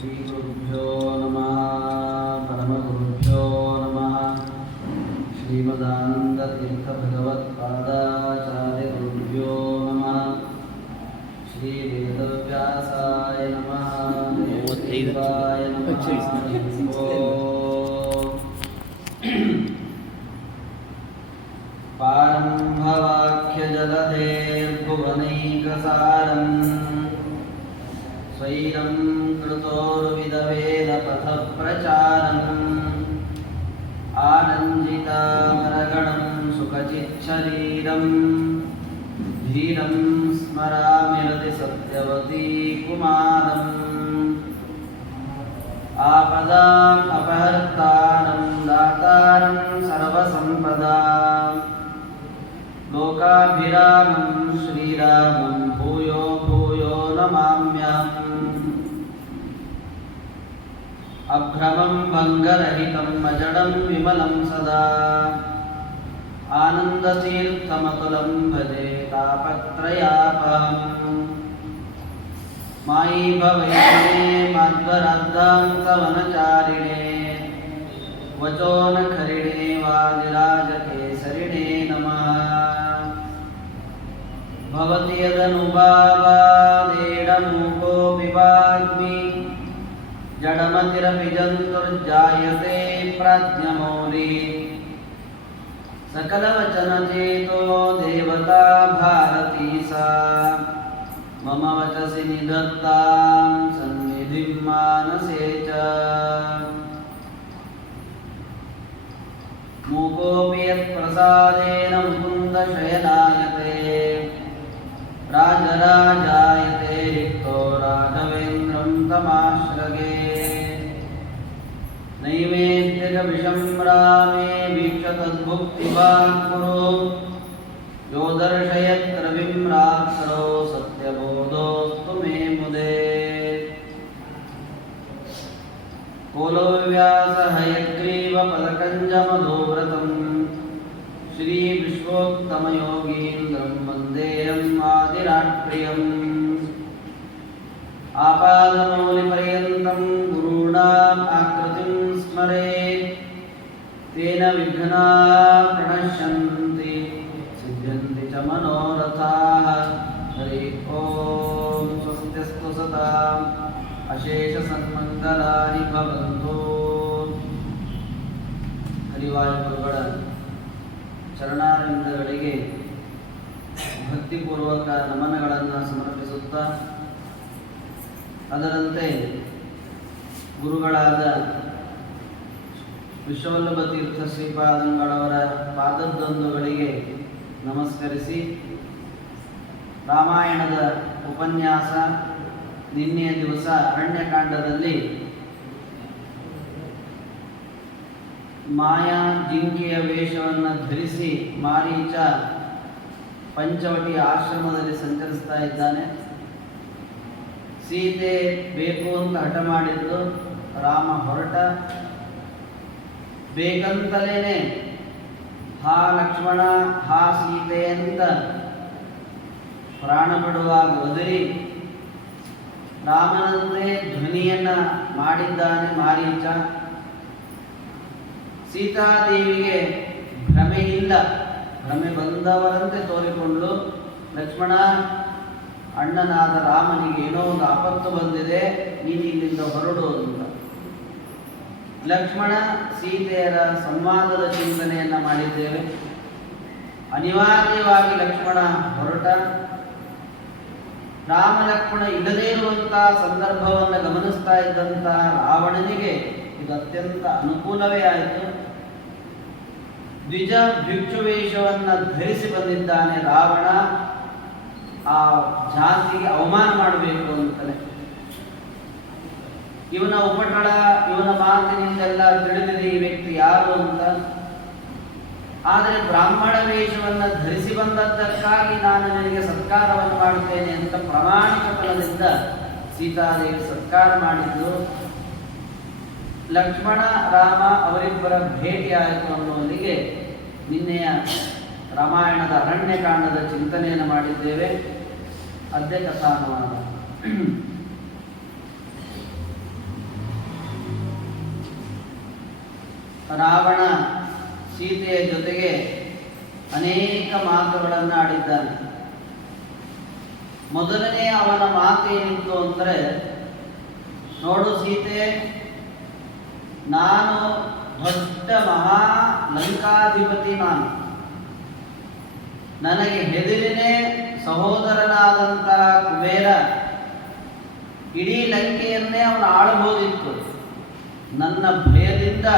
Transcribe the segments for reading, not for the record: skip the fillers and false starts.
ಶ್ರೀಗುರುಭ್ಯೋ ನಮಃ ಪರಮಗುರುಭ್ಯೋ ನಮಃ ಶ್ರೀಮದಾನಂದತೀರ್ಥಭಗವತ್ಪಾದಾಚಾರ್ಯಗುರುಭ್ಯೋ ನಮಃ ಶ್ರೀ ವೇದವ್ಯಾಸಾಯ ನಮಃ ದೇವಾಯ ನಮಃ पारम्भवाक्यजलधेर्भुवनैकसारम् स्वैरं कृतोर्विदवेदपथप्रचारम् आनन्दितामरगणं सुखचिच्छरीरं धीरं स्मरामि रतिसत्यवती कुमारम् आपदाम् अपहर्तारं दातारं सर्वसम्पदाम् लोकाभिरामं श्रीरामं भूयो भूयो नमाम्यहम् अभ्रमं भङ्गरहितं अजडं विमलं सदा आनन्दतीर्थमतुलं भजे तापत्रयापहम् मायि भवैष्णे माध्वराद्धान्तवनचारिणे वचोनखरिणे वादिराजकेसरिणे नमः भवति यदनुभावादेडमूकोऽपि वाग्मि जडमतिरपि जन्तुर्जायते प्राज्ञमौलिः सकलवचनचेतो देवता भारती सा मम वचसि निधत्तां सन्निधिं मानसे च मूकोऽपि यत्प्रसादेन मुकुन्दशयनायते राजराजायते रिक्तो राघवेन्द्रं तमाश्रये नैवेद्यकविषं रामे वीक्षतद्भुक्तिवान् कुरु यो दर्शयत्रविं रात्रो सत्यबोधोऽस्तु मे मुदे कोलोव्यासहयग्रीवपदकञ्जमधोव्रतं श्रीविश्वोत्तमयोगीन्द्रं वन्देऽहम् आदिराट्प्रियम् आपादमौलिपर्यन्तं गुरूणाम् आकृतिं स्मरेत् तेन विघ्नाः प्रणश्यन्ति सिद्ध्यन्ति च मनोरथाः हरि ओं स्वस्त्यस्तु सताम् अशेषसन्मङ्गलानि भवन्तु ಹರಿವಾಯುಗಳ ಚರಣಾರವಿಂದಗಳಿಗೆ ಭಕ್ತಿಪೂರ್ವಕ ನಮನಗಳನ್ನು ಸಮರ್ಪಿಸುತ್ತಾ ಅದರಂತೆ ಗುರುಗಳಾದ ವಿಶ್ವವಲ್ಲಭ ತೀರ್ಥ ಶ್ರೀಪಾದಂಗಳವರ ಪಾದದ್ವಂದ್ವಗಳಿಗೆ ನಮಸ್ಕರಿಸಿ ರಾಮಾಯಣದ ಉಪನ್ಯಾಸ ನಿನ್ನೆಯ ದಿವಸ ಅರಣ್ಯಕಾಂಡದಲ್ಲಿ ಮಾಯಾ ಜಿಂಕೆಯ ವೇಷವನ್ನು ಧರಿಸಿ ಮಾರೀಚ ಪಂಚವಟಿಯ ಆಶ್ರಮದಲ್ಲಿ ಸಂಚರಿಸ್ತಾ ಇದ್ದಾನೆ. ಸೀತೆ ಬೇಕು ಅಂತ ಹಠ ಮಾಡಿದ್ದು ರಾಮ ಹೊರಟ ಬೇಕಂತಲೇನೆ ಹಾ ಲಕ್ಷ್ಮಣ ಹಾ ಸೀತೆ ಅಂತ ಪ್ರಾಣ ಬಿಡುವಾಗ ಒದರಿ ರಾಮನಂತೆ ಧ್ವನಿಯನ್ನ ಮಾಡಿದ್ದಾನೆ ಮಾರೀಚ. ಸೀತಾದೇವಿಗೆ ಭ್ರಮೆ ಇಲ್ಲ, ಭ್ರಮೆ ಬಂದವರಂತೆ ತೋರಿಕೊಂಡು ಲಕ್ಷ್ಮಣ ಅಣ್ಣನಾದ ರಾಮನಿಗೆ ಏನೋ ಒಂದು ಆಪತ್ತು ಬಂದಿದೆ, ನೀನು ಇಲ್ಲಿಂದ ಹೊರಡು ಅಂತ. ಲಕ್ಷ್ಮಣ ಸೀತೆಯರ ಸಂವಾದದ ಚಿಂತನೆಯನ್ನ ಮಾಡಿದ್ದೇವೆ. ಅನಿವಾರ್ಯವಾಗಿ ಲಕ್ಷ್ಮಣ ಹೊರಟ. ರಾಮ ಲಕ್ಷ್ಮಣ ಇಲ್ಲದೇ ಇರುವಂತಹ ಸಂದರ್ಭವನ್ನು ಗಮನಿಸ್ತಾ ಇದ್ದಂತ ರಾವಣನಿಗೆ ಇದು ಅತ್ಯಂತ ಅನುಕೂಲವೇ ಆಯಿತು. ದ್ವಿಜ ಭಿಕ್ಷುವೇಷವನ್ನು ಧರಿಸಿ ಬಂದಿದ್ದಾನೆ ರಾವಣ, ಆ ಜಾತಿಗೆ ಅವಮಾನ ಮಾಡಬೇಕು ಅಂತಲೇ. ಇವನ ಉಪಟಳ, ಇವನ ಮಾತಿನಿಂದೆಲ್ಲ ತಿಳಿದಿದೆ ಈ ವ್ಯಕ್ತಿ ಯಾರು ಅಂತ. ಆದರೆ ಬ್ರಾಹ್ಮಣ ವೇಷವನ್ನು ಧರಿಸಿ ಬಂದದ್ದಕ್ಕಾಗಿ ನಾನು ನಿನಗೆ ಸತ್ಕಾರವನ್ನು ಮಾಡುತ್ತೇನೆ ಅಂತ ಪ್ರಾಮಾಣಿಕ ಫಲದಿಂದ ಸೀತಾದೇವಿ ಸತ್ಕಾರ ಮಾಡಿದ್ದು. ಲಕ್ಷ್ಮಣ ರಾಮ ಅವರಿಬ್ಬರ ಭೇಟಿಯಾಯಿತು ಅನ್ನುವಲ್ಲಿಗೆ ನಿನ್ನೆಯ ರಾಮಾಯಣದ ಅರಣ್ಯಕಾಂಡದ ಚಿಂತನೆಯನ್ನು ಮಾಡಿದ್ದೇವೆ. ಅದ್ಯ ಕಥಾನುವಾದ. ರಾವಣ ಸೀತೆಯ ಜೊತೆಗೆ ಅನೇಕ ಮಾತುಗಳನ್ನು ಆಡಿದ್ದಾನೆ. ಮೊದಲನೇ ಅವನ ಮಾತೇನಿತ್ತು ಅಂದರೆ, ನೋಡು ಸೀತೆ, ನಾನು ದೊಡ್ಡ ಮಹಾ ಲಂಕಾಧಿಪತಿ, ನನಗೆ ಹೆದರಿನೇ ಸಹೋದರನಾದಂತಹ ಕುಬೇರ ಇಡೀ ಲಂಕೆಯನ್ನೇ ಅವನು ಆಳಬಹುದಿತ್ತು. ನನ್ನ ಭಯದಿಂದ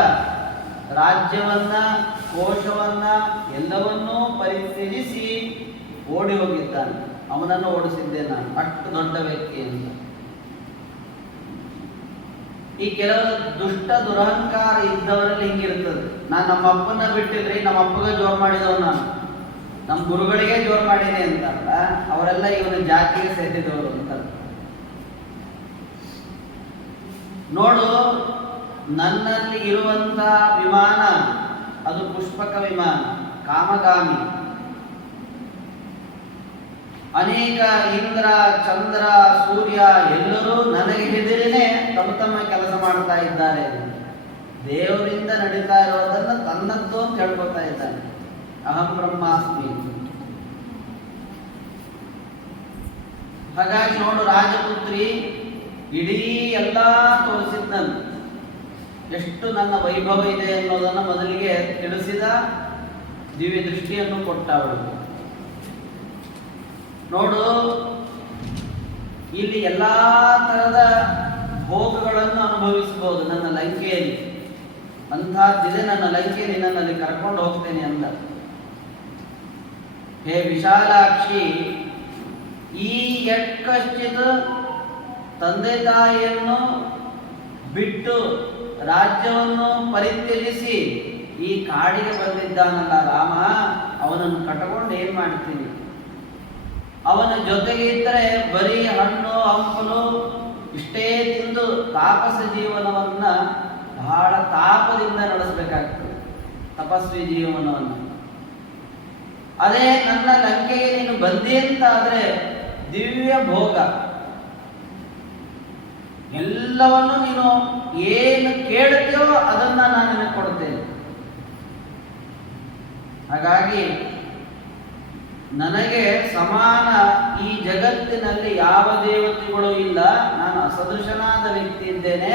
ರಾಜ್ಯವನ್ನ, ಕೋಶವನ್ನ ಎಲ್ಲವನ್ನೂ ಪರಿತ್ಯಜಿಸಿ ಓಡಿ ಹೋಗಿದ್ದಾನೆ. ಅವನನ್ನು ಓಡಿಸಿದ್ದೆ ನಾನು, ಅಷ್ಟು ದೊಡ್ಡ ವ್ಯಕ್ತಿ ಅಂತ. ಈ ಕೆಲವು ದುಷ್ಟ ದುರಹಂಕಾರ ಇದ್ದವರಲ್ಲಿ ಹಿಂಗಿರ್ತದೆ. ನಾನು ನಮ್ಮ ಅಪ್ಪನ ಬಿಟ್ಟಿದ್ರಿ, ನಮ್ಮ ಅಪ್ಪಗೆ ಜೋರು ಮಾಡಿದವ ನಾನು, ನಮ್ಮ ಗುರುಗಳಿಗೆ ಜೋರು ಮಾಡಿದೆ ಅಂತಲ್ಲ, ಅವರೆಲ್ಲ ಇವನ ಜಾತಿಗೆ ಸೇರಿದವರು ಅಂತ. ನೋಡು, ನನ್ನಲ್ಲಿ ಇರುವಂತಹ ವಿಮಾನ ಅದು ಪುಷ್ಪಕ ವಿಮಾನ, ಕಾಮಗಾಮಿ. ಅನೇಕ ಇಂದ್ರ, ಚಂದ್ರ, ಸೂರ್ಯ ಎಲ್ಲರೂ ನನಗೆ ಹೆದರಿನೇ ತಮ್ಮ ಕೆಲಸ ಮಾಡ್ತಾ ಇದ್ದಾರೆ. ದೇವರಿಂದ ನಡೀತಾ ಇರೋದನ್ನ ತನ್ನದ್ದು ಅಂತ ಹೇಳ್ಕೊತಾ ಇದ್ದಾನೆ, ಅಹಂ ಬ್ರಹ್ಮಾಸ್ಮಿ. ಹಾಗಾಗಿ ನೋಡು, ರಾಜಪುತ್ರಿ ಇಡೀ ಎಲ್ಲ ತೋರಿಸಿದ್ನನ್ನು, ಎಷ್ಟು ನನ್ನ ವೈಭವ ಇದೆ ಅನ್ನೋದನ್ನು ಮೊದಲಿಗೆ ತಿಳಿಸಿದ, ದಿವ್ಯ ದೃಷ್ಟಿಯನ್ನು ಕೊಟ್ಟ ಅವಳು. ನೋಡು, ಇಲ್ಲಿ ಎಲ್ಲಾ ತರದ ಭೋಗಗಳನ್ನು ಅನುಭವಿಸಬಹುದು ನನ್ನ ಲಂಕೆಯಲ್ಲಿ, ಅಂತಹದ್ದಿದೆ ನನ್ನ ಲಂಕೆಯಲ್ಲಿ, ನನ್ನಲ್ಲಿ ಕರ್ಕೊಂಡು ಹೋಗ್ತೇನೆ ಅಂದ. ಹೇ ವಿಶಾಲಾಕ್ಷಿ, ಈ ಎಕ್ಕಶ್ಚಿತ್ ತಂದೆ ತಾಯಿಯನ್ನು ಬಿಟ್ಟು ರಾಜ್ಯವನ್ನು ಪರಿತ್ಯಜಿಸಿ ಈ ಕಾಡಿಗೆ ಬಂದಿದ್ದಾನಲ್ಲ ರಾಮ, ಅವನನ್ನು ಕಟ್ಟಕೊಂಡು ಏನ್ ಮಾಡ್ತೀನಿ? ಅವನ ಜೊತೆಗೆ ಇದ್ದರೆ ಬರೀ ಹಣ್ಣು ಹಂಪಲು ಇಷ್ಟೇ ತಿಂದು ತಾಪಸ ಜೀವನವನ್ನ ಬಹಳ ತಾಪದಿಂದ ನಡೆಸಬೇಕಾಗ್ತದೆ, ತಪಸ್ವಿ ಜೀವನವನ್ನು. ಅದೇ ನನ್ನ ಲಂಕೆಗೆ ನೀನು ಬಂದಿ ಅಂತ ಆದ್ರೆ ದಿವ್ಯ ಭೋಗ, ಎಲ್ಲವನ್ನು ನೀನು ಏನು ಕೇಳ್ತೀಯೋ ಅದನ್ನ ನಾನು ನಿನಗೆ ಕೊಡ್ತೇನೆ. ಹಾಗಾಗಿ ನನಗೆ ಸಮಾನ ಈ ಜಗತ್ತಿನಲ್ಲಿ ಯಾವ ದೇವತೆಗಳು ಇಲ್ಲ, ನಾನು ಅಸದೃಶನಾದ ವ್ಯಕ್ತಿ ಇದ್ದೇನೆ,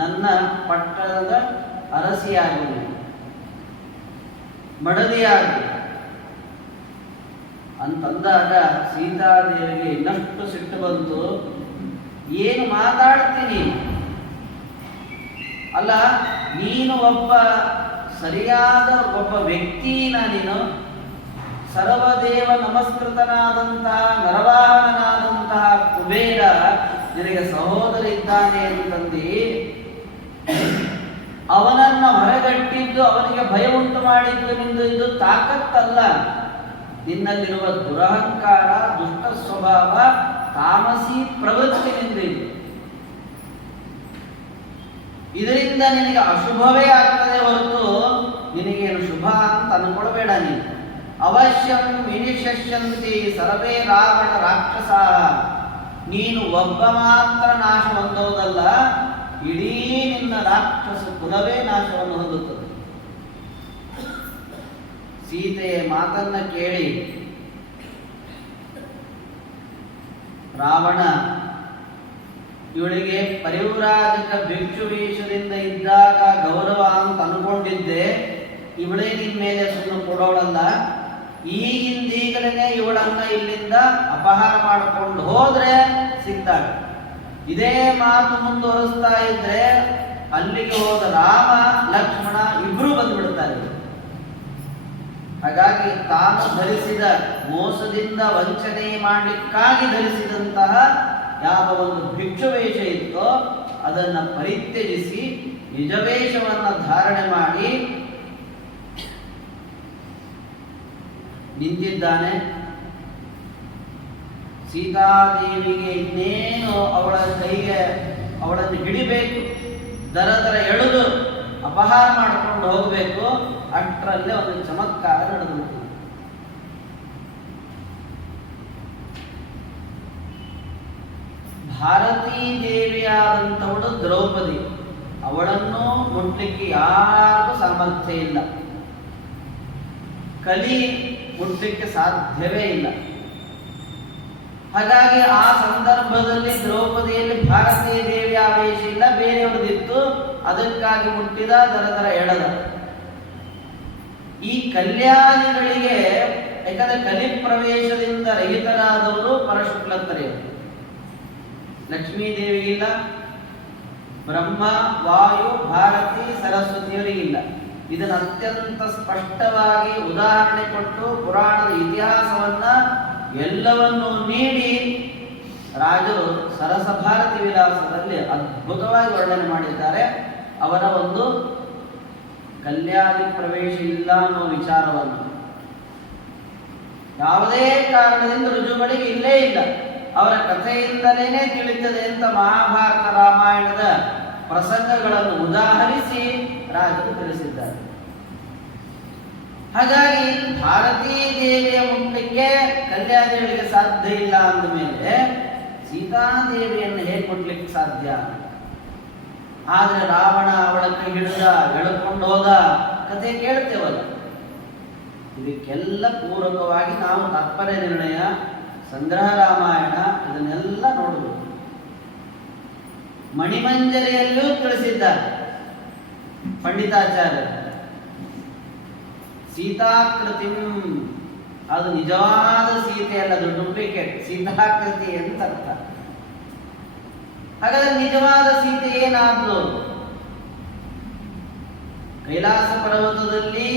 ನನ್ನ ಪಟ್ಟಣದ ಅರಸಿಯಾಗಿ, ಮಡದಿಯಾಗಿ ಅಂತಂದಾಗ ಸೀತಾದೇವಿಗೆ ಇನ್ನಷ್ಟು ಸಿಟ್ಟು ಬಂತು. ಏನು ಮಾತಾಡ್ತೀನಿ? ಅಲ್ಲ, ನೀನು ಒಬ್ಬ ಸರಿಯಾದ ಒಬ್ಬ ವ್ಯಕ್ತಿನ, ನೀನು ಸರ್ವದೇವ ನಮಸ್ಕೃತನಾದಂತಹ ನರವಾಹನಾದಂತಹ ಕುಬೇರ ನಿನಗೆ ಸಹೋದರ ಇದ್ದಾನೆ ಅಂತಂದು ಅವನನ್ನ ಹೊರಗಟ್ಟಿದ್ದು, ಅವನಿಗೆ ಭಯ ಉಂಟು ಮಾಡಿದ್ದು ನಿಂದು ಇದು ತಾಕತ್ತಲ್ಲ, ನಿನ್ನಲ್ಲಿರುವ ದುರಹಂಕಾರ, ದುಷ್ಟ ಸ್ವಭಾವ, ತಾಮಸಿ ಪ್ರವೃತ್ತಿ ನಿಂದು ಇದು. ಇದರಿಂದ ನಿನಗೆ ಅಶುಭವೇ ಆಗ್ತದೆ ಹೊರತು ನಿನಗೇನು ಶುಭ ಅಂತ ಅನ್ಕೊಳ್ಬೇಡ. ನೀನು ಅವಶ್ಯಂ ವಿನಿಶಸ್ಯಂತಿ ಸರ್ವೇ ರಾವಣ ರಾಕ್ಷಸ, ನೀನು ಒಬ್ಬ ಮಾತ್ರ ನಾಶ ಹೊಂದೋದಲ್ಲ, ಇಡೀ ನಿನ್ನ ರಾಕ್ಷಸ ಕುಲವೇ ನಾಶವನ್ನು ಹೊಂದುತ್ತದೆ. ಸೀತೆಯ ಮಾತನ್ನ ಕೇಳಿ ರಾವಣ, ಇವಳಿಗೆ ಪರಿವ್ರಾಜಕ ಭಿಕ್ಷು ವೇಷದಿಂದ ಇದ್ದಾಗ ಗೌರವ ಅಂತ ಅನ್ಕೊಂಡಿದ್ದೆ, ಇವಳೇ ನಿನ್ ಮೇಲೆ ಸುಮ್ಮನೆ ಕೊಡೋಳಲ್ಲ, ಈಗಿಂದೀಗಲೇ ಇವಳನ್ನ ಇಲ್ಲಿಂದ ಅಪಹಾರ ಮಾಡಿಕೊಂಡು ಹೋದ್ರೆ ಸಿಗ್ತಾಳೆ. ಇದೇ ಮಾತು ಮುಂದುವರಿಸ್ತಾ ಇದ್ರೆ ಅಲ್ಲಿಗೆ ಹೋದ ರಾಮ ಲಕ್ಷ್ಮಣ ಇಬ್ರು ಬಂದ್ಬಿಡ್ತಾರೆ. ಹಾಗಾಗಿ ತಾನು ಧರಿಸಿದ, ಮೋಸದಿಂದ ವಂಚನೆ ಮಾಡಲಿಕ್ಕಾಗಿ ಧರಿಸಿದಂತಹ ಯಾವ ಒಂದು ಭಿಕ್ಷು ವೇಷ ಇತ್ತೋ ಅದನ್ನ ಪರಿತ್ಯಜಿಸಿ ನಿಜವೇಷವನ್ನ ಧಾರಣೆ ಮಾಡಿ ನಿಂತಿದ್ದಾನೆ. ಸೀತಾದೇವಿಗೆ ಇನ್ನೇನು ಅವಳ ಕೈಗೆ ಅವಳನ್ನು ಹಿಡಿಬೇಕು, ದರ ಎಳೆದು ಅಪಹಾರ ಮಾಡಿಕೊಂಡು ಹೋಗಬೇಕು, ಅಷ್ಟರಲ್ಲೇ ಒಂದು ಚಮತ್ಕಾರ ನಡೆದುಬಿಟ್ಟು ಭಾರತೀ ದೇವಿಯಾದಂಥವಳು ದ್ರೌಪದಿ, ಅವಳನ್ನು ಮುಟ್ಲಿಕ್ಕೆ ಯಾರಿಗೂ ಸಾಮರ್ಥ್ಯ ಇಲ್ಲ. ಕಲಿ ಮುಟ್ಲಿಕ್ಕೆ ಸಾಧ್ಯವೇ ಇಲ್ಲ. ಹಾಗಾಗಿ ಆ ಸಂದರ್ಭದಲ್ಲಿ ದ್ರೌಪದಿಯಲ್ಲಿ ಭಾರತೀಯ ದೇವಿ ಆವೇಶ ಇಲ್ಲ, ಬೇರೆಯವ್ರದಿತ್ತು. ಅದಕ್ಕಾಗಿ ಮುಟ್ಟಿದ, ದರ ಎಳೆದ. ಈ ಕಲ್ಯಾಣಿಗಳಿಗೆ, ಯಾಕಂದ್ರೆ ಕಲಿ ಪ್ರವೇಶದಿಂದ ರಹಿತರಾದವರು ಪರಶುಕ್ಲತ್ತರೆಯವರು. ಲಕ್ಷ್ಮೀದೇವಿಗಿಲ್ಲ, ಬ್ರಹ್ಮ, ವಾಯು, ಭಾರತಿ, ಸರಸ್ವತಿಯವರಿಗಿಲ್ಲ. ಇದನ್ನು ಅತ್ಯಂತ ಸ್ಪಷ್ಟವಾಗಿ ಉದಾಹರಣೆ ಕೊಟ್ಟು ಪುರಾಣದ ಇತಿಹಾಸವನ್ನ ಎಲ್ಲವನ್ನೂ ನೀಡಿ ರಾಜರು ಸರಸ ಭಾರತಿ ವಿಲಾಸದಲ್ಲಿ ಅದ್ಭುತವಾಗಿ ವರ್ಣನೆ ಮಾಡಿದ್ದಾರೆ. ಅವರ ಒಂದು ಕಲ್ಯಾಣಿ ಪ್ರವೇಶ ಇಲ್ಲ ಅನ್ನೋ ವಿಚಾರವನ್ನು ಯಾವುದೇ ಕಾರಣದಿಂದ ರುಜುಗಳಿಗೆ ಇಲ್ಲೇ ಇಲ್ಲ. ಅವರ ಕಥೆಯಿಂದಲೇ ತಿಳಿಯುತ್ತದೆ ಅಂತ ಮಹಾಭಾರತ ರಾಮಾಯಣದ ಪ್ರಸಂಗಗಳನ್ನು ಉದಾಹರಿಸಿ ರಾಜರು ತಿಳಿಸಿದ್ದಾರೆ. ಹಾಗಾಗಿ ಭಾರತೀ ದೇವಿಯ ಮುಟ್ಟಲಿಕ್ಕೆ ಕಲ್ಯಾಣಿಗಳಿಗೆ ಸಾಧ್ಯ ಇಲ್ಲ ಅಂದ ಮೇಲೆ ಸೀತಾದೇವಿಯನ್ನು ಹೇಗೆ ಮುಟ್ಲಿಕ್ಕೆ ಸಾಧ್ಯ? ಆದ್ರೆ ರಾವಣ ಅವಳ ಕೈ ಹಿಡಿದ, ಎಳ್ಕೊಂಡು ಹೋದ ಕಥೆ ಕೇಳ್ತೇವಲ್ಲ. ಇದಕ್ಕೆಲ್ಲ ಪೂರಕವಾಗಿ ನಾವು ತಾತ್ಪರ್ಯ ನಿರ್ಣಯ, ಸಂಗ್ರಹ ರಾಮಾಯಣ ಇದನ್ನೆಲ್ಲ ನೋಡಬೇಕು. ಮಣಿಮಂಜರಿಯಲ್ಲೂ ತಿಳಿಸಿದ್ದಾರೆ ಪಂಡಿತಾಚಾರ್ಯರು. ಸೀತಾಕೃತಿ, ಅದು ನಿಜವಾದ ಸೀತೆ ಅಲ್ಲ, ಅದು ಡೂಪ್ಲಿಕೇಟ್. ಸೀತಾಕೃತಿ ಅಂತ ಅರ್ಥ. ಹಾಗಾದ್ರೆ ನಿಜವಾದ ಸೀತೆ ಏನಾದ್ಲು? ಕೈಲಾಸ ಪರ್ವತದಲ್ಲಿ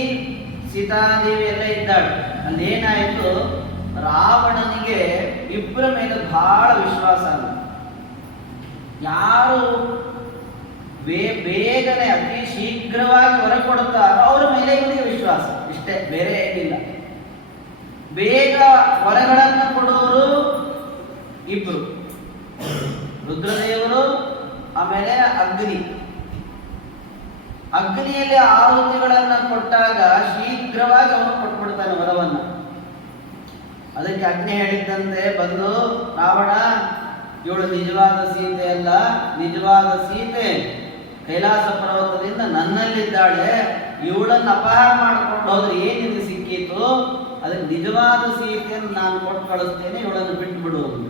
ಸೀತಾದೇವಿ ಎಲ್ಲ ಇದ್ದಾಳೆ. ಅಲ್ಲಿ ಏನಾಯಿತು, ರಾವಣನಿಗೆ ಇಬ್ಬರ ಮೇಲೆ ಬಹಳ ವಿಶ್ವಾಸ ಅಲ್ಲ. ಯಾರು ಬೇಗನೆ ಅತಿ ಶೀಘ್ರವಾಗಿ ಹೊರ ಕೊಡುತ್ತಾರೋ ಅವರ ಮೇಲೆ ಇವನಿಗೆ ವಿಶ್ವಾಸ, ಇಷ್ಟೇ, ಬೇರೆ ಏನಿಲ್ಲ. ಬೇಗ ಹೊರಗಳನ್ನು ಕೊಡುವರು ಇಬ್ರು, ರುದ್ರದೇವರು, ಆಮೇಲೆ ಅಗ್ನಿ. ಅಗ್ನಿಯಲ್ಲಿ ಆಹುತಿಗಳನ್ನ ಕೊಟ್ಟಾಗ ಶೀಘ್ರವಾಗಿ ಅವನು ಕೊಟ್ಬಿಡ್ತಾನೆ ವರವನ್ನ. ಅದಕ್ಕೆ ಅಗ್ನಿ ಹೇಳಿದ್ದಂತೆ ಬಂದು, ರಾವಣ, ಇವಳು ನಿಜವಾದ ಸೀತೆ ಅಲ್ಲ, ನಿಜವಾದ ಸೀತೆ ಕೈಲಾಸ ಪರ್ವತದಿಂದ ನನ್ನಲ್ಲಿದ್ದಾಳೆ. ಇವಳನ್ನು ಅಪಹಾರ ಮಾಡಿಕೊಂಡು ಹೋದ್ರೆ ಏನಿದೆ ಸಿಕ್ಕಿತು, ಅದಕ್ಕೆ ನಿಜವಾದ ಸೀತೆಯನ್ನು ನಾನು ಕೊಟ್ಟು ಕಳಿಸ್ತೇನೆ, ಇವಳನ್ನು ಬಿಟ್ಟು ಬಿಡುವುದು.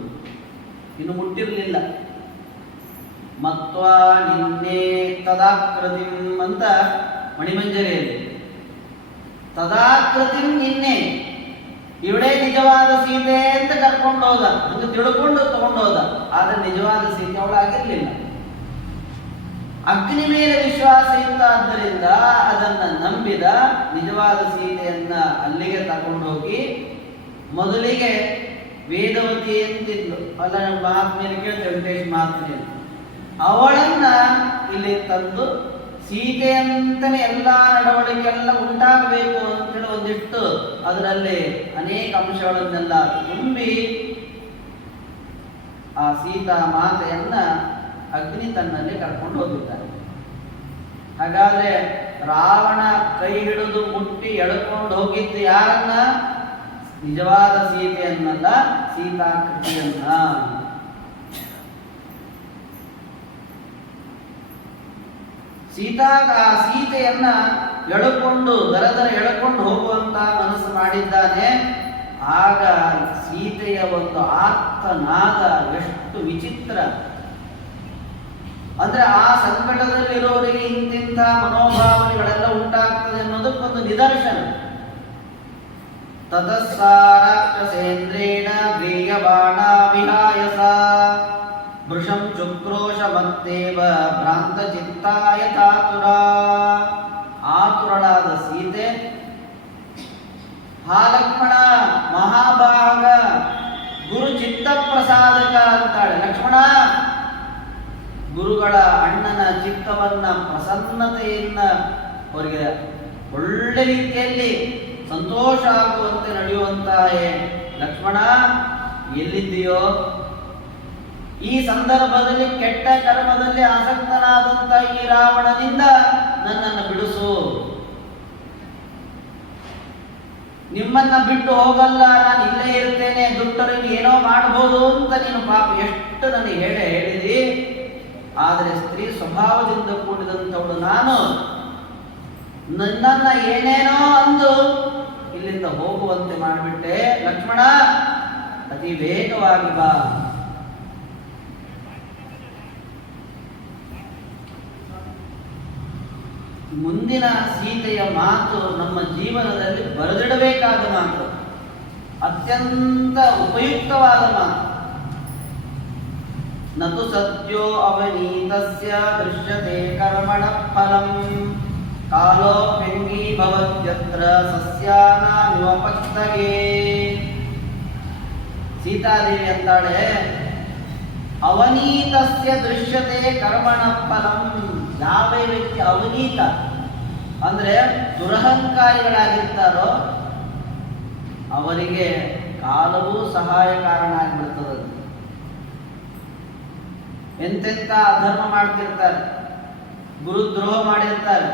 ಇನ್ನು ಮುಟ್ಟಿರಲಿಲ್ಲ. ಮತ್ವಾ ನಿನ್ನೆ ತದಾಕೃತಿಂ ಅಂತ ಮಣಿಮಂಜರಿಯಲ್ಲಿ, ತದಾಕೃತಿಂ ನಿನ್ನೆ, ಇವಳೇ ನಿಜವಾದ ಸೀತೆ ಅಂತ ಕರ್ಕೊಂಡು ಹೋದ, ಹಂಗೆ ತಿಳ್ಕೊಂಡು ತಗೊಂಡು ಹೋದ. ಆದ್ರೆ ನಿಜವಾದ ಸೀತೆ ಅವಳಾಗಿರ್ಲಿಲ್ಲ. ಅಗ್ನಿ ಮೇಲೆ ವಿಶ್ವಾಸ ಇತ್ತ, ಆದ್ದರಿಂದ ಅದನ್ನ ನಂಬಿದ. ನಿಜವಾದ ಸೀತೆಯನ್ನ ಅಲ್ಲಿಗೆ ತಗೊಂಡು ಹೋಗಿ, ಮೊದಲಿಗೆ ವೇದವತಿ ಎಂತಿದ್ಲು, ಅಲ್ಲ ನಮ್ಮ ಮಹಾತ್ಮೆಯಲ್ಲಿ ಕೇಳ್ತೇವೆ, ವೆಂಕಟೇಶ್ ಮಹಾತ್ಮೆಯಲ್ಲಿ, ಅವಳನ್ನ ಇಲ್ಲಿ ತಂದು ಸೀತೆಯಂತನೇ ಎಲ್ಲ ನಡವಳಿಕೆ ಎಲ್ಲ ಉಂಟಾಗಬೇಕು ಅಂತೇಳಿ ಒಂದಿಟ್ಟು ಅದರಲ್ಲಿ ಅನೇಕ ಅಂಶಗಳನ್ನೆಲ್ಲ ತುಂಬಿ ಆ ಸೀತಾ ಮಾತೆಯನ್ನ ಅಗ್ನಿ ತನ್ನಲ್ಲಿ ಕರ್ಕೊಂಡು ಹೋಗಿದ್ದಾನೆ. ಹಾಗಾದ್ರೆ ರಾವಣ ಕೈ ಹಿಡಿದು ಮುಟ್ಟಿ ಎಳ್ಕೊಂಡು ಹೋಗಿದ್ದು ಯಾರನ್ನ? ನಿಜವಾದ ಸೀತೆಯನ್ನಲ್ಲ, ಸೀತಾಕೃತಿಯನ್ನ. ಆ ಸೀತೆಯನ್ನ ಎಳ್ಕೊಂಡು ದರ ಎಳ್ಕೊಂಡು ಹೋಗುವಂತ ಮನಸ್ಸು ಮಾಡಿದ್ದಾನೆ. ಆಗ ಸೀತೆಯ ಒಂದು ಆರ್ತನಾದ ಎಷ್ಟು ವಿಚಿತ್ರ ಅಂದ್ರೆ, ಆ ಸಂಕಟದಲ್ಲಿರೋರಿಗೆ ಇಂತಿಂಥ ಮನೋಭಾವನೆಗಳೆಲ್ಲ ಉಂಟಾಗ್ತದೆ ಅನ್ನೋದಕ್ಕೊಂದು ನಿದರ್ಶನ. ತತಸ್ಸಾರಾಕ್ಷಸೇಂದ್ರೇಣ ಗ್ರೀಯಬಾಣ ವಿಹಾಯಸ ವೃಷಂ ಚುಕ್ರೋಶ ಮತ್ತೇವ ಭ್ರಾಂತ ಚಿತ್ತಾಯ ಚಾತುರ. ಆತುರಳಾದ ಸೀತೆ, ಹಾ ಲಕ್ಷ್ಮಣ ಮಹಾಭಾಗ ಗುರು ಚಿತ್ತ ಪ್ರಸಾದಕ ಅಂತಾಳೆ. ಲಕ್ಷ್ಮಣ, ಗುರುಗಳ ಅಣ್ಣನ ಚಿತ್ತವನ್ನ, ಪ್ರಸನ್ನತೆಯನ್ನ ಅವರಿಗೆ ಒಳ್ಳೆ ರೀತಿಯಲ್ಲಿ ಸಂತೋಷ ಆಗುವಂತೆ ನಡೆಯುವಂತಾಯೇ. ಲಕ್ಷ್ಮಣ, ಎಲ್ಲಿದ್ದೀಯೋ? ಈ ಸಂದರ್ಭದಲ್ಲಿ ಕೆಟ್ಟ ಕರ್ಮದಲ್ಲಿ ಆಸಕ್ತನಾದಂತ ಈ ರಾವಣನಿಂದ ನನ್ನನ್ನು ಬಿಡಿಸು. ನಿಮ್ಮನ್ನ ಬಿಟ್ಟು ಹೋಗಲ್ಲ, ನಾನು ಇಲ್ಲೇ ಇರ್ತೇನೆ, ದುಷ್ಟರಿಗೆ ಏನೋ ಮಾಡಬಹುದು ಅಂತ ನೀನು ಪಾಪ ಎಷ್ಟು ನನಗೆ ಹೇಳಿದಿ. ಆದರೆ ಸ್ತ್ರೀ ಸ್ವಭಾವದಿಂದ ಕೂಡಿದಂಥವಳು ನಾನು. ನನ್ನನ್ನ ಏನೇನೋ ಅಂದು ಇಲ್ಲಿಂದ ಹೋಗುವಂತೆ ಮಾಡಿಬಿಟ್ಟೆ. ಲಕ್ಷ್ಮಣ, ಅತಿ ವೇಗವಾಗಿ ಬಾ. ಮುಂದಿನ ಸೀತೆಯ ಮಾತು ನಮ್ಮ ಜೀವನದಲ್ಲಿ ಬರೆದಿಡಬೇಕಾದ ಮಾತು, ಅತ್ಯಂತ ಉಪಯುಕ್ತವಾದ ಮಾತು. ನತು ಸತ್ಯೋ ಅವನೀತಸ್ಯ ದೃಶ್ಯತೆ ಕರ್ಮಣ ಫಲಂ ಕಾಲೋ ಪೆಂಗಿ ಭವತ್ಯತ್ರ ಸಸ್ಯಾನಾಮಿವ ಪಕ್ತಗೆ. ಸೀತಾದೇವಿ ಅಂತಾಳೆ, ಅವನೀತಸ್ಯ ದೃಶ್ಯತೆ ಕರ್ಮಣ ಫಲಂ. ಯಾವ ವ್ಯಕ್ತಿ ಅವನೀತ ಅಂದ್ರೆ ದುರಹಂಕಾರಿಗಳಾಗಿರ್ತಾರೋ ಅವರಿಗೆ ಕಾಲವೂ ಸಹಾಯ ಕಾರಣ ಆಗಿಬಿಡ್ತದೆ. ಎಂತೆಂಥ ಅಧರ್ಮ ಮಾಡ್ತಿರ್ತಾರೆ, ಗುರುದ್ರೋಹ ಮಾಡಿರ್ತಾರೆ,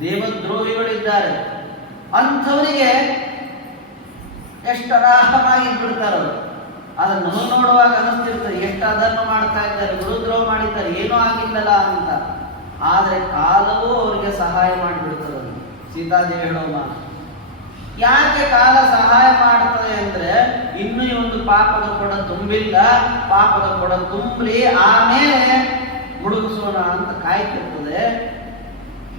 ದೇವದ್ರೋಹಿಗಳಿದ್ದಾರೆ. ಅಂಥವರಿಗೆ ಎಷ್ಟು ಆರಾಮಾಗಿ ಬಿಡ್ತಾರೆ. ಅದನ್ನು ನೋಡುವಾಗ ಅನಿಸ್ತಿರ್ತಾರೆ, ಎಷ್ಟು ಅಧರ್ಮ ಮಾಡ್ತಾ ಇದ್ದಾರೆ, ಗುರುದ್ರೋಹ ಮಾಡಿದ್ದಾರೆ, ಏನೂ ಆಗಿಲ್ಲಲ್ಲ ಅಂತ. ಆದರೆ ಕಾಲವೂ ಅವರಿಗೆ ಸಹಾಯ ಮಾಡಿಬಿಡ್ತದೆ. ಸೀತಾದೇವಿ ಹೇಳೋ ಮಾತು. ಯಾಕೆ ಕಾಲ ಸಹಾಯ ಮಾಡ್ತದೆ ಅಂದ್ರೆ, ಇನ್ನೂ ಈ ಒಂದು ಪಾಪದ ಕೊಡ ತುಂಬಿಲ್ಲ, ಪಾಪದ ಕೊಡ ತುಂಬಲಿ, ಆಮೇಲೆ ಮುಳುಗಿಸೋಣ ಅಂತ ಕಾಯ್ತಿರ್ತದೆ.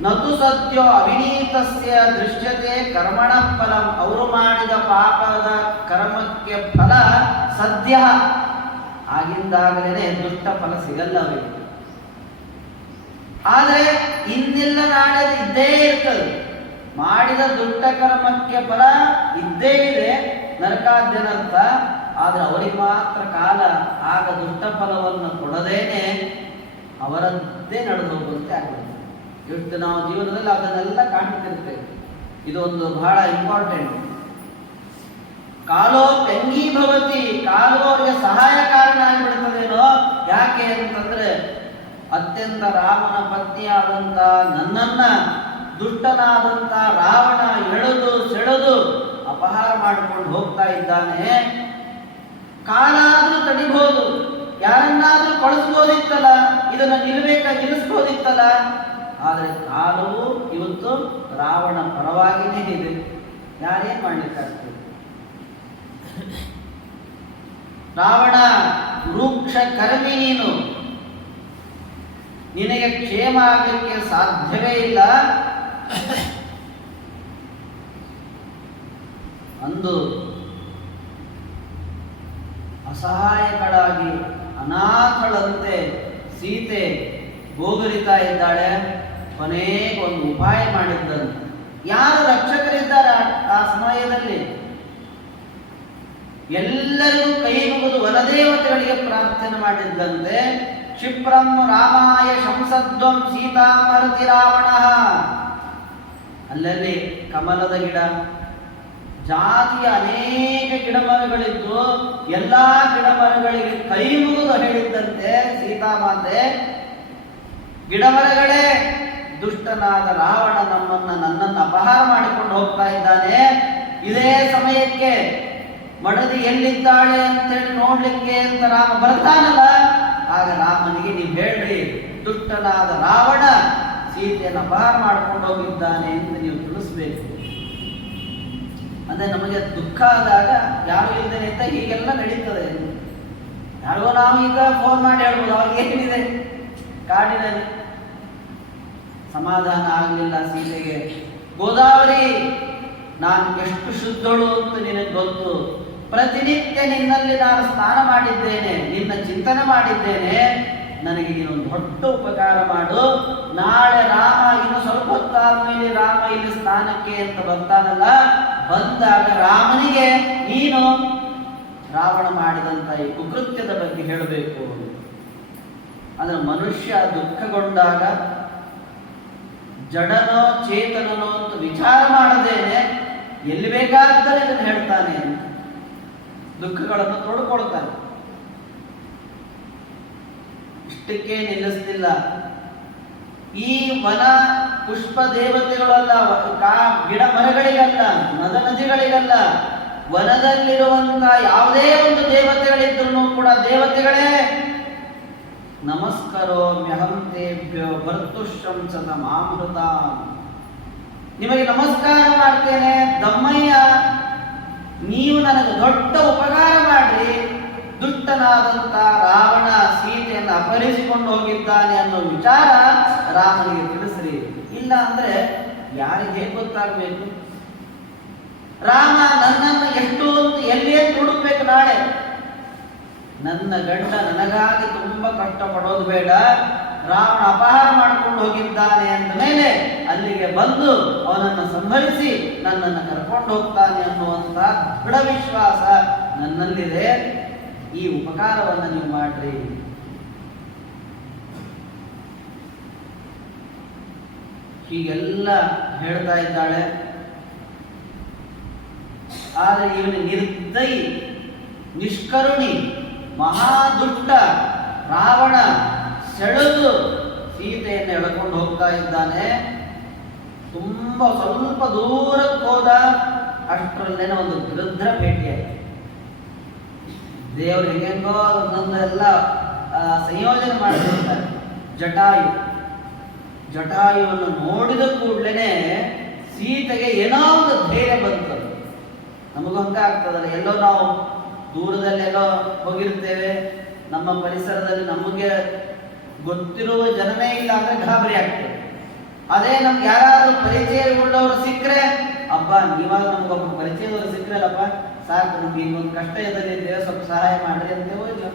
ನತು ಸತ್ಯೋ ಅವಿನೀತಸ್ಯ ದೃಶ್ಯತೆ ಕರ್ಮಣ ಫಲಂ. ಅವರು ಮಾಡಿದ ಪಾಪದ ಕರ್ಮಕ್ಕೆ ಫಲ ಸದ್ಯ ಆಗಿಂದಾಗಲೇ ದುಷ್ಟ ಫಲ ಸಿಗಲ್ಲ ಅವರಿಗೆ. ಆದರೆ ಇನ್ನಿಲ್ಲ ನಾಳೆ ಇದ್ದೇ ಇರ್ತದೆ. ಮಾಡಿದ ದುಷ್ಟ ಕರ್ಮಕ್ಕೆ ಫಲ ಇದ್ದೇ ಇದೆ, ನರಕಾದ್ಯನರ್ಥ. ಆದರೆ ಅವರಿಗೆ ಮಾತ್ರ ಕಾಲ ಆಗ ದುಷ್ಟ ಫಲವನ್ನು ಕೊಡದೇನೆ ಅವರದ್ದೇ ನಡೆದು ಹೋಗುವಂತೆ ಆಗುತ್ತೆ. ಇವತ್ತು ನಾವು ಜೀವನದಲ್ಲಿ ಅದನ್ನೆಲ್ಲ ಕಾಣ್ತಿರ್ತೇವೆ. ಇದೊಂದು ಬಹಳ ಇಂಪಾರ್ಟೆಂಟ್. ಕಾಲೋ ಪೆಂಗೀಭವತಿ. ಕಾಲೋ ಅವರಿಗೆ ಸಹಾಯ ಕಾರಣ ಆಗಿಬಿಡ್ತದೇನೋ. ಯಾಕೆ ಅಂತಂದ್ರೆ, ಅತ್ಯಂತ ರಾಮನ ಪತ್ನಿಯಾದಂಥ ನನ್ನನ್ನ ದುಷ್ಟನಾದಂಥ ರಾವಣ ಎಳೆದು ಸೆಳೆದು ಅಪಹಾರ ಮಾಡಿಕೊಂಡು ಹೋಗ್ತಾ ಇದ್ದಾನೆ. ಕಾಲಾದ್ರೂ ತಡಿಬಹುದು, ಯಾರನ್ನಾದ್ರೂ ಕಳಿಸ್ಬೋದಿತ್ತಲ್ಲ, ಇದನ್ನ ನಿಲ್ಲಿಸ್ಬೋದಿತ್ತಲ್ಲ. ಆದರೆ ಕಾಲವು ಇವತ್ತು ರಾವಣ ಪರವಾಗಿನೇ ಇದೆ. ಯಾರೇನ್ ಮಾಡ್ಲಿಕ್ಕಾಗ್ತದೆ? ರಾವಣ ವೃಕ್ಷ ಕರ್ಮಿ ನೀನು, ನಿನಗೆ ಕ್ಷೇಮ ಆಗಲಿಕ್ಕೆ ಸಾಧ್ಯವೇ ಇಲ್ಲ ಅಂದು ಅಸಹಾಯಕಳಾಗಿ ಅನಾಥಳಂತೆ ಸೀತೆ ಗೋಗರಿತಾ ಇದ್ದಾಳೆ. ಕೊನೆಗೆ ಒಂದು ಉಪಾಯ ಮಾಡಿದ್ದಂತೆ. ಯಾರು ರಕ್ಷಕರಿದ್ದಾರೆ ಆ ಸಮಯದಲ್ಲಿ? ಎಲ್ಲರಿಗೂ ಕೈ ಮುಗಿದು ವನದೇವತೆಗಳಿಗೆ ಪ್ರಾರ್ಥನೆ ಮಾಡಿದ್ದಂತೆ. ಕ್ಷಿಪ್ರಂ ರಾಮಾಯ ಶಂಸಧ್ವಂ ಸೀತಾಮರತಿ ರಾವಣ. ಅಲ್ಲಲ್ಲಿ ಕಮಲದ ಗಿಡ, ಜಾತಿಯ ಅನೇಕ ಗಿಡಮರಗಳಿದ್ದು ಎಲ್ಲಾ ಗಿಡಮರಗಳಿಗೆ ಕೈ ಮುಗಿದು ಹೇಳಿದ್ದಂತೆ ಸೀತಾಮಾತೆ, ಗಿಡಮರಗಳೇ, ದುಷ್ಟನಾದ ರಾವಣ ನನ್ನನ್ನು ಅಪಹಾರ ಮಾಡಿಕೊಂಡು ಹೋಗ್ತಾ ಇದ್ದಾನೆ. ಇದೇ ಸಮಯಕ್ಕೆ ಮಡದಿ ಎಲ್ಲಿದ್ದಾಳೆ ಅಂತೇಳಿ ನೋಡ್ಲಿಕ್ಕೆ ಅಂತ ರಾಮ ಬರ್ತಾನಲ್ಲ, ಆಗ ರಾಮನಿಗೆ ನೀವು ಹೇಳ್ರಿ, ದುಷ್ಟನಾದ ರಾವಣ ಸೀತೆಯನ್ನು ಅಪಹಾರ ಮಾಡ್ಕೊಂಡು ಹೋಗಿದ್ದಾನೆ ಅಂತ ನೀವು ತಿಳಿಸ್ಬೇಕು. ಅಂದ್ರೆ ನಮಗೆ ದುಃಖ ಆದಾಗ ಯಾರು ಇದ್ದೇನೆ ಅಂತ ಹೀಗೆಲ್ಲ ನಡೀತದೆ. ಯಾರಿಗೋ ನಾವು ಈಗ ಫೋನ್ ಮಾಡಿ ಹೇಳ್ಬೋದು, ಅವಾಗ ಏನಿದೆ ಕಾಡಿನಲ್ಲಿ. ಸಮಾಧಾನ ಆಗಲಿಲ್ಲ ಸೀತೆಗೆ. ಗೋದಾವರಿ, ನಾನು ಎಷ್ಟು ಶುದ್ಧಳು ಅಂತ ನಿನಗೆ ಗೊತ್ತು. ಪ್ರತಿನಿತ್ಯ ನಿನ್ನಲ್ಲಿ ನಾನು ಸ್ನಾನ ಮಾಡಿದ್ದೇನೆ, ನಿನ್ನ ಚಿಂತನೆ ಮಾಡಿದ್ದೇನೆ. ನನಗೆ ನೀನೊಂದು ದೊಡ್ಡ ಉಪಕಾರ ಮಾಡು. ನಾಳೆ ರಾಮ ಇನ್ನು ಸ್ವಲ್ಪ ಹೊತ್ತಾದ ಮೇಲೆ ರಾಮ ಇಲ್ಲಿ ಸ್ನಾನಕ್ಕೆ ಅಂತ ಬರ್ತಾನಲ್ಲ, ಬಂದಾಗ ರಾಮನಿಗೆ ನೀನು ರಾವಣ ಮಾಡಿದಂತ ಈ ಕುಕೃತ್ಯದ ಬಗ್ಗೆ ಹೇಳಬೇಕು. ಅಂದ್ರೆ ಮನುಷ್ಯ ದುಃಖಗೊಂಡಾಗ ಜಡನೋ ಚೇತನನೋ ಅಂತ ವಿಚಾರ ಮಾಡದೇನೆ ಎಲ್ಲಿ ಬೇಕಾದರೆ ಇದನ್ನು ಹೇಳ್ತಾನೆ, ದುಃಖಗಳನ್ನು ತೋಡ್ಕೊಳ್ತಾನೆ. ಇಷ್ಟಕ್ಕೆ ನಿಲ್ಲಿಸ್ತಿಲ್ಲ. ಈ ವನ ಪುಷ್ಪ ದೇವತೆಗಳಲ್ಲ, ಗಿಡ ಮರಗಳಿಗಲ್ಲ, ನದ ನದಿಗಳಿಗಲ್ಲ, ವನದಲ್ಲಿರುವಂತಹ ಯಾವುದೇ ಒಂದು ದೇವತೆಗಳಿದ್ರು ಕೂಡ ದೇವತೆಗಳೇ ನಮಸ್ಕರೋಮ್ಯಹಂ ತೇಭ್ಯೋ ಭರ್ತುಶಂಸತ ಮಾಮೃತ. ನಿಮಗೆ ನಮಸ್ಕಾರ ಮಾಡ್ತೇನೆ ದಮ್ಮಯ್ಯ, ನೀವು ನನಗೆ ದೊಡ್ಡ ಉಪಕಾರ ಮಾಡ್ರಿ. ದುಷ್ಟನಾದಂತ ರಾವಣ ಸೀತೆಯನ್ನು ಅಪಹರಿಸಿಕೊಂಡು ಹೋಗಿದ್ದಾನೆ ಅನ್ನೋ ವಿಚಾರ ರಾಮನಿಗೆ ತಿಳಿಸ್ರಿ. ಇಲ್ಲ ಅಂದ್ರೆ ಯಾರಿಗೆ ಗೊತ್ತಾಗಬೇಕು? ರಾಮ ನನ್ನನ್ನು ಎಷ್ಟು ಎಲ್ಲಿಯೇ ಹುಡುಕ್ಬೇಕು ನಾಳೆ. ನನ್ನ ಗಂಡ ನನಗಾಗಿ ತುಂಬಾ ಕಷ್ಟಪಡೋದು ಬೇಡ, ರಾವಣ ಅಪಹಾರ ಮಾಡಿಕೊಂಡು ಹೋಗಿದ್ದಾನೆ ಅಂದ ಮೇಲೆ ಅಲ್ಲಿಗೆ ಬಂದು ಅವನನ್ನು ಸಂಹರಿಸಿ ನನ್ನನ್ನು ಕರ್ಕೊಂಡು ಹೋಗ್ತಾನೆ ಅನ್ನುವಂತ ದೃಢ ವಿಶ್ವಾಸ ನನ್ನಲ್ಲಿದೆ. ಈ ಉಪಕಾರವನ್ನು ನೀವು ಮಾಡ್ರಿ. ಹೀಗೆಲ್ಲ ಹೇಳ್ತಾ ಇದ್ದಾಳೆ. ಆದರೆ ಇವನು ನಿರ್ದಯಿ, ನಿಷ್ಕರುಣಿ, ಮಹಾದುಷ್ಟ ರಾವಣ ಸೆಳೆದು ಸೀತೆಯನ್ನು ಎಳ್ಕೊಂಡು ಹೋಗ್ತಾ ಇದ್ದಾನೆ. ತುಂಬಾ ಸ್ವಲ್ಪ ದೂರಕ್ಕೆ ಹೋದ ಅಷ್ಟರಲ್ಲೇನೆ ಒಂದು ಗೃಧ್ರ ಭೇಟಿಯಾಯಿತು. ದೇವರು ಹೆಂಗೆಂಗೋ ಅದನ್ನೆಲ್ಲ ಸಂಯೋಜನೆ ಮಾಡಿರ್ತಾರೆ. ಜಟಾಯುವನ್ನು ನೋಡಿದ ಕೂಡಲೇ ಸೀತೆಗೆ ಏನೋ ಒಂದು ಧೈರ್ಯ ಬಂತು. ನಮಗೂ ಹಂಗ ಆಗ್ತದಲ್ಲ, ಎಲ್ಲೋ ನಾವು ದೂರದಲ್ಲೆಲ್ಲೋ ಹೋಗಿರ್ತೇವೆ, ನಮ್ಮ ಪರಿಸರದಲ್ಲಿ ನಮಗೆ ಗೊತ್ತಿರುವ ಜನನೇ ಇಲ್ಲ ಅಂದ್ರೆ ಗಾಬರಿ ಆಗ್ತದೆ. ಅದೇ ನಮ್ಗೆ ಯಾರಾದ್ರೂ ಪರಿಚಯ ಉಳ್ಳವರು ಸಿಕ್ಕರೆ, ಅಬ್ಬ ನೀವಾಗ ನಮ್ಗೊಬ್ಬ ಪರಿಚಯದವರು ಸಿಕ್ಕರಲ್ಲಪ್ಪ ಸಾಕು, ನಮ್ಗೆ ಇನ್ನೊಂದು ಕಷ್ಟ ಇದ್ದೇವೆ, ಸ್ವಲ್ಪ ಸಹಾಯ ಮಾಡ್ರಿ ಅಂತೇವೋ ಇಲ್ಲ.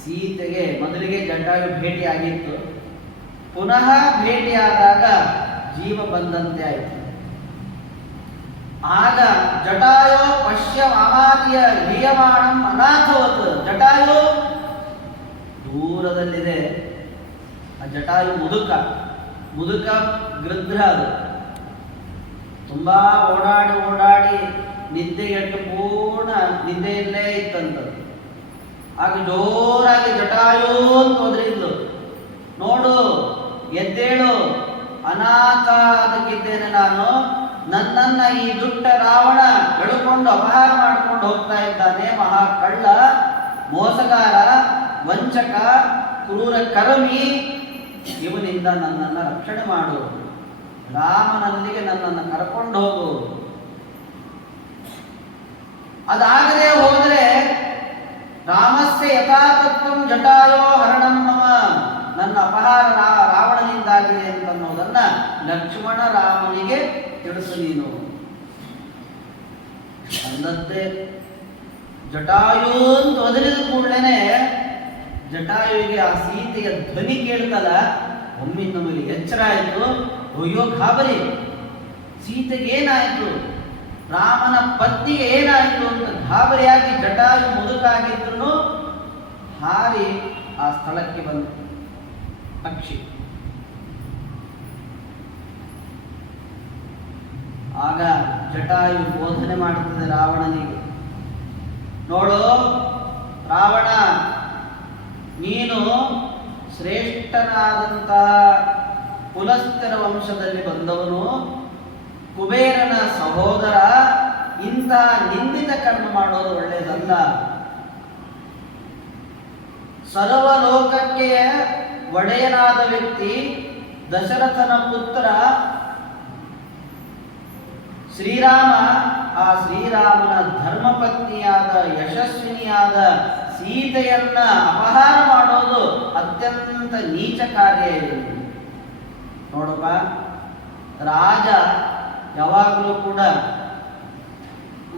ಸೀತೆಗೆ ಮೊದಲಿಗೆ ಜಟಾಯು ಭೇಟಿ ಆಗಿತ್ತು. ಪುನಃ ಭೇಟಿಯಾದಾಗ ಜೀವ ಬಂದಂತೆ ಆಯಿತು. ಆಗ ಜಟಾಯೋ ಪಶ್ಯ ಮಾಮಾರ್ಯ ಹೀಯಮಾಣಂ ಅನಾಥವತ್. ಜಟಾಯು ದೂರದಲ್ಲಿದೆ. ಆ ಜಟಾಯು ಮುದುಕ ಗೃಧ್ರ. ಅದು ತುಂಬಾ ಓಡಾಡಿ ನಿದ್ದೆಗೆಟ್ಟು ಪೂರ್ಣ ನಿದ್ದೆಯಲ್ಲೇ ಇತ್ತಂತದ್ದು. ಆಗ ಜೋರಾಗಿ ಜಟಾಯು ಅಂತ ಹೋದ್ರಿದ್ಲು, ನೋಡು ಎದ್ದೇಳು, ಅನಾಥ ಅದಕ್ಕಿದ್ದೇನೆ ನಾನು, ನನ್ನನ್ನ ಈ ದುಷ್ಟ ರಾವಣ ಎಳುಕೊಂಡು ಅಪಹಾರ ಮಾಡ್ಕೊಂಡು ಹೋಗ್ತಾ ಇದ್ದಾನೆ. ಮಹಾ ಕಳ್ಳ, ಮೋಸಗಾರ, ವಂಚಕ, ಕ್ರೂರ ಕರ್ಮಿ. ಇವನಿಂದ ನನ್ನನ್ನು ರಕ್ಷಣೆ ಮಾಡು, ರಾಮನಲ್ಲಿಗೆ ನನ್ನನ್ನು ಕರ್ಕೊಂಡು ಹೋಗು. ಅದಾಗದೆ ಹೋದರೆ ರಾಮಸ್ಯ ಯಥಾತತ್ವಂ ಜಟಾಯೋ ಹರಣಂ ಮಮ, ನನ್ನ ಅಪಹಾರ ರಾವಣನಿಂದಾಗಿದೆ ಅಂತನ್ನೋದನ್ನ ಲಕ್ಷ್ಮಣ ರಾಮನಿಗೆ ತಿಳಿಸು ನೀನು ಅಂದದ್ದೇ. ಜಟಾಯು ಅಂತ ಒದರಿದ ಕೂಡಲೇ ಜಟಾಯುವಿಗೆ ಆ ಸೀತೆಯ ಧ್ವನಿ ಕೇಳ್ತಲ್ಲ, ಒಮ್ಮಿಂದೊಮ್ಮೆಲೆ ಎಚ್ಚರ ಆಯಿತು. ಅಯ್ಯೋ ಗಾಬರಿ, ಸೀತೆಗೆ ಏನಾಯಿತು, ರಾಮನ ಪತ್ನಿಗೆ ಏನಾಯಿತು ಅಂತ ಗಾಬರಿಯಾಗಿ ಜಟಾಯು ಮುದುಕಾಗಿದ್ರು ಹಾರಿ ಆ ಸ್ಥಳಕ್ಕೆ ಬಂತು ಪಕ್ಷಿ. ಆಗ ಜಟಾಯು ಬೋಧನೆ ಮಾಡುತ್ತದೆ ರಾವಣನಿಗೆ, ನೋಡು ರಾವಣ, ನೀನು ಶ್ರೇಷ್ಠನಾದಂತಹ ಪುಲಸ್ತ್ಯರ ವಂಶದಲ್ಲಿ ಬಂದವನು, ಕುಬೇರನ ಸಹೋದರ. ಇಂತಹ ನಿಂದಿತ ಕರ್ಮ ಮಾಡೋದು ಒಳ್ಳೆಯದಲ್ಲ. ಸರ್ವಲೋಕಕ್ಕೆ ಒಡೆಯನಾದ ವ್ಯಕ್ತಿ ದಶರಥನ ಪುತ್ರ ಶ್ರೀರಾಮ. ಆ ಶ್ರೀರಾಮನ ಧರ್ಮಪತ್ನಿಯಾದ ಯಶಸ್ವಿನಿಯಾದ ಸೀತೆಯನ್ನ ಅಪಹಾರ ಮಾಡೋದು ಅತ್ಯಂತ ನೀಚ ಕಾರ್ಯ ಇದೆ. ನೋಡಪ್ಪ, ರಾಜ ಯಾವಾಗಲೂ ಕೂಡ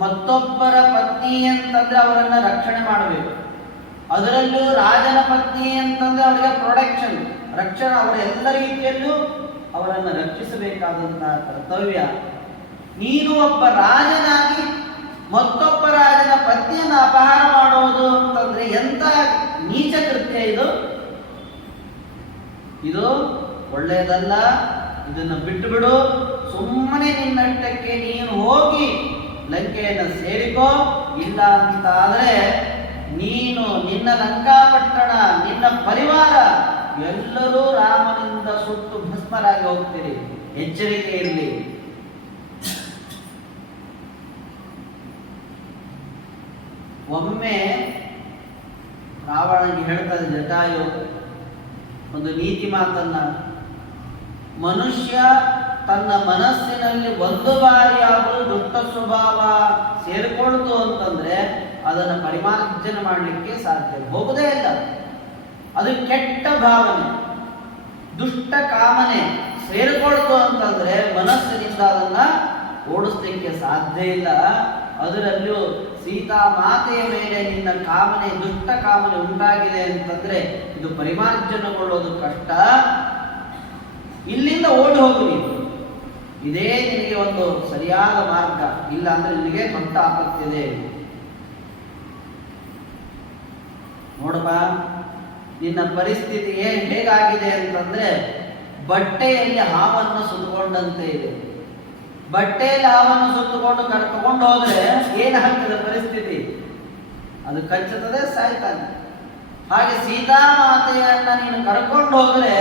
ಮತ್ತೊಬ್ಬರ ಪತ್ನಿ ಅಂತಂದ್ರೆ ಅವರನ್ನ ರಕ್ಷಣೆ ಮಾಡಬೇಕು. ಅದರಲ್ಲೂ ರಾಜನ ಪತ್ನಿ ಅಂತಂದ್ರೆ ಅವರಿಗೆ ಪ್ರೊಟೆಕ್ಷನ್, ರಕ್ಷಣೆ, ಅವರ ಎಲ್ಲ ರೀತಿಯಲ್ಲೂ ಅವರನ್ನು ರಕ್ಷಿಸಬೇಕಾದಂತಹ ಕರ್ತವ್ಯ. ನೀನು ಒಬ್ಬ ರಾಜನಾಗಿ ಮತ್ತೊಬ್ಬ ರಾಜನ ಪತ್ನಿಯನ್ನು ಅಪಹಾರ ಮಾಡೋದು ಅಂತಂದ್ರೆ ಎಂತ ನೀಚ ಕೃತ್ಯ ಇದು. ಇದು ಒಳ್ಳೆಯದಲ್ಲ. ಇದನ್ನು ಬಿಟ್ಟು ಬಿಡು. ಸುಮ್ಮನೆ ನಿನ್ನಷ್ಟಕ್ಕೆ ನೀನು ಹೋಗಿ ಲಂಕೆಯನ್ನು ಸೇರಿಕೋ. ಇಲ್ಲ ಅಂತ ಆದ್ರೆ ನೀನು, ನಿನ್ನ ಲಂಕಾಪಟ್ಟಣ, ನಿನ್ನ ಪರಿವಾರ ಎಲ್ಲರೂ ರಾಮನಿಂದ ಸುಟ್ಟು ಭಸ್ಮರಾಗಿ ಹೋಗ್ತೀರಿ. ಎಚ್ಚರಿಕೆ ಇರಲಿ. ಒಮ್ಮೆ ರಾವಣನಿಗೆ ಹೇಳ್ತದೆ ಜಟಾಯು ಒಂದು ನೀತಿ ಮಾತನ್ನ, ಮನುಷ್ಯ ತನ್ನ ಮನಸ್ಸಿನಲ್ಲಿ ಒಂದು ಬಾರಿಯಾದರೂ ದುಷ್ಟ ಸ್ವಭಾವ ಸೇರಿಕೊಳ್ತು ಅಂತಂದ್ರೆ ಅದನ್ನು ಪರಿಮಾರ್ಜನೆ ಮಾಡಲಿಕ್ಕೆ ಸಾಧ್ಯ ಹೋಗುದೇ ಇಲ್ಲ. ಅದು ಕೆಟ್ಟ ಭಾವನೆ, ದುಷ್ಟ ಕಾಮನೆ ಸೇರಿಕೊಳ್ತು ಅಂತಂದ್ರೆ ಮನಸ್ಸಿನಿಂದ ಅದನ್ನ ಓಡಿಸ್ಲಿಕ್ಕೆ ಸಾಧ್ಯ ಇಲ್ಲ. ಅದರಲ್ಲೂ ಸೀತಾ ಮಾತೆಯ ಮೇಲೆ ನಿನ್ನ ಕಾಮನೆ, ದುಷ್ಟ ಕಾಮನೆ ಉಂಟಾಗಿದೆ ಅಂತಂದ್ರೆ ಇದು ಪರಿಮಾರ್ಜನೆಗೊಳ್ಳೋದು ಕಷ್ಟ. ಇಲ್ಲಿಂದ ಓಡಿ ಹೋಗು ನೀನು, ಇದೇ ನಿನಗೆ ಒಂದು ಸರಿಯಾದ ಮಾರ್ಗ, ಇಲ್ಲ ಅಂದ್ರೆ ನಿನಗೆ ದೊಡ್ಡ ಆಪತ್ತಿದೆ. ನೋಡಪ್ಪ, ನಿನ್ನ ಪರಿಸ್ಥಿತಿ ಹೇಗಾಗಿದೆ ಅಂತಂದ್ರೆ ಬಟ್ಟೆಯಲ್ಲಿ ಹಾವನ್ನು ಸುತ್ತಕೊಂಡಂತೆ ಇದೆ. ಬಟ್ಟೆಯಲ್ಲಿ ಹಾವನ್ನು ಸುತ್ತಕೊಂಡು ಕರ್ಕೊಂಡು ಹೋದ್ರೆ ಏನಾಗ್ತದೆ ಪರಿಸ್ಥಿತಿ? ಅದು ಕಚ್ಚುತ್ತದೆ, ಸಾಯ್ತಾನೆ. ಹಾಗೆ ಸೀತಾಮಾತೆಯನ್ನ ನೀನು ಕರ್ಕೊಂಡು ಹೋದ್ರೆ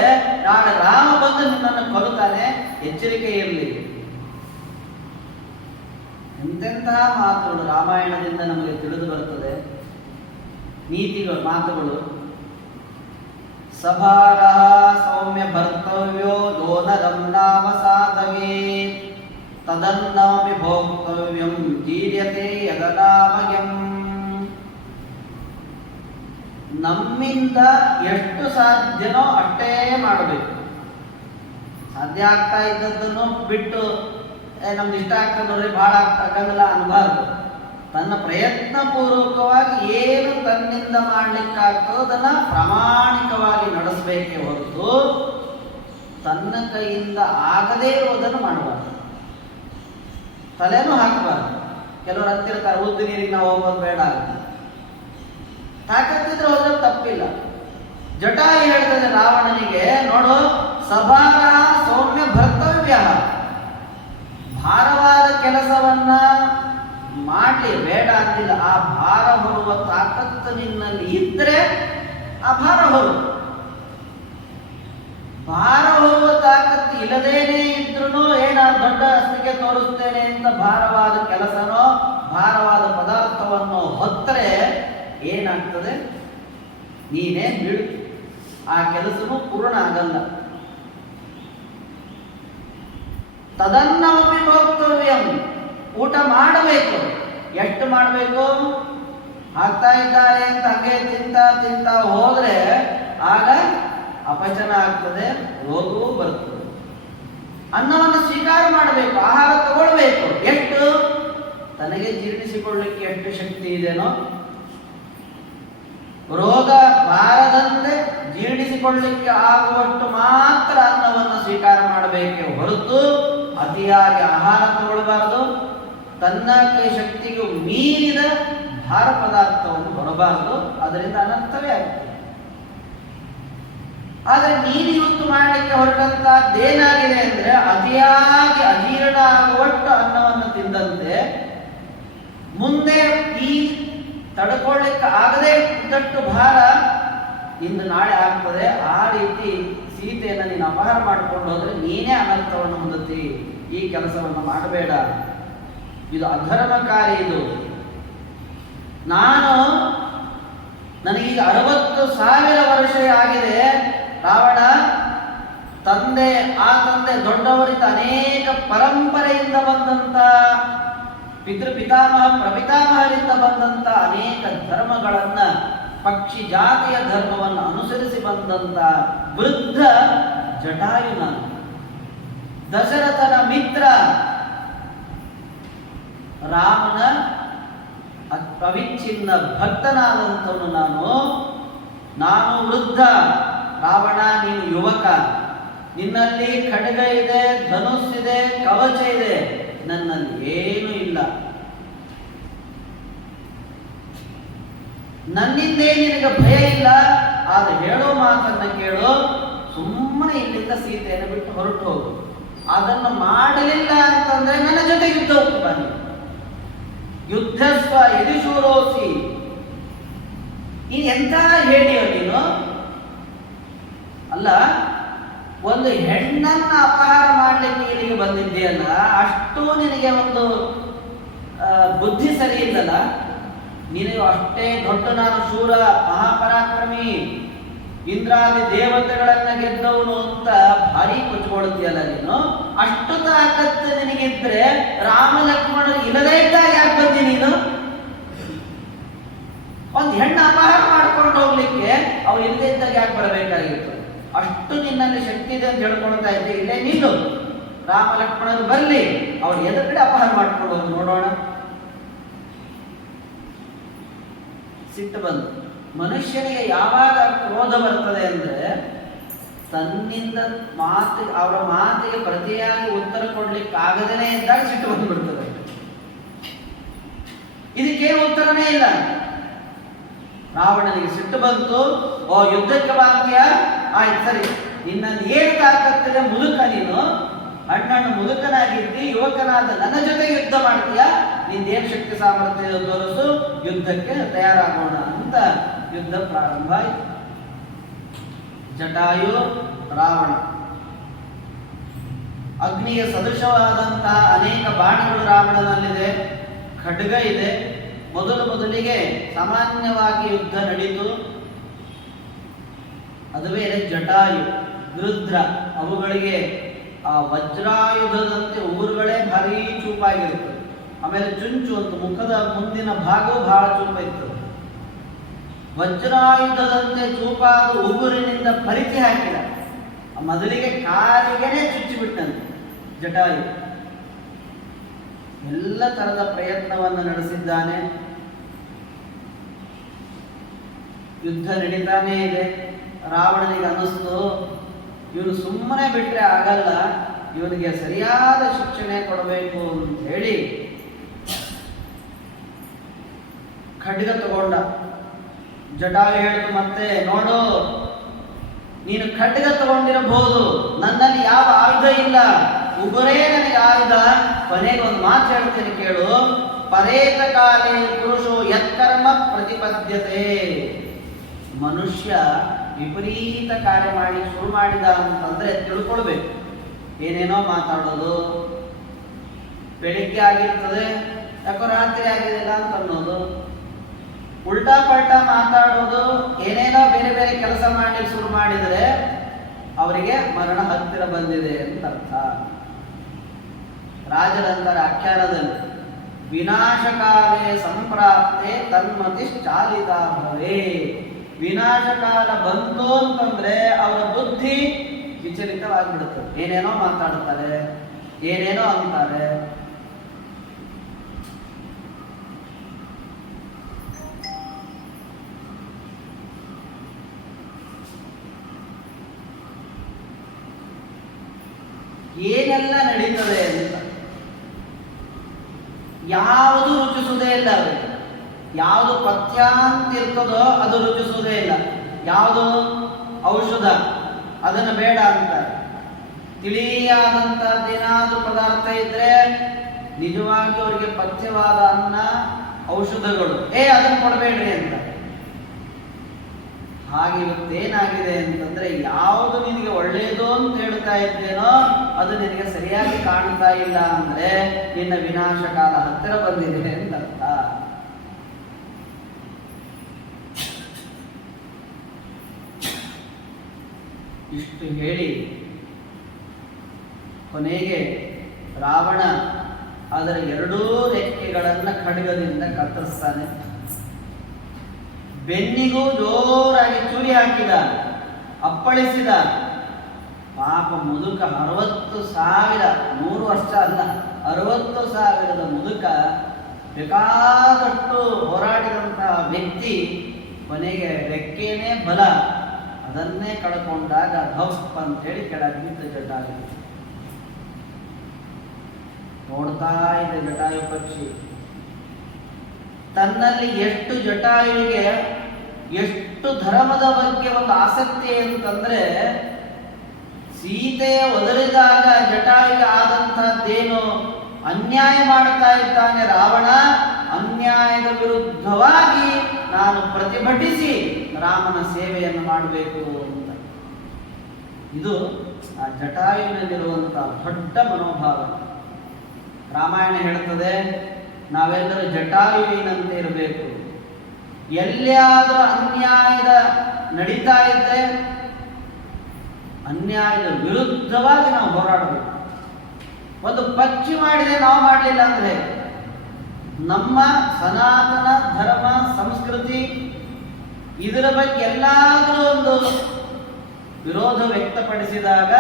ನಾಳೆ ರಾಮ ಬಂದು ನಿನ್ನನ್ನು ಕೊಲ್ಲುತ್ತಾನೆ, ಎಚ್ಚರಿಕೆ ಇರಲಿ. ಎಂತೆಂತಹ ಮಾತುಗಳು ರಾಮಾಯಣದಿಂದ ನಮಗೆ ತಿಳಿದು ಬರುತ್ತದೆ, ನೀತಿಗಳು, ಮಾತುಗಳು. ಸಭಾರ ಸೌಮ್ಯ ಭರ್ತವ್ಯೋ ಲೋನರಂ ನಾಮ ಸಾಧವೇ ತದನ್ನಮಿ ಭೋಕ್ತವ್ಯಂ ಜೀರ್ಯತೆ ಯದನಾಮಯಂ. ನಮ್ಮಿಂದ ಎಷ್ಟು ಸಾಧ್ಯನೋ ಅಷ್ಟೇ ಮಾಡಬೇಕು. ಸಾಧ್ಯ ಆಗ್ತಾ ಇದ್ದದ್ದನ್ನು ಬಿಟ್ಟು ನಮ್ಗೆ ಇಷ್ಟ ಆಗ್ತದೆ ನೋಡ್ರಿ, ಬಹಳ ಆಗಲ್ಲ ಅನ್ಬಾರ್ದು. ತನ್ನ ಪ್ರಯತ್ನ ಪೂರ್ವಕವಾಗಿ ಏನು ತನ್ನಿಂದ ಮಾಡ್ಲಿಕ್ಕಾಗ್ತದೋ ಅದನ್ನ ಪ್ರಾಮಾಣಿಕವಾಗಿ ನಡೆಸಬೇಕೇ ಹೊರತು ತನ್ನ ಕೈಯಿಂದ ಆಗದೇ ಇರುವುದನ್ನು ಮಾಡಬಾರ್ದು. ತಲೆನೂ ಹಾಕಬಾರ್ದು. ಕೆಲವರು ಅಂತಿರ್ತಾರೆ ಉದ್ದು ನೀರಿಗೆ ನಾವು ಹೋಗೋದು ಬೇಡ ಅಂತ. ತಾಕತ್ತಿದ್ರೆ ಹೋದ್ರೆ ತಪ್ಪಿಲ್ಲ. ಜಟಾಯು ಹೇಳ್ತದೆ ರಾವಣನಿಗೆ, ನೋಡು, ಸಭಾರ ಸೌಮ್ಯ ಭರ್ತವ್ಯ, ಭಾರವಾದ ಕೆಲಸವನ್ನ ಮಾಡಲಿ, ಬೇಡ ಅಂತಿಲ್ಲ. ಆ ಭಾರ ಹೊರುವ ತಾಕತ್ತು ನಿನ್ನಲ್ಲಿ ಇದ್ರೆ ಆ ಭಾರ ಹೊರು. ಭಾರ ಹೊರುವ ತಾಕತ್ತು ಇಲ್ಲದೇನೆ ಇದ್ರೂ ದೊಡ್ಡ ಅಸ್ತಿಕೆ ತೋರಿಸ್ತೇನೆ ಅಂತ ಭಾರವಾದ ಕೆಲಸನೋ ಭಾರವಾದ ಪದಾರ್ಥವನ್ನು ಹೊತ್ತರೆ ಏನಾಗ್ತದೆ? ನೀನೇ ಬೀಳು, ಆ ಕೆಲಸನೂ ಪೂರ್ಣ ಆಗಲ್ಲ. ತದನ್ನಮಪಿ ಭೋಕ್ತವ್ಯಂ, ಊಟ ಮಾಡಬೇಕು. ಎಷ್ಟು ಮಾಡಬೇಕು? ಹಾಕ್ತಾ ಇದ್ದಾರೆ ಅಂತ ಹಾಗೆ ತಿಂತ ಹೋದ್ರೆ ಆಗ ಅಪಚನ ಆಗ್ತದೆ, ರೋಗವೂ ಬರ್ತದೆ. ಅನ್ನವನ್ನು ಸ್ವೀಕಾರ ಮಾಡಬೇಕು, ಆಹಾರ ತಗೊಳ್ಬೇಕು. ಎಷ್ಟು? ತನಗೆ ಜೀರ್ಣಿಸಿಕೊಳ್ಳಲಿಕ್ಕೆ ಎಷ್ಟು ಶಕ್ತಿ ಇದೆನೋ, ರೋಗ ಬಾರದಂತೆ ಜೀರ್ಣಿಸಿಕೊಳ್ಳಲಿಕ್ಕೆ ಆಗುವಷ್ಟು ಮಾತ್ರ ಅನ್ನವನ್ನು ಸ್ವೀಕಾರ ಮಾಡಬೇಕೆ ಹೊರತು ಅತಿಯಾಗಿ ಆಹಾರ ತಗೊಳ್ಬಾರದು. ತನ್ನ ಕೈ ಶಕ್ತಿಗೂ ಮೀರಿದ ಭಾರ ಪದಾರ್ಥವನ್ನು ಹೊರಬಾರದು, ಅದರಿಂದ ಅನರ್ಥವೇ ಆಗುತ್ತೆ. ಆದರೆ ನೀನು ಇವತ್ತು ಮಾಡಲಿಕ್ಕೆ ಹೊರಟಂತದ್ದೇನಾಗಿದೆ ಅಂದ್ರೆ ಅತಿಯಾಗಿ ಅಜೀರ್ಣ ಆಗುವಷ್ಟು ಅನ್ನವನ್ನು ತಿಂದಂತೆ ಮುಂದೆ ಈ ತಡ್ಕೊಳ್ಳಿಕ್ಕೆ ಆಗದೆ ಇದ್ದಷ್ಟು ಭಾರ ಇಂದು ನಾಳೆ ಆಗ್ತದೆ. ಆ ರೀತಿ ಸೀತೆಯನ್ನು ನೀನು ಅಪಹಾರ ಮಾಡಿಕೊಂಡು ಹೋದ್ರೆ ನೀನೇ ಅನರ್ಥವನ್ನು ಹೊಂದುತ್ತಿ. ಈ ಕೆಲಸವನ್ನು ಮಾಡಬೇಡ, ಇದು ಅಧರ್ಮಕಾರಿ. ಇದು ನನಗೀಗ 60,000 ವರ್ಷ ಆಗಿದೆ. ರಾವಣ ಆ ತಂದೆ ದೊಡ್ಡವರಿಂದ ಅನೇಕ ಪರಂಪರೆಯಿಂದ ಬಂದಂತ ಪಿತೃಪಿತಾಮಹ ಪ್ರಪಿತಾಮಹರಿಂದ ಬಂದಂತ ಅನೇಕ ಧರ್ಮಗಳನ್ನ, ಪಕ್ಷಿ ಜಾತಿಯ ಧರ್ಮವನ್ನು ಅನುಸರಿಸಿ ಬಂದಂತ ವೃದ್ಧ ಜಟಾಯು ನಾನು, ದಶರಥನ ಮಿತ್ರ, ರಾಮನ ಅವಿಚ್ಛಿನ್ನ ಭಕ್ತನಾದಂಥವನು ನಾನು ವೃದ್ಧ. ರಾವಣ, ನೀನು ಯುವಕ, ನಿನ್ನಲ್ಲಿ ಖಡ್ಗ ಇದೆ, ಧನುಸ್ಸಿದೆ, ಕವಚ ಇದೆ, ನನ್ನಲ್ಲಿ ಏನೂ ಇಲ್ಲ. ನನ್ನಿಂದೇ ನಿನಗೆ ಭಯ ಇಲ್ಲ. ಆದ್ರೆ ಹೇಳೋ ಮಾತನ್ನ ಕೇಳು, ಸುಮ್ಮನೆ ಇಲ್ಲಿಂದ ಸೀತೆಯನ್ನು ಬಿಟ್ಟು ಹೊರಟು ಹೋಗು. ಅದನ್ನು ಮಾಡಲಿಲ್ಲ ಅಂತಂದ್ರೆ ನನ್ನ ಜೊತೆ ಯುದ್ಧ ಬನ್ನಿ. ಯುದ್ಧಸ್ವ ಯದಿಶೂರೋಸಿ. ಈ ಎಂತ ಹೇಳಿಯೋ ನೀನು? ಅಲ್ಲ, ಒಂದು ಹೆಣ್ಣನ್ನ ಅಪಹಾರ ಮಾಡಲಿಕ್ಕೆ ಇಲ್ಲಿಗೆ ಬಂದಿದ್ದೀಯಲ್ಲ, ಅಷ್ಟು ನಿನಗೆ ಒಂದು ಬುದ್ಧಿ ಸರಿ ಇಲ್ಲಲ್ಲ. ನೀನು ಅಷ್ಟೇ ದೊಡ್ಡ, ನಾನು ಶೂರ ಮಹಾಪರಾಕ್ರಮಿ, ಇಂದ್ರಾದಿ ದೇವತೆಗಳನ್ನ ಗೆದ್ದವನು ಅಂತ ಭಾರಿ ಕೊಚ್ಚಿಕೊಡುತ್ತೀಯಲ್ಲ ನೀನು. ಅಷ್ಟು ತಾಕತ್ತು ನಿನಗಿದ್ರೆ ರಾಮ ಲಕ್ಷ್ಮಣರು ಇಲ್ಲದೇ ಇದ್ದಾಗ ಯಾಕೆ ಬಂದಿ ನೀನು? ಒಂದು ಹೆಣ್ಣು ಅಪಹಾರ ಮಾಡ್ಕೊಂಡು ಹೋಗ್ಲಿಕ್ಕೆ ಅವ್ರು ಇಲ್ಲದೇ ಇದ್ದಾಗ ಯಾಕೆ ಬರಬೇಕಾಗಿತ್ತು? ಅಷ್ಟು ನಿನ್ನಲ್ಲಿ ಶಕ್ತಿ ಇದೆ ಅಂತ ಹೇಳ್ಕೊಳ್ತಾ ಇದ್ದೆ. ಇಲ್ಲೇ ನಿಲ್ಲು, ರಾಮ ಲಕ್ಷ್ಮಣರು ಬರಲಿ, ಅವ್ರು ಎದುರುಗಡೆ ಅಪಹಾರ ಮಾಡ್ಕೊಂಡು ಹೋಗಿ ನೋಡೋಣ. ಸಿಟ್ಟು ಬಂದು, ಮನುಷ್ಯನಿಗೆ ಯಾವಾಗ ಕ್ರೋಧ ಬರ್ತದೆ ಅಂದ್ರೆ ತನ್ನಿಂದ ಅವರ ಮಾತಿಗೆ ಪ್ರತಿಯಾಗಿ ಉತ್ತರ ಕೊಡ್ಲಿಕ್ಕೆ ಆಗದೇನೆ ಇದ್ದಾಗ ಸಿಟ್ಟು ಬಂದ್ಬಿಡ್ತದೆ. ಇದಕ್ಕೇನು ಉತ್ತರನೇ ಇಲ್ಲ. ರಾವಣನಿಗೆ ಸಿಟ್ಟು ಬಂತು. ಓ, ಯುದ್ಧಕ್ಕೆ ಬಾಕ್ತೀಯ? ಆಯ್ತು ಸರಿ, ನಿನ್ನಲ್ಲಿ ಏನು ತಾಕತ್ತಿದೆ, ಮುದುಕ ನೀನು, ಹಣ್ಣಣ್ಣು ಮುದುಕನಾಗಿದ್ದಿ, ಯುವಕನಾದ ನನ್ನ ಜೊತೆ ಯುದ್ಧ ಮಾಡ್ತೀಯ, ನಿಂದೇನು ಶಕ್ತಿ ಸಾಮರ್ಥ್ಯ ತೋರಿಸು, ಯುದ್ಧಕ್ಕೆ ತಯಾರಾಗೋಣ ಅಂತ ಯುದ್ಧ ಪ್ರಾರಂಭ ಆಯಿತು. ಜಟಾಯು ರಾವಣ, ಅಗ್ನಿಗೆ ಸದೃಶವಾದಂತಹ ಅನೇಕ ಬಾಣಗಳು ರಾವಣನಲ್ಲಿದೆ, ಖಡ್ಗ ಇದೆ. ಮೊದಲಿಗೆ ಸಾಮಾನ್ಯವಾಗಿ ಯುದ್ಧ ನಡೀತು. ಅದುವೇ ಜಟಾಯು, ಗೃಧ್ರ, ಅವುಗಳಿಗೆ ಆ ವಜ್ರಾಯುಧದಂತೆ ಉಗುರುಗಳೇ ಭಾರಿ ಚೂಪಾಗಿರುತ್ತದೆ. ಆಮೇಲೆ ಚುಂಚು ಅಂತ ಮುಖದ ಮುಂದಿನ ಭಾಗವು ಬಹಳ ಚೂಪ ಇರ್ತದೆ. ವಜ್ರಾಯುಧದಂತೆ ಚೂಪಾದ ಉಗುರಿನಿಂದ ಪರಿಚಿ ಹಾಕಿದ. ಮೊದಲಿಗೆ ಕಾಲಿಗೆನೆ ಚುಚ್ಚಿಬಿಟ್ಟಂತೆ ಜಟಾಯು. ಎಲ್ಲ ತರದ ಪ್ರಯತ್ನವನ್ನು ನಡೆಸಿದ್ದಾನೆ. ಯುದ್ಧ ನಡೀತಾನೇ ಇದೆ. ರಾವಣನಿಗೆ ಅನ್ನಿಸ್ತು, ಇವನು ಸುಮ್ಮನೆ ಬಿಟ್ರೆ ಆಗಲ್ಲ, ಇವನಿಗೆ ಸರಿಯಾದ ಶಿಕ್ಷಣೆ ಕೊಡಬೇಕು ಅಂತ ಹೇಳಿ ಖಡ್ಗ ತಗೊಂಡ. ಜಟಾಯು ಹೇಳಿದ ಮತ್ತೆ, ನೋಡು, ನೀನು ಖಡ್ಗ ತಗೊಂಡಿರಬಹುದು, ನನ್ನಲ್ಲಿ ಯಾವ ಆಯುಧ ಇಲ್ಲ, ಉಗುರೇ ನನಗೆ ಆಯುಧ. ಕೊನೆಗೆ ಒಂದು ಮಾತು ಹೇಳ್ತೇನೆ ಕೇಳು, ಪರೇತ ಕಾಲೇ ಪುರುಷೋ ಯತ್ಕರ್ಮ ಪ್ರತಿಪದ್ಯತೆ. ಮನುಷ್ಯ ವಿಪರೀತ ಕಾರ್ಯ ಮಾಡಿ ಶುರು ಮಾಡಿದ ಅಂತಂದ್ರೆ ತಿಳ್ಕೊಳ್ಬೇಕು. ಏನೇನೋ ಮಾತಾಡೋದು, ಬೆಳಿಗ್ಗೆ ಆಗಿರ್ತದೆ ಯಾಕೋ ರಾತ್ರಿ ಆಗಿದಿಲ್ಲ ಅಂತ ಅನ್ನೋದು, ಉಲ್ಟಾ ಪಲ್ಟಾ ಮಾತಾಡೋದು, ಏನೇನೋ ಬೇರೆ ಬೇರೆ ಕೆಲಸ ಮಾಡ್ಲಿಕ್ಕೆ ಶುರು ಮಾಡಿದರೆ ಅವರಿಗೆ ಮರಣ ಹತ್ತಿರ ಬಂದಿದೆ ಅಂತ ಅರ್ಥ. ರಾಜರಂತರ ಆಖ್ಯಾನದಲ್ಲಿ ವಿನಾಶಕಾಲೇ ಸಂಪ್ರಾಪ್ತೆ ತನ್ಮತಿ ಚಾಲಿತ ಭವೇ. ವಿನಾಶಕಾಲ ಬಂತು ಅಂತಂದ್ರೆ ಅವರ ಬುದ್ಧಿ ವಿಚಲಿತವಾಗಿಬಿಡುತ್ತದೆ. ಏನೇನೋ ಮಾತಾಡ್ತಾರೆ, ಏನೇನೋ ಅಂತಾರೆ. ಏನೆಲ್ಲ ನಡೀತದೆ ಅಂತ ಯಾವುದು ರುಚಿಸುವುದೇ ಇಲ್ಲ ಅವರಿಗೆ. ಯಾವುದು ಪಥ್ಯ ಅಂತ ಇರ್ತದೋ ಅದು ರುಚಿಸುವುದೇ ಇಲ್ಲ. ಯಾವುದು ಔಷಧ ಅದನ್ನು ಬೇಡ ಅಂತಾರೆ. ತಿಳಿಯಾದಂತಹದ್ದೇನಾದ್ರೂ ಪದಾರ್ಥ ಇದ್ರೆ ನಿಜವಾಗಿ ಅವರಿಗೆ ಪಥ್ಯವಾದ ಅನ್ನ, ಔಷಧಗಳು, ಅದನ್ನು ಕೊಡಬೇಡ್ರಿ ಅಂತ. ಹಾಗೆ ಇವತ್ತೇನಾಗಿದೆ ಅಂತಂದ್ರೆ, ಯಾವುದು ನಿನಗೆ ಒಳ್ಳೆಯದು ಅಂತ ಹೇಳ್ತಾ ಇದ್ದೇನೋ ಅದು ನಿನಗೆ ಸರಿಯಾಗಿ ಕಾಣ್ತಾ ಇಲ್ಲ ಅಂದ್ರೆ ನಿನ್ನ ವಿನಾಶ ಕಾಲ ಹತ್ತಿರ ಬಂದಿದೆ ಅಂತ ಅರ್ಥ. ಇಷ್ಟು ಹೇಳಿ ಕೊನೆಗೆ ರಾವಣ ಅದರ ಎರಡೂ ರೆಕ್ಕೆಗಳನ್ನ ಖಡ್ಗದಿಂದ ಕತ್ತರಿಸ್ತಾನೆ. ಬೆನ್ನಿಗೂ ಜೋರಾಗಿ ಚೂರಿ ಹಾಕಿದ, ಅಪ್ಪಳಿಸಿದ. ಪಾಪ ಮುದುಕ 60,000, 100 ವರ್ಷ ಅಲ್ಲ, 60,000 ಮುದುಕ, ಬೇಕಾದಷ್ಟು ಹೋರಾಡಿದಂತಹ ವ್ಯಕ್ತಿ ಕೊನೆಗೆ ರೆಕ್ಕೆನೇ ಬಲ, ಅದನ್ನೇ ಕಳ್ಕೊಂಡಾಗ ಧಪ್ ಅಂತೇಳಿ ಕೆಳಗೆ ನಿಂತ ಜಟಾಯು. ನೋಡ್ತಾ ಇದೆ ಜಟಾಯು ಪಕ್ಷಿ. ತನ್ನಲ್ಲಿ ಎಷ್ಟು ಜಟಾಯುವಿಗೆ ಎಷ್ಟು ಧರ್ಮದ ಬಗ್ಗೆ ಒಂದು ಆಸಕ್ತಿ ಅಂತಂದ್ರೆ, ಸೀತೆಯ ಒದರಿದಾಗ ಜಟಾಯುವಿಗೆ ಆದಂತಹದ್ದೇನು ಅನ್ಯಾಯ ಮಾಡ್ತಾ ಇದ್ದಾನೆ ರಾವಣ, ಅನ್ಯಾಯದ ವಿರುದ್ಧವಾಗಿ ನಾನು ಪ್ರತಿಭಟಿಸಿ ರಾಮನ ಸೇವೆಯನ್ನು ಮಾಡಬೇಕು ಅಂತ. ಇದು ಆ ಜಟಾಯುವಿನಲ್ಲಿರುವಂತಹ ದೊಡ್ಡ ಮನೋಭಾವ. ರಾಮಾಯಣ ಹೇಳ್ತದೆ, ನಾವೆಲ್ಲರೂ ಜಟಾಯುವಿನಂತೆ ಇರಬೇಕು. ಎಲ್ಲಿಯಾದರೂ ಅನ್ಯಾಯದ ನಡೀತಾ ಇದ್ರೆ ಅನ್ಯಾಯದ ವಿರುದ್ಧವಾಗಿ ನಾವು ಹೋರಾಡಬೇಕು. ಒಂದು ಪಕ್ಷಿ ಮಾಡಿದೆ, ನಾವು ಮಾಡಲಿಲ್ಲ ಅಂದ್ರೆ ನಮ್ಮ ಸನಾತನ ಧರ್ಮ ಸಂಸ್ಕೃತಿ ಇದರ ಬಗ್ಗೆ ಎಲ್ಲಾದರೂ ಒಂದು ವಿರೋಧ ವ್ಯಕ್ತಪಡಿಸಿದಾಗ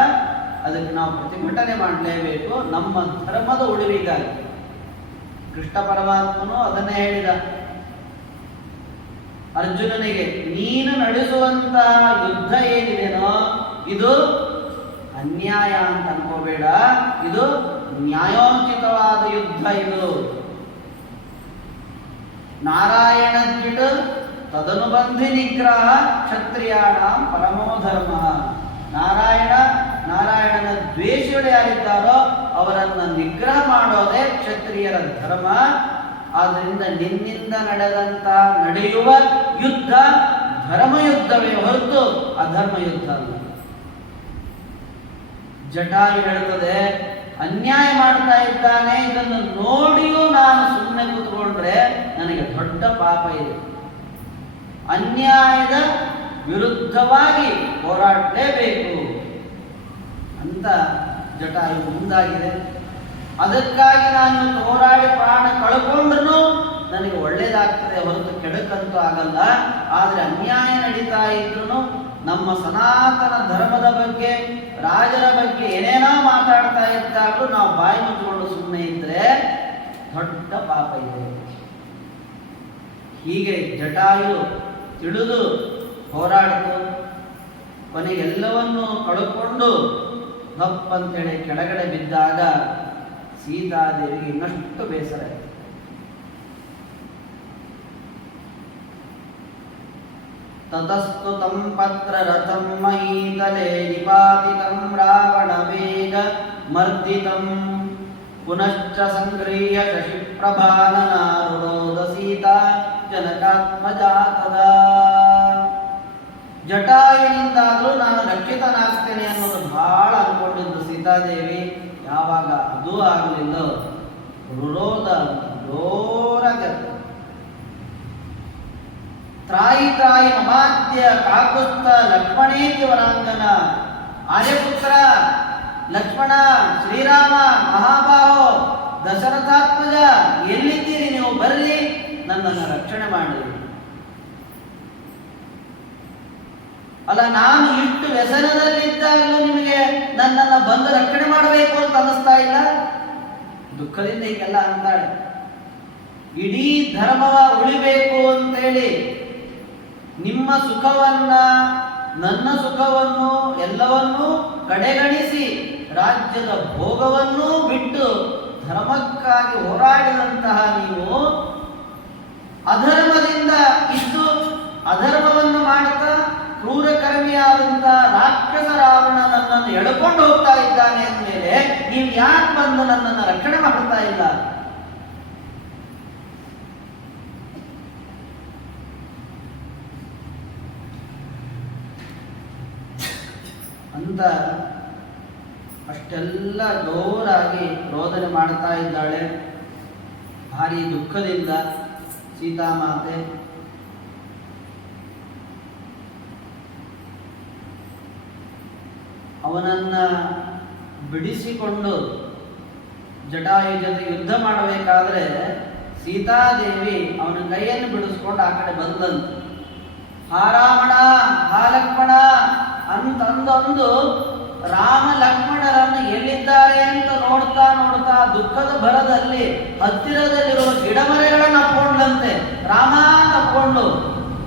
ಅದಕ್ಕೆ ನಾವು ಪ್ರತಿಭಟನೆ ಮಾಡಲೇಬೇಕು, ನಮ್ಮ ಧರ್ಮದ ಉಳಿವಿಗಾಗಿ. ಕೃಷ್ಣ ಪರಮಾತ್ಮನು ಅದನ್ನೇ ಹೇಳಿದ ಅರ್ಜುನನಿಗೆ, ನೀನು ನಡೆಸುವಂತಹ ಯುದ್ಧ ಏನಿದೆನೋ ಇದು ಅನ್ಯಾಯ ಅಂತ ಅನ್ಕೋಬೇಡ, ಇದು ನ್ಯಾಯೋಚಿತವಾದ ಯುದ್ಧ. ಇದು ನಾರಾಯಣ ಜಿಟ್ ತದನುಬಂಧಿ ನಿಗ್ರಹ ಕ್ಷತ್ರಿಯಾಣ ಪರಮೋ ಧರ್ಮ. ನಾರಾಯಣನ ದ್ವೇಷಗಳು ಯಾರಿದ್ದಾರೋ ಅವರನ್ನು ನಿಗ್ರಹ ಮಾಡೋದೇ ಕ್ಷತ್ರಿಯರ ಧರ್ಮ. ಆದ್ದರಿಂದ ನಿನ್ನಿಂದ ನಡೆಯುವ ಯುದ್ಧ ಧರ್ಮಯುದ್ಧವೇ ಹೊರತು ಅಧರ್ಮ ಯುದ್ಧ ಅಲ್ಲ. ಜಟಾಯು ಹೇಳ್ತದೆ, ಅನ್ಯಾಯ ಮಾಡ್ತಾ ಇದ್ದಾನೆ, ಇದನ್ನು ನೋಡಿಯೂ ನಾನು ಸುಮ್ಮನೆ ಕೂತ್ಕೊಂಡ್ರೆ ನನಗೆ ದೊಡ್ಡ ಪಾಪ ಇದೆ. ಅನ್ಯಾಯದ ವಿರುದ್ಧವಾಗಿ ಹೋರಾಡಲೇಬೇಕು ಅಂತ ಜಟಾಯು ಮುಂದಾಗಿದೆ. ಅದಕ್ಕಾಗಿ ನಾನು ಹೋರಾಡಿ ಪ್ರಾಣ ಕಳ್ಕೊಂಡ್ರೂ ನನಗೆ ಒಳ್ಳೇದಾಗ್ತದೆ ಹೊರತು ಕೆಡಕಂತೂ ಆಗಲ್ಲ. ಆದರೆ ಅನ್ಯಾಯ ನಡೀತಾ ಇದ್ರು ನಮ್ಮ ಸನಾತನ ಧರ್ಮದ ಬಗ್ಗೆ, ರಾಜರ ಬಗ್ಗೆ ಏನೇನೋ ಮಾತಾಡ್ತಾ ಇದ್ದಾಗಲೂ ನಾವು ಬಾಯಿ ಮುಚ್ಚಿಕೊಂಡು ಸುಮ್ಮನೆ ಇದ್ರೆ ದೊಡ್ಡ ಪಾಪ ಇದೆ. ಹೀಗೆ ಜಟಾಯು ತಿಳಿದು ಹೋರಾಡಿತು. ಕೊನೆಗೆಲ್ಲವನ್ನೂ ಕಳ್ಕೊಂಡು ದಪ್ಪಂತೇಳಿ ಕೆಳಗಡೆ ಬಿದ್ದಾಗ ಸೀತಾದೇವಿಗೆ ಇನ್ನಷ್ಟು ಬೇಸರ ಆಯಿತು. ತತಸ್ತು ತಂ ಪತ್ರ ರಥಂ ಮಹೀತಲೆ ನಿಪಾತಿತಂ ರಾವಣ ವೇಗ ಮರ್ದಿತಂ ಪುನಶ್ಚ ಸಂಗೃಹ್ಯ ಶಶಿಪ್ರಭಾನನಾರುಣೋದ ಸೀತಾ ಜನಕಾತ್ಮಜಾತದ. ಜಟಾಯುವಿನಿಂದಾದರೂ ನಾನು ರಕ್ಷಿತನಾಗ್ತೇನೆ ಅನ್ನೋದು ಬಹಳ ಅನ್ಕೊಂಡಿದ್ದು ಸೀತಾದೇವಿ. ಯಾವಾಗ ಅದೂ ಆಗಲಿಲ್ಲ, ರುರೋಧ ಜೋರಾಗ ತ್ರಾಯಿ ತ್ರಾಯಿ ಮಮಾದ್ಯ ಕಾಕುಸ್ತ ಲಕ್ಷ್ಮಣೇತಿ ವರಾಂಗನ. ಆರ್ಯಪುತ್ರ ಲಕ್ಷ್ಮಣ, ಶ್ರೀರಾಮ, ಮಹಾಬಾಹೋ, ದಶರಥಾತ್ಮಜ, ಎಲ್ಲಿದ್ದೀರಿ ನೀವು? ಬರಲಿ, ನನ್ನನ್ನು ರಕ್ಷಣೆ ಮಾಡಿ. ಅಲ್ಲ, ನಾನು ಇಷ್ಟು ವ್ಯಸನದಲ್ಲಿದ್ದಾಗಲೂ ನಿಮಗೆ ನನ್ನನ್ನು ಬಂದು ರಕ್ಷಣೆ ಮಾಡಬೇಕು ಅಂತ ಅನ್ನಿಸ್ತಾ ಇಲ್ಲ? ದುಃಖದಿಂದ ಹೀಗೆಲ್ಲ ಅಂತಾಳೆ. ಇಡೀ ಧರ್ಮವ ಉಳಿಬೇಕು ಅಂತೇಳಿ ನಿಮ್ಮ ಸುಖವನ್ನ, ನನ್ನ ಸುಖವನ್ನು ಎಲ್ಲವನ್ನೂ ಕಡೆಗಣಿಸಿ ರಾಜ್ಯದ ಭೋಗವನ್ನೂ ಬಿಟ್ಟು ಧರ್ಮಕ್ಕಾಗಿ ಹೋರಾಡಿದಂತಹ ನೀವು ಅಧರ್ಮದಿಂದ ಇಷ್ಟು ಅಧರ್ಮವನ್ನು ಮಾಡ್ತಾ ಕ್ರೂರಕರ್ಮಿಯಾದಂತಹ ರಾಕ್ಷಸ ರಾವಣ ನನ್ನನ್ನು ಎಳ್ಕೊಂಡು ಹೋಗ್ತಾ ಇದ್ದಾನೆ ಅಂದಮೇಲೆ ನೀವು ಯಾಕೆ ಬಂದು ನನ್ನನ್ನು ರಕ್ಷಣೆ ಮಾಡ್ತಾ ಇಲ್ಲ ಅಂತ ಅಷ್ಟೆಲ್ಲ ಜೋರಾಗಿ ರೋದನೆ ಮಾಡ್ತಾ ಇದ್ದಾಳೆ. ಭಾರಿ ದುಃಖದಿಂದ ಸೀತಾಮಾತೆ. ಅವನನ್ನ ಬಿಡಿಸಿಕೊಂಡು ಜಟಾಯು ಜೊತೆ ಯುದ್ಧ ಮಾಡಬೇಕಾದ್ರೆ ಸೀತಾದೇವಿ ಅವನ ಕೈಯನ್ನು ಬಿಡಿಸ್ಕೊಂಡು ಆ ಕಡೆ ಬಂದಂತೆ. ಹಾ ರಾವಣ, ಹಾ ಲಕ್ಷ್ಮಣ ಅಂತಂದೊಂದು ರಾಮ ಲಕ್ಷ್ಮಣರನ್ನು ಎಲ್ಲಿದ್ದಾರೆ ಅಂತ ನೋಡ್ತಾ ನೋಡ್ತಾ ದುಃಖದ ಭರದಲ್ಲಿ ಹತ್ತಿರದಲ್ಲಿರುವ ಗಿಡಮರೆಗಳನ್ನು ಅಪ್ಕೊಂಡ್ಲಂತೆ. ರಾಮ ಅಪ್ಕೊಂಡು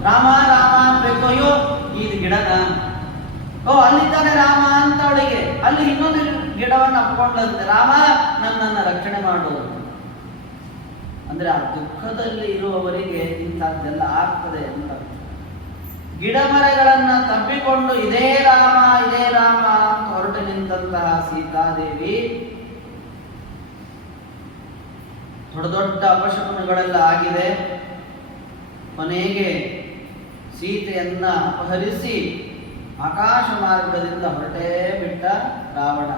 ರಾಮ ರಾಮ ಅನ್ಬೇಕು. ಅಯ್ಯೋ ಇದು ಗಿಡನ, ಓ ಅಲ್ಲಿದ್ದಾನೆ ರಾಮ ಅಂತ ಅವಳಿಗೆ ಅಲ್ಲಿ ಇನ್ನೊಂದು ಗಿಡವನ್ನು ಅಪ್ಕೊಂಡ್ಲಂತೆ. ರಾಮ ನನ್ನನ್ನು ರಕ್ಷಣೆ ಮಾಡು ಅಂದ್ರೆ ಆ ದುಃಖದಲ್ಲಿ ಇರುವವರಿಗೆ ಇಂಥದ್ದೆಲ್ಲ ಆಗ್ತದೆ ಅಂತ. ಗಿಡ ಮರಗಳನ್ನ ತಪ್ಪಿಕೊಂಡು ಇದೇ ರಾಮ ಅಂತ ಹೊರಟು ನಿಂತಹ ಸೀತಾದೇವಿ ದೊಡ್ಡ ದೊಡ್ಡ ಅಪಶಕುನಗಳೆಲ್ಲ ಆಗಿದೆ. ಕೊನೆಗೆ ಸೀತೆಯನ್ನ ಅಪಹರಿಸಿ ಆಕಾಶ ಮಾರ್ಗದಿಂದ ಹೊರಟೇ ಬಿಟ್ಟ ರಾವಣ.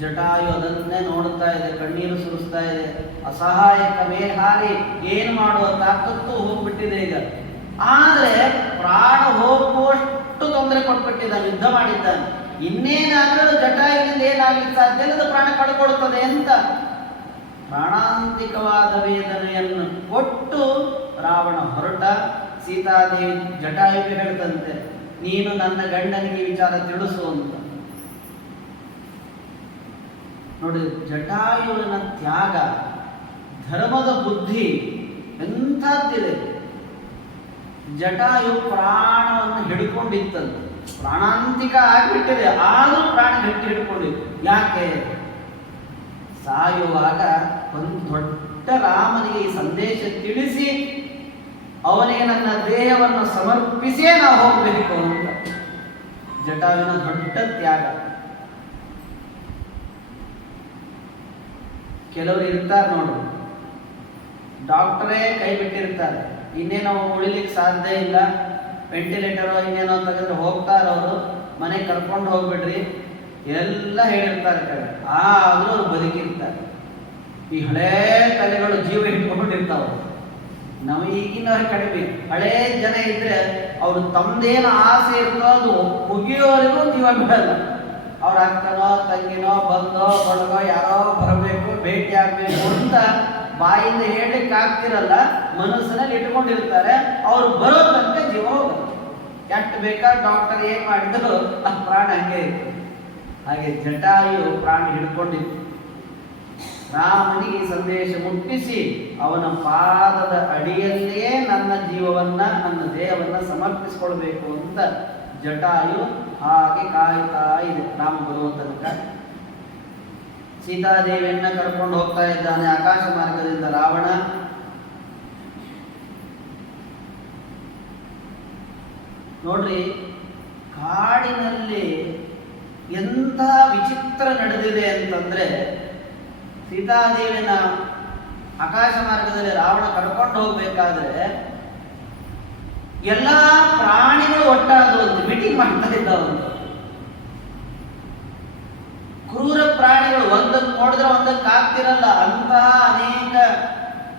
ಜಟಾಯು ಅದನ್ನೇ ನೋಡ್ತಾ ಇದೆ, ಕಣ್ಣೀರು ಸುರಿಸ್ತಾ ಇದೆ. ಅಸಹಾಯಕ ಮೇಲೆ ಹಾರಿ ಏನು ಮಾಡುವ ತಾಕತ್ತು ಹೋಗ್ಬಿಟ್ಟಿದೆ. ಈಗ ಆದರೆ ಪ್ರಾಣ ಹೋಗುವಷ್ಟು ತೊಂದರೆ ಕೊಟ್ಬಿಟ್ಟಿದ್ದಾನೆ, ಯುದ್ಧ ಮಾಡಿದ್ದಾನೆ. ಇನ್ನೇನಾದರೂ ಜಟಾಯುವಿನಿಂದ ಏನಾಗಲಿಕ್ಕೆ ಸಾಧ್ಯ ಇಲ್ಲ, ಅದು ಪ್ರಾಣ ಕಳ್ಕೊಳ್ತದೆ ಅಂತ ಪ್ರಾಣಾಂತಿಕವಾದ ವೇದನೆಯನ್ನು ಕೊಟ್ಟು ರಾವಣ ಹೊರಟ. ಸೀತಾದೇವಿ ಜಟಾಯುವಿಗೆ ಹೇಳ್ತಂತೆ, ನೀನು ನನ್ನ ಗಂಡನಿಗೆ ವಿಚಾರ ತಿಳಿಸು ಅಂತ. ನೋಡಿ, ಜಟಾಯುವಿನ ತ್ಯಾಗ, ಧರ್ಮದ ಬುದ್ಧಿ ಎಂಥದ್ದಿದೆ. ಜಟಾಯು ಪ್ರಾಣವನ್ನು ಹಿಡ್ಕೊಂಡಿತ್ತಂತೆ, ಪ್ರಾಣಾಂತಿಕ ಆಗಿಬಿಟ್ಟಿದೆ, ಆದರೂ ಪ್ರಾಣ ಗಟ್ಟಿ ಹಿಡ್ಕೊಂಡಿತ್ತು. ಯಾಕೆ? ಸಾಯುವಾಗ ಒಂದು ದೊಡ್ಡ ರಾಮನಿಗೆ ಈ ಸಂದೇಶ ತಿಳಿಸಿ ಅವನಿಗೆ ನನ್ನ ದೇಹವನ್ನು ಸಮರ್ಪಿಸೇ ನಾವು ಹೋಗಬೇಕು ಅಂತ ಜಟಾಯುವಿನ ದೊಡ್ಡ ತ್ಯಾಗ. ಕೆಲವರು ಇರ್ತಾರೆ ನೋಡು, ಡಾಕ್ಟರೇ ಕೈ ಬಿಟ್ಟಿರ್ತಾರೆ, ಇನ್ನೇನೋ ಉಳಿಲಿಕ್ಕೆ ಸಾಧ್ಯ ಇಲ್ಲ, ವೆಂಟಿಲೇಟರ್ ಇನ್ನೇನೋ ತೆಗೆದ್ರೆ ಹೋಗ್ತಾರೆ ಅವರು, ಮನೆಗೆ ಕರ್ಕೊಂಡು ಹೋಗ್ಬಿಡ್ರಿ ಎಲ್ಲ ಹೇಳಿರ್ತಾರೆ ಕಡೆ, ಆದರೂ ಅವ್ರು ಬದುಕಿರ್ತಾರೆ. ಈ ಹಳೇ ತಲೆಗಳು ಜೀವ ಇಟ್ಕೊಂಡಿರ್ತಾವ. ನಾವು ಈಗಿನವ್ರಿಗೆ ಕಡಿಮೆ, ಹಳೇ ಜನ ಇದ್ರೆ ಅವ್ರು ತಮ್ದೇನು ಆಸೆ ಇರ್ತೋ ಅದು ಮುಗಿಯೋವರೆಗೂ ಜೀವ ಬಿಡಲ್ಲ. ಅವ್ರ ಅಕ್ಕನೋ ತಂಗಿನೋ ಬಂದೋ ಬಡಗೋ ಯಾರೋ ಬರಬೇಕು, ಭೇಟಿ ಆಗ್ಬೇಕು ಅಂತ ಬಾಯಿಂದ ಹೇಳಲಿಕ್ಕೆ ಆಗ್ತಿರಲ್ಲ, ಮನಸ್ಸಿನಲ್ಲಿ ಇಟ್ಕೊಂಡಿರ್ತಾರೆ. ಅವ್ರು ಬರೋ ತನಕ ಜೀವ ಹೋಗಲ್ಲ. ಕೆಟ್ಟ ಬೇಕಾದ್ರೆ ಡಾಕ್ಟರ್ ಏನ್ ಮಾಡಿದ್ರು ಆ ಪ್ರಾಣ ಹಂಗೆ ಇತ್ತು. ಹಾಗೆ ಜಟಾಯು ಪ್ರಾಣ ಹಿಡ್ಕೊಂಡಿತ್ತು. ರಾಮನಿಗೆ ಈ ಸಂದೇಶ ಮುಟ್ಟಿಸಿ ಅವನ ಪಾದದ ಅಡಿಯಲ್ಲಿಯೇ ನನ್ನ ಜೀವವನ್ನ, ನನ್ನ ದೇಹವನ್ನ ಸಮರ್ಪಿಸಿಕೊಳ್ಬೇಕು ಅಂತ ಜಟಾಯು ಹಾಗೆ ಕಾಯ್ತಾ ಇದೆ ರಾಮ ಬರುವ ತನಕ. ಸೀತಾದೇವಿಯನ್ನ ಕರ್ಕೊಂಡು ಹೋಗ್ತಾ ಇದ್ದಾನೆ ಆಕಾಶ ಮಾರ್ಗದಿಂದ ರಾವಣ. ನೋಡ್ರಿ, ಕಾಡಿನಲ್ಲಿ ಎಂಥ ವಿಚಿತ್ರ ನಡೆದಿದೆ ಅಂತಂದ್ರೆ, ಸೀತಾದೇವಿನ ಆಕಾಶ ಮಾರ್ಗದಲ್ಲಿ ರಾವಣ ಕರ್ಕೊಂಡು ಹೋಗ್ಬೇಕಾದ್ರೆ ಎಲ್ಲಾ ಪ್ರಾಣಿಗಳು ಒಟ್ಟಾದವು, ಮೀಟಿಂಗ್ ಮಾಡ್ತಾ ಇದ್ದಾವಂತ. ಕ್ರೂರ ಪ್ರಾಣಿಗಳು ಒಂದಕ್ಕೆ ನೋಡಿದ್ರೆ ಒಂದಕ್ಕೆ ಆಗ್ತಿರಲ್ಲ, ಅಂತಹ ಅನೇಕ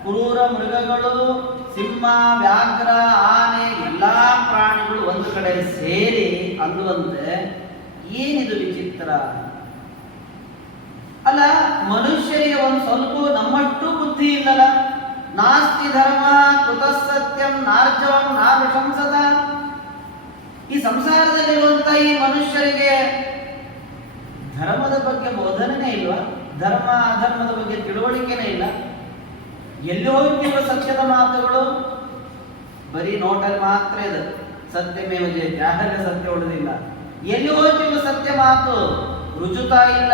ಕ್ರೂರ ಮೃಗಗಳು, ಸಿಂಹ, ವ್ಯಾಘ್ರ, ಆನೆ, ಎಲ್ಲಾ ಪ್ರಾಣಿಗಳು ಒಂದು ಕಡೆ ಸೇರಿ ಅಂದುವಂತೆ, ಏನಿದು ವಿಚಿತ್ರ ಅಲ್ಲ, ಮನುಷ್ಯರಿಗೆ ಒಂದು ಸ್ವಲ್ಪ ನಮ್ಮಷ್ಟು ಬುದ್ಧಿ ಇಲ್ಲಲ್ಲ. ನಾಸ್ತಿ ಧರ್ಮ ಕುತಃ ಸತ್ಯಂ ನಾರ್ಜವಂ ನಾನುಶಂಸದ. ಈ ಸಂಸಾರದಲ್ಲಿರುವಂತ ಈ ಮನುಷ್ಯರಿಗೆ ಧರ್ಮದ ಬಗ್ಗೆ ಬೋಧನೆ ಇಲ್ವಾ? ಧರ್ಮ ಅಧರ್ಮದ ಬಗ್ಗೆ ತಿಳುವಳಿಕೆನೇ ಇಲ್ಲ. ಎಲ್ಲಿ ಹೋಗ್ತಿರುವ ಸತ್ಯದ ಮಾತುಗಳು ಬರೀ ನೋಟಲ್ಲಿ ಮಾತ್ರ ಇದೆ. ಸತ್ಯಮೇವ ಜಯತೆ, ಯಾರಲ್ಲಿ ಸತ್ಯ ಉಳಿದಿಲ್ಲ. ಎಲ್ಲಿ ಹೋಗ್ತಿರುವ ಸತ್ಯ ಮಾತು ರುಜುತಾ ಇಲ್ಲ.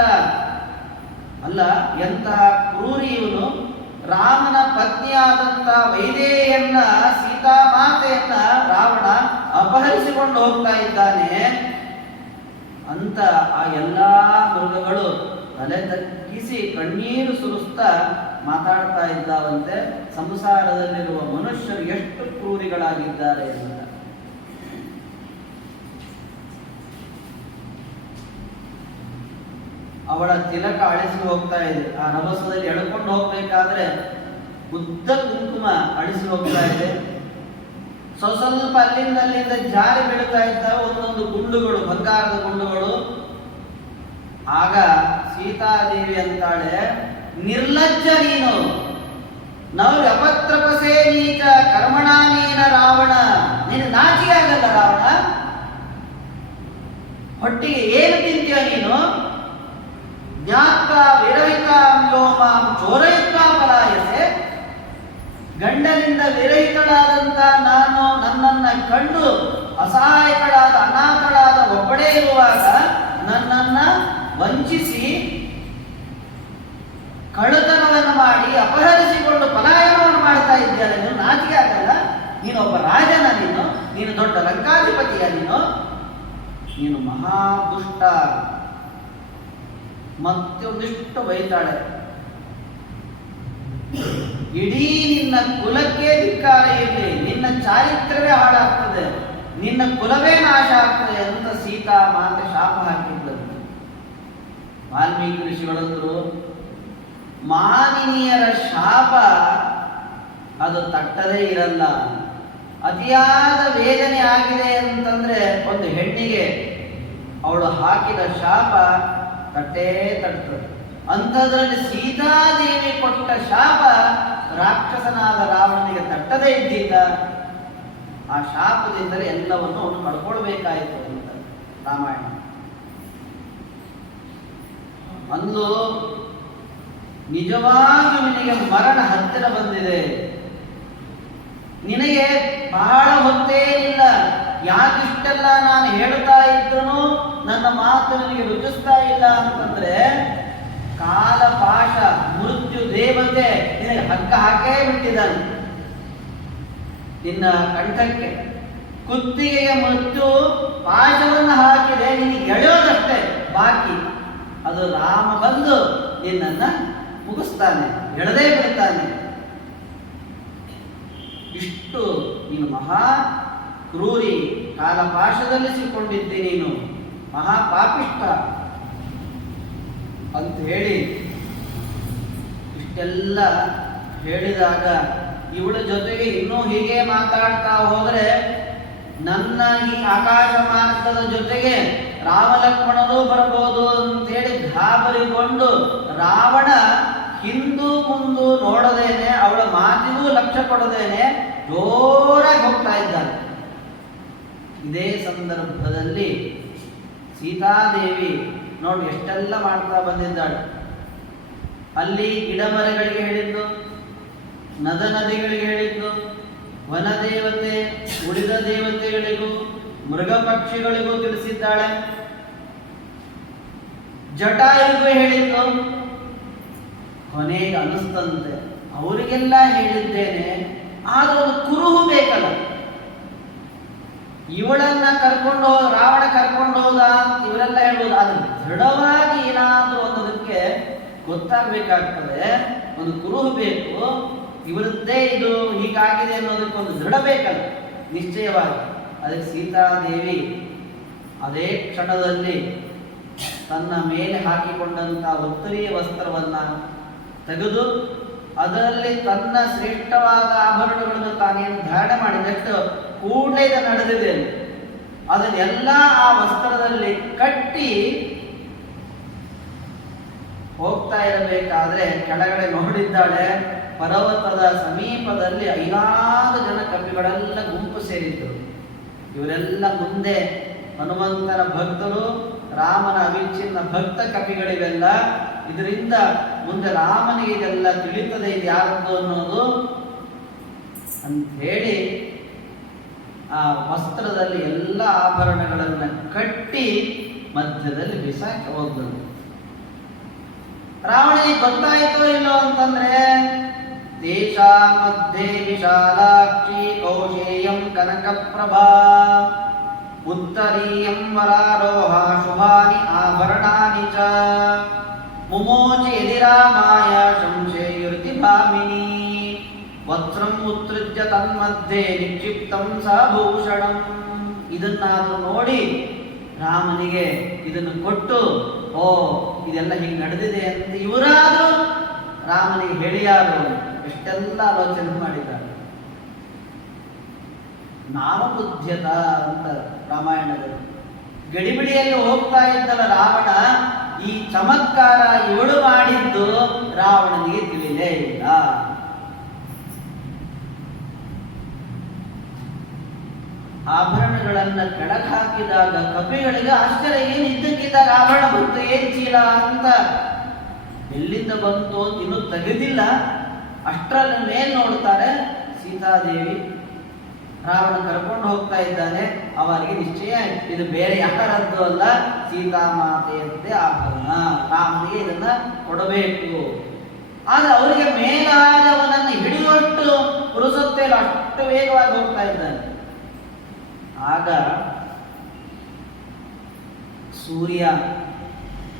ಅಲ್ಲ, ಎಂತಹ ಕ್ರೂರಿ ಇವನು. ರಾಮನ ಪತ್ನಿಯಾದಂತಹ ವೈದೇಹಿಯನ್ನ, ಸೀತಾ ಮಾತೆಯನ್ನ ರಾವಣ ಅಪಹರಿಸಿಕೊಂಡು ಹೋಗ್ತಾ ಇದ್ದಾನೆ ಅಂತ ಆ ಎಲ್ಲಾ ಮೃಗಗಳು ತಲೆ ತಗ್ಗಿಸಿ ಕಣ್ಣೀರು ಸುರಿಸ್ತಾ ಮಾತಾಡ್ತಾ ಇದ್ದಾವಂತೆ. ಸಂಸಾರದಲ್ಲಿರುವ ಮನುಷ್ಯರು ಎಷ್ಟು ಕ್ರೂರಿಗಳಾಗಿದ್ದಾರೆ ಅಂತ. ಅವಳ ತಿಲಕ ಅಳಿಸಿ ಹೋಗ್ತಾ ಇದೆ. ಆ ರಭಸದಲ್ಲಿ ಎಳ್ಕೊಂಡು ಹೋಗ್ಬೇಕಾದ್ರೆ ಉದ್ದ ಕುಂಕುಮ ಅಳಿಸಿ ಹೋಗ್ತಾ ಇದೆ. ಸ್ವಲ್ಪ ಅಲ್ಲಿಂದ ಜಾರಿ ಬೀಳ್ತಾ ಇದ್ದಾವೆ ಒಂದೊಂದು ಗುಂಡುಗಳು, ಬಂಗಾರದ ಗುಂಡುಗಳು. ಆಗ ಸೀತಾದೇವಿ ಅಂತಾಳೆ, ನಿರ್ಲಜ್ಜ ನೀನು, ನಾವು ಅಪತ್ರಪಸೇ ನೀಚ ಕರ್ಮಣ ನೀನ ರಾವಣ. ನೀನು ನಾಚಿಕೆ ಆಗಲ್ಲ ರಾವಣ? ಹೊಟ್ಟಿಗೆ ಏನು ತಿಂತೀಯ ನೀನು? ಜ್ಞಾತ ವಿರಹಿತಾಂ ವ್ಯೋಮಾಂ ಚೋರಯಿತ್ವಾ ಪಲಾಯಸೆ. ಗಂಡನಿಂದ ವಿರಹಿತಳಾದಂತ ನಾನು ನನ್ನನ್ನ ಕಂಡು ಅಸಹಾಯಕಳಾದ ಅನಾಥಳಾದ ಒಬ್ಬಳೇ ಇರುವಾಗ ನನ್ನನ್ನ ವಂಚಿಸಿ ಕಳ್ಳತನವನ್ನು ಮಾಡಿ ಅಪಹರಿಸಿಕೊಂಡು ಪಲಾಯನವನ್ನು ಮಾಡ್ತಾ ಇದ್ದಾರೆ. ನೀನು ನಾಚಿಕೆ ಆಗಲ್ಲ? ನೀನೊಬ್ಬ ರಾಜನ, ನೀನು ದೊಡ್ಡ ಲಂಕಾಧಿಪತಿಯ, ನೀನು ಮಹಾದುಷ್ಟ. ಮತ್ತೆ ಒಂದಿಷ್ಟು ಬೈತಾಳೆ, ಇಡೀ ನಿನ್ನ ಕುಲಕ್ಕೆ ಧಿಕ್ಕಾರ ಇರಲಿ, ನಿನ್ನ ಚಾರಿತ್ರ್ಯವೇ ಹಾಳಾಗ್ತದೆ, ನಿನ್ನ ಕುಲವೇ ನಾಶ ಆಗ್ತದೆ ಅಂತ ಸೀತಾ ಮಾತೆ ಶಾಪ ಹಾಕಿದ್ದಂತೆ. ವಾಲ್ಮೀಕಿ ಋಷಿಗಳಂದ್ರು, ಮಾನಿನಿಯರ ಶಾಪ ಅದು ತಟ್ಟದೇ ಇರಲ್ಲ. ಅತಿಯಾದ ವೇದನೆ ಆಗಿದೆ ಅಂತಂದ್ರೆ ಒಂದು ಹೆಣ್ಣಿಗೆ ಅವಳು ಹಾಕಿದ ಶಾಪ ತಟ್ಟೇ ತಟ್ಟುತ್ತದೆ. ಅಂಥದ್ರಲ್ಲಿ ಸೀತಾದೇವಿ ಕೊಟ್ಟ ಶಾಪ ರಾಕ್ಷಸನಾದ ರಾವಣನಿಗೆ ತಟ್ಟದೇ ಇದ್ದಿದ್ದ. ಆ ಶಾಪದಿಂದಲೇ ಎಲ್ಲವನ್ನು ಅವನು ಕಳ್ಕೊಳ್ಬೇಕಾಯಿತು ಅಂತ ರಾಮಾಯಣ. ಅಂದು ನಿಜವಾಗಿಯೂ ನಿನಗೆ ಮರಣ ಹತ್ತಿರ ಬಂದಿದೆ, ನಿನಗೆ ಬಹಳ ಹೊತ್ತೇನಿಲ್ಲ, ಯಾಕಿಷ್ಟೆಲ್ಲ ನಾನು ಹೇಳ್ತಾ ಇದ್ರು ನನ್ನ ಮಾತು ನಿನಗೆ ರುಚಿಸ್ತಾ ಇಲ್ಲ ಅಂತಂದ್ರೆ ಕಾಲ ಪಾಶ ಮೃತ್ಯು ದೇವತೆ ನಿನಗೆ ಹಗ್ಗ ಹಾಕೇ ಬಿಟ್ಟಿದ್ದಾನೆ. ನಿನ್ನ ಕಂಠಕ್ಕೆ ಕುತ್ತಿಗೆಗೆ ಮೃತ್ಯು ಪಾಶವನ್ನು ಹಾಕಿದೆ, ನಿನಗೆ ಎಳೆಯೋದಷ್ಟೇ ಬಾಕಿ. ಅದು ರಾಮ ಬಂದು ನಿನ್ನನ್ನ ಮುಗಿಸ್ತಾನೆ, ಎಳೆದೇ ಬಿಡ್ತಾನೆ. ಇಷ್ಟು ನೀನು ಮಹಾ ಕ್ರೂರಿ, ಕಾಲಪಾಶದಲ್ಲಿ ಸಿಕ್ಕೊಂಡಿದ್ದೆ, ನೀನು ಮಹಾಪಾಪಿಷ್ಟ ಅಂತ ಹೇಳಿ ಇಷ್ಟೆಲ್ಲ ಹೇಳಿದಾಗ ಇವಳ ಜೊತೆಗೆ ಇನ್ನೂ ಹೀಗೆ ಮಾತಾಡ್ತಾ ಹೋದರೆ ನನ್ನ ಈ ಆಕಾಶ ಮಾರ್ಗದ ಜೊತೆಗೆ ರಾಮಲಕ್ಷ್ಮಣರು ಬರಬಹುದು ಅಂತೇಳಿ ಗಾಬರಿಗೊಂಡು ರಾವಣ ಹಿಂದೂ ಮುಂದು ನೋಡದೇನೆ, ಅವಳ ಮಾತಿಗೂ ಲಕ್ಷ್ಯ ಕೊಡದೇನೆ ಜೋರಾಗಿ ಹೋಗ್ತಾ ಇದ್ದಾನೆ. ಇದೇ ಸಂದರ್ಭದಲ್ಲಿ ಸೀತಾದೇವಿ ನೋಡಿ ಎಷ್ಟೆಲ್ಲ ಮಾಡ್ತಾ ಬಂದಿದ್ದಾಳೆ. ಅಲ್ಲಿ ಗಿಡ ಮರಗಳಿಗೆ ಹೇಳಿದ್ದು, ನದ ನದಿಗಳಿಗೆ ಹೇಳಿದ್ದು, ವನದೇವತೆ ಉಳಿದ ದೇವತೆಗಳಿಗೂ ಮೃಗ ಪಕ್ಷಿಗಳಿಗೂ ತಿಳಿಸಿದ್ದಾಳೆ. ಜಟಾಯುಗೂ ಹೇಳಿದ್ದು. ಕೊನೆಗೆ ಅನಿಸ್ತಂತೆ ಅವರಿಗೆಲ್ಲ ಹೇಳಿದ್ದೇನೆ, ಆದ್ರೆ ಒಂದು ಕುರುಹು ಬೇಕಲ್ಲ. ಇವಳನ್ನ ಕರ್ಕೊಂಡು ರಾವಣ ಕರ್ಕೊಂಡು ಹೋದ ಇವರೆಲ್ಲ ಹೇಳ್ಬೋದು, ಆದ್ರೆ ದೃಢವಾಗಿ ಏನಾದ್ರೂ ಒಂದಕ್ಕೆ ಗೊತ್ತಾಗ್ಬೇಕಾಗ್ತದೆ, ಒಂದು ಕುರುಹು ಬೇಕು. ಇವರದ್ದೇ ಇದು ಹೀಗಾಗಿದೆ ಅನ್ನೋದಕ್ಕೊಂದು ದೃಢ ಬೇಕಲ್ಲ ನಿಶ್ಚಯವಾಗಿ. ಅದಕ್ಕೆ ಸೀತಾದೇವಿ ಅದೇ ಕ್ಷಣದಲ್ಲಿ ತನ್ನ ಮೇಲೆ ಹಾಕಿಕೊಂಡಂತ ಉತ್ತರೀಯ ವಸ್ತ್ರವನ್ನ ತೆಗೆದು ಅದರಲ್ಲಿ ತನ್ನ ಶ್ರೇಷ್ಠವಾದ ಆಭರಣಗಳನ್ನು ತಾನೇನು ಧಾರಣೆ ಮಾಡಿದಷ್ಟು ಕೂಡಲೇ ಇದು ನಡೆದಿದೆ. ಅದನ್ನೆಲ್ಲ ಆ ವಸ್ತ್ರದಲ್ಲಿ ಕಟ್ಟಿ ಹೋಗ್ತಾ ಇರಬೇಕಾದ್ರೆ ಕೆಳಗಡೆ ನೋಡಿದ್ದಾಳೆ, ಪರ್ವತದ ಸಮೀಪದಲ್ಲಿ 5 ಜನ ಕಪಿಗಳೆಲ್ಲ ಗುಂಪು ಸೇರಿದ್ರು. ಇವರೆಲ್ಲ ಮುಂದೆ ಹನುಮಂತನ ಭಕ್ತರು, ರಾಮನ ಅವಿಚ್ಛಿನ್ನ ಭಕ್ತ ಕಪಿಗಳಿವೆಲ್ಲ. ಇದರಿಂದ ಮುಂದೆ ರಾಮನಿಗೆ ಇದೆಲ್ಲ ತಿಳಿತದೆ ಇದು ಯಾರದ್ದು ಅನ್ನೋದು ಅಂತ ಹೇಳಿ ಆ ವಸ್ತ್ರದಲ್ಲಿ ಎಲ್ಲ ಆಭರಣಗಳನ್ನು ಕಟ್ಟಿ ಮಧ್ಯದಲ್ಲಿ ಬಿಸಾಕಿ ಹೋದ್ರು. ರಾವಣಿಗೆ ಗೊತ್ತಾಯ್ತೋ ಇಲ್ಲೋ ಅಂತಂದ್ರೆ ದೇಶಾ ಮಧ್ಯೆ ವಿಶಾಲಾಕ್ಷಿ ಕೌಶೇಯಂ ಕನಕಪ್ರಭಾ ಉತ್ತರೀಯಂ ವರಾರೋಹ ಶುಭಾನಿ ಆಭರಣಾನಿ ಚ ಮುಮೋಚಿ ಯದಿರಾಮಾಯ ಸಂಶೇಯುರ್ತಿ ಭಾಮಿನಿ ವಸ್ತ್ರಂ ಉತ್ಸೃಜ್ಯ ತನ್ಮಧ್ಯೆ ನಿಕ್ಷಿಪ್ತಂ ಸಭೂಷಣಂ. ಇದನ್ನಾದ್ರೂ ನೋಡಿ ರಾಮನಿಗೆ ಇದನ್ನು ಕೊಟ್ಟು, ಓ ಇದೆಲ್ಲ ಹೀಗೆ ನಡೆದಿದೆ ಅಂತ ಇವರಾದ್ರೂ ರಾಮನಿಗೆ ಹೇಳಿಯಾರು. ಎಷ್ಟೆಲ್ಲ ಆಲೋಚನೆ ಮಾಡಿದ್ದಾರೆ. ನಾಮಬುದ್ಧ್ಯತ ಅಂತ ರಾಮಾಯಣದಲ್ಲಿ ಗಡಿಬಿಡಿಯಲ್ಲಿ ಹೋಗ್ತಾ ಇದ್ದಲ್ಲ ರಾವಣ, ಈ ಚಮತ್ಕಾರ ಇವಳು ಮಾಡಿದ್ದು ರಾವಣನಿಗೆ ತಿಳಿಲೇ ಇಲ್ಲ. ಆಭರಣಗಳನ್ನ ಕೆಳಗೆ ಹಾಕಿದಾಗ ಕಪಿಗಳಿಗೆ ಆಶ್ಚರ್ಯ, ಏನು ಇದ್ದಕ್ಕಿದ್ದಾಗ ಆಭರಣ ಬಂತು, ಏನ್ ಚೀಲ ಅಂತ. ಎಲ್ಲಿಂದ ಬಂತು ಇನ್ನೂ ತೆಗೆದಿಲ್ಲ. ಅಷ್ಟರಲ್ಲಿ ಮೇಲ್ ನೋಡ್ತಾರೆ ಸೀತಾದೇವಿ, ರಾವಣ ಕರ್ಕೊಂಡು ಹೋಗ್ತಾ ಇದ್ದಾನೆ. ಅವರಿಗೆ ನಿಶ್ಚಯ ಇದು ಬೇರೆ ಯಾರದ್ದು ಅಲ್ಲ, ಸೀತಾಮಾತೆಯದ್ದೇ ಆಭರಣ, ರಾಮನಿಗೆ ಇದನ್ನ ಕೊಡಬೇಕು. ಆದ್ರೆ ಅವರಿಗೆ ಮೇಲಾದವನನ್ನು ಹಿಡಿಯುವಷ್ಟು ಪುರುಸೊತ್ತೇ ಅಷ್ಟು ವೇಗವಾಗಿ ಹೋಗ್ತಾ ಇದ್ದಾನೆ. ಆಗ ಸೂರ್ಯ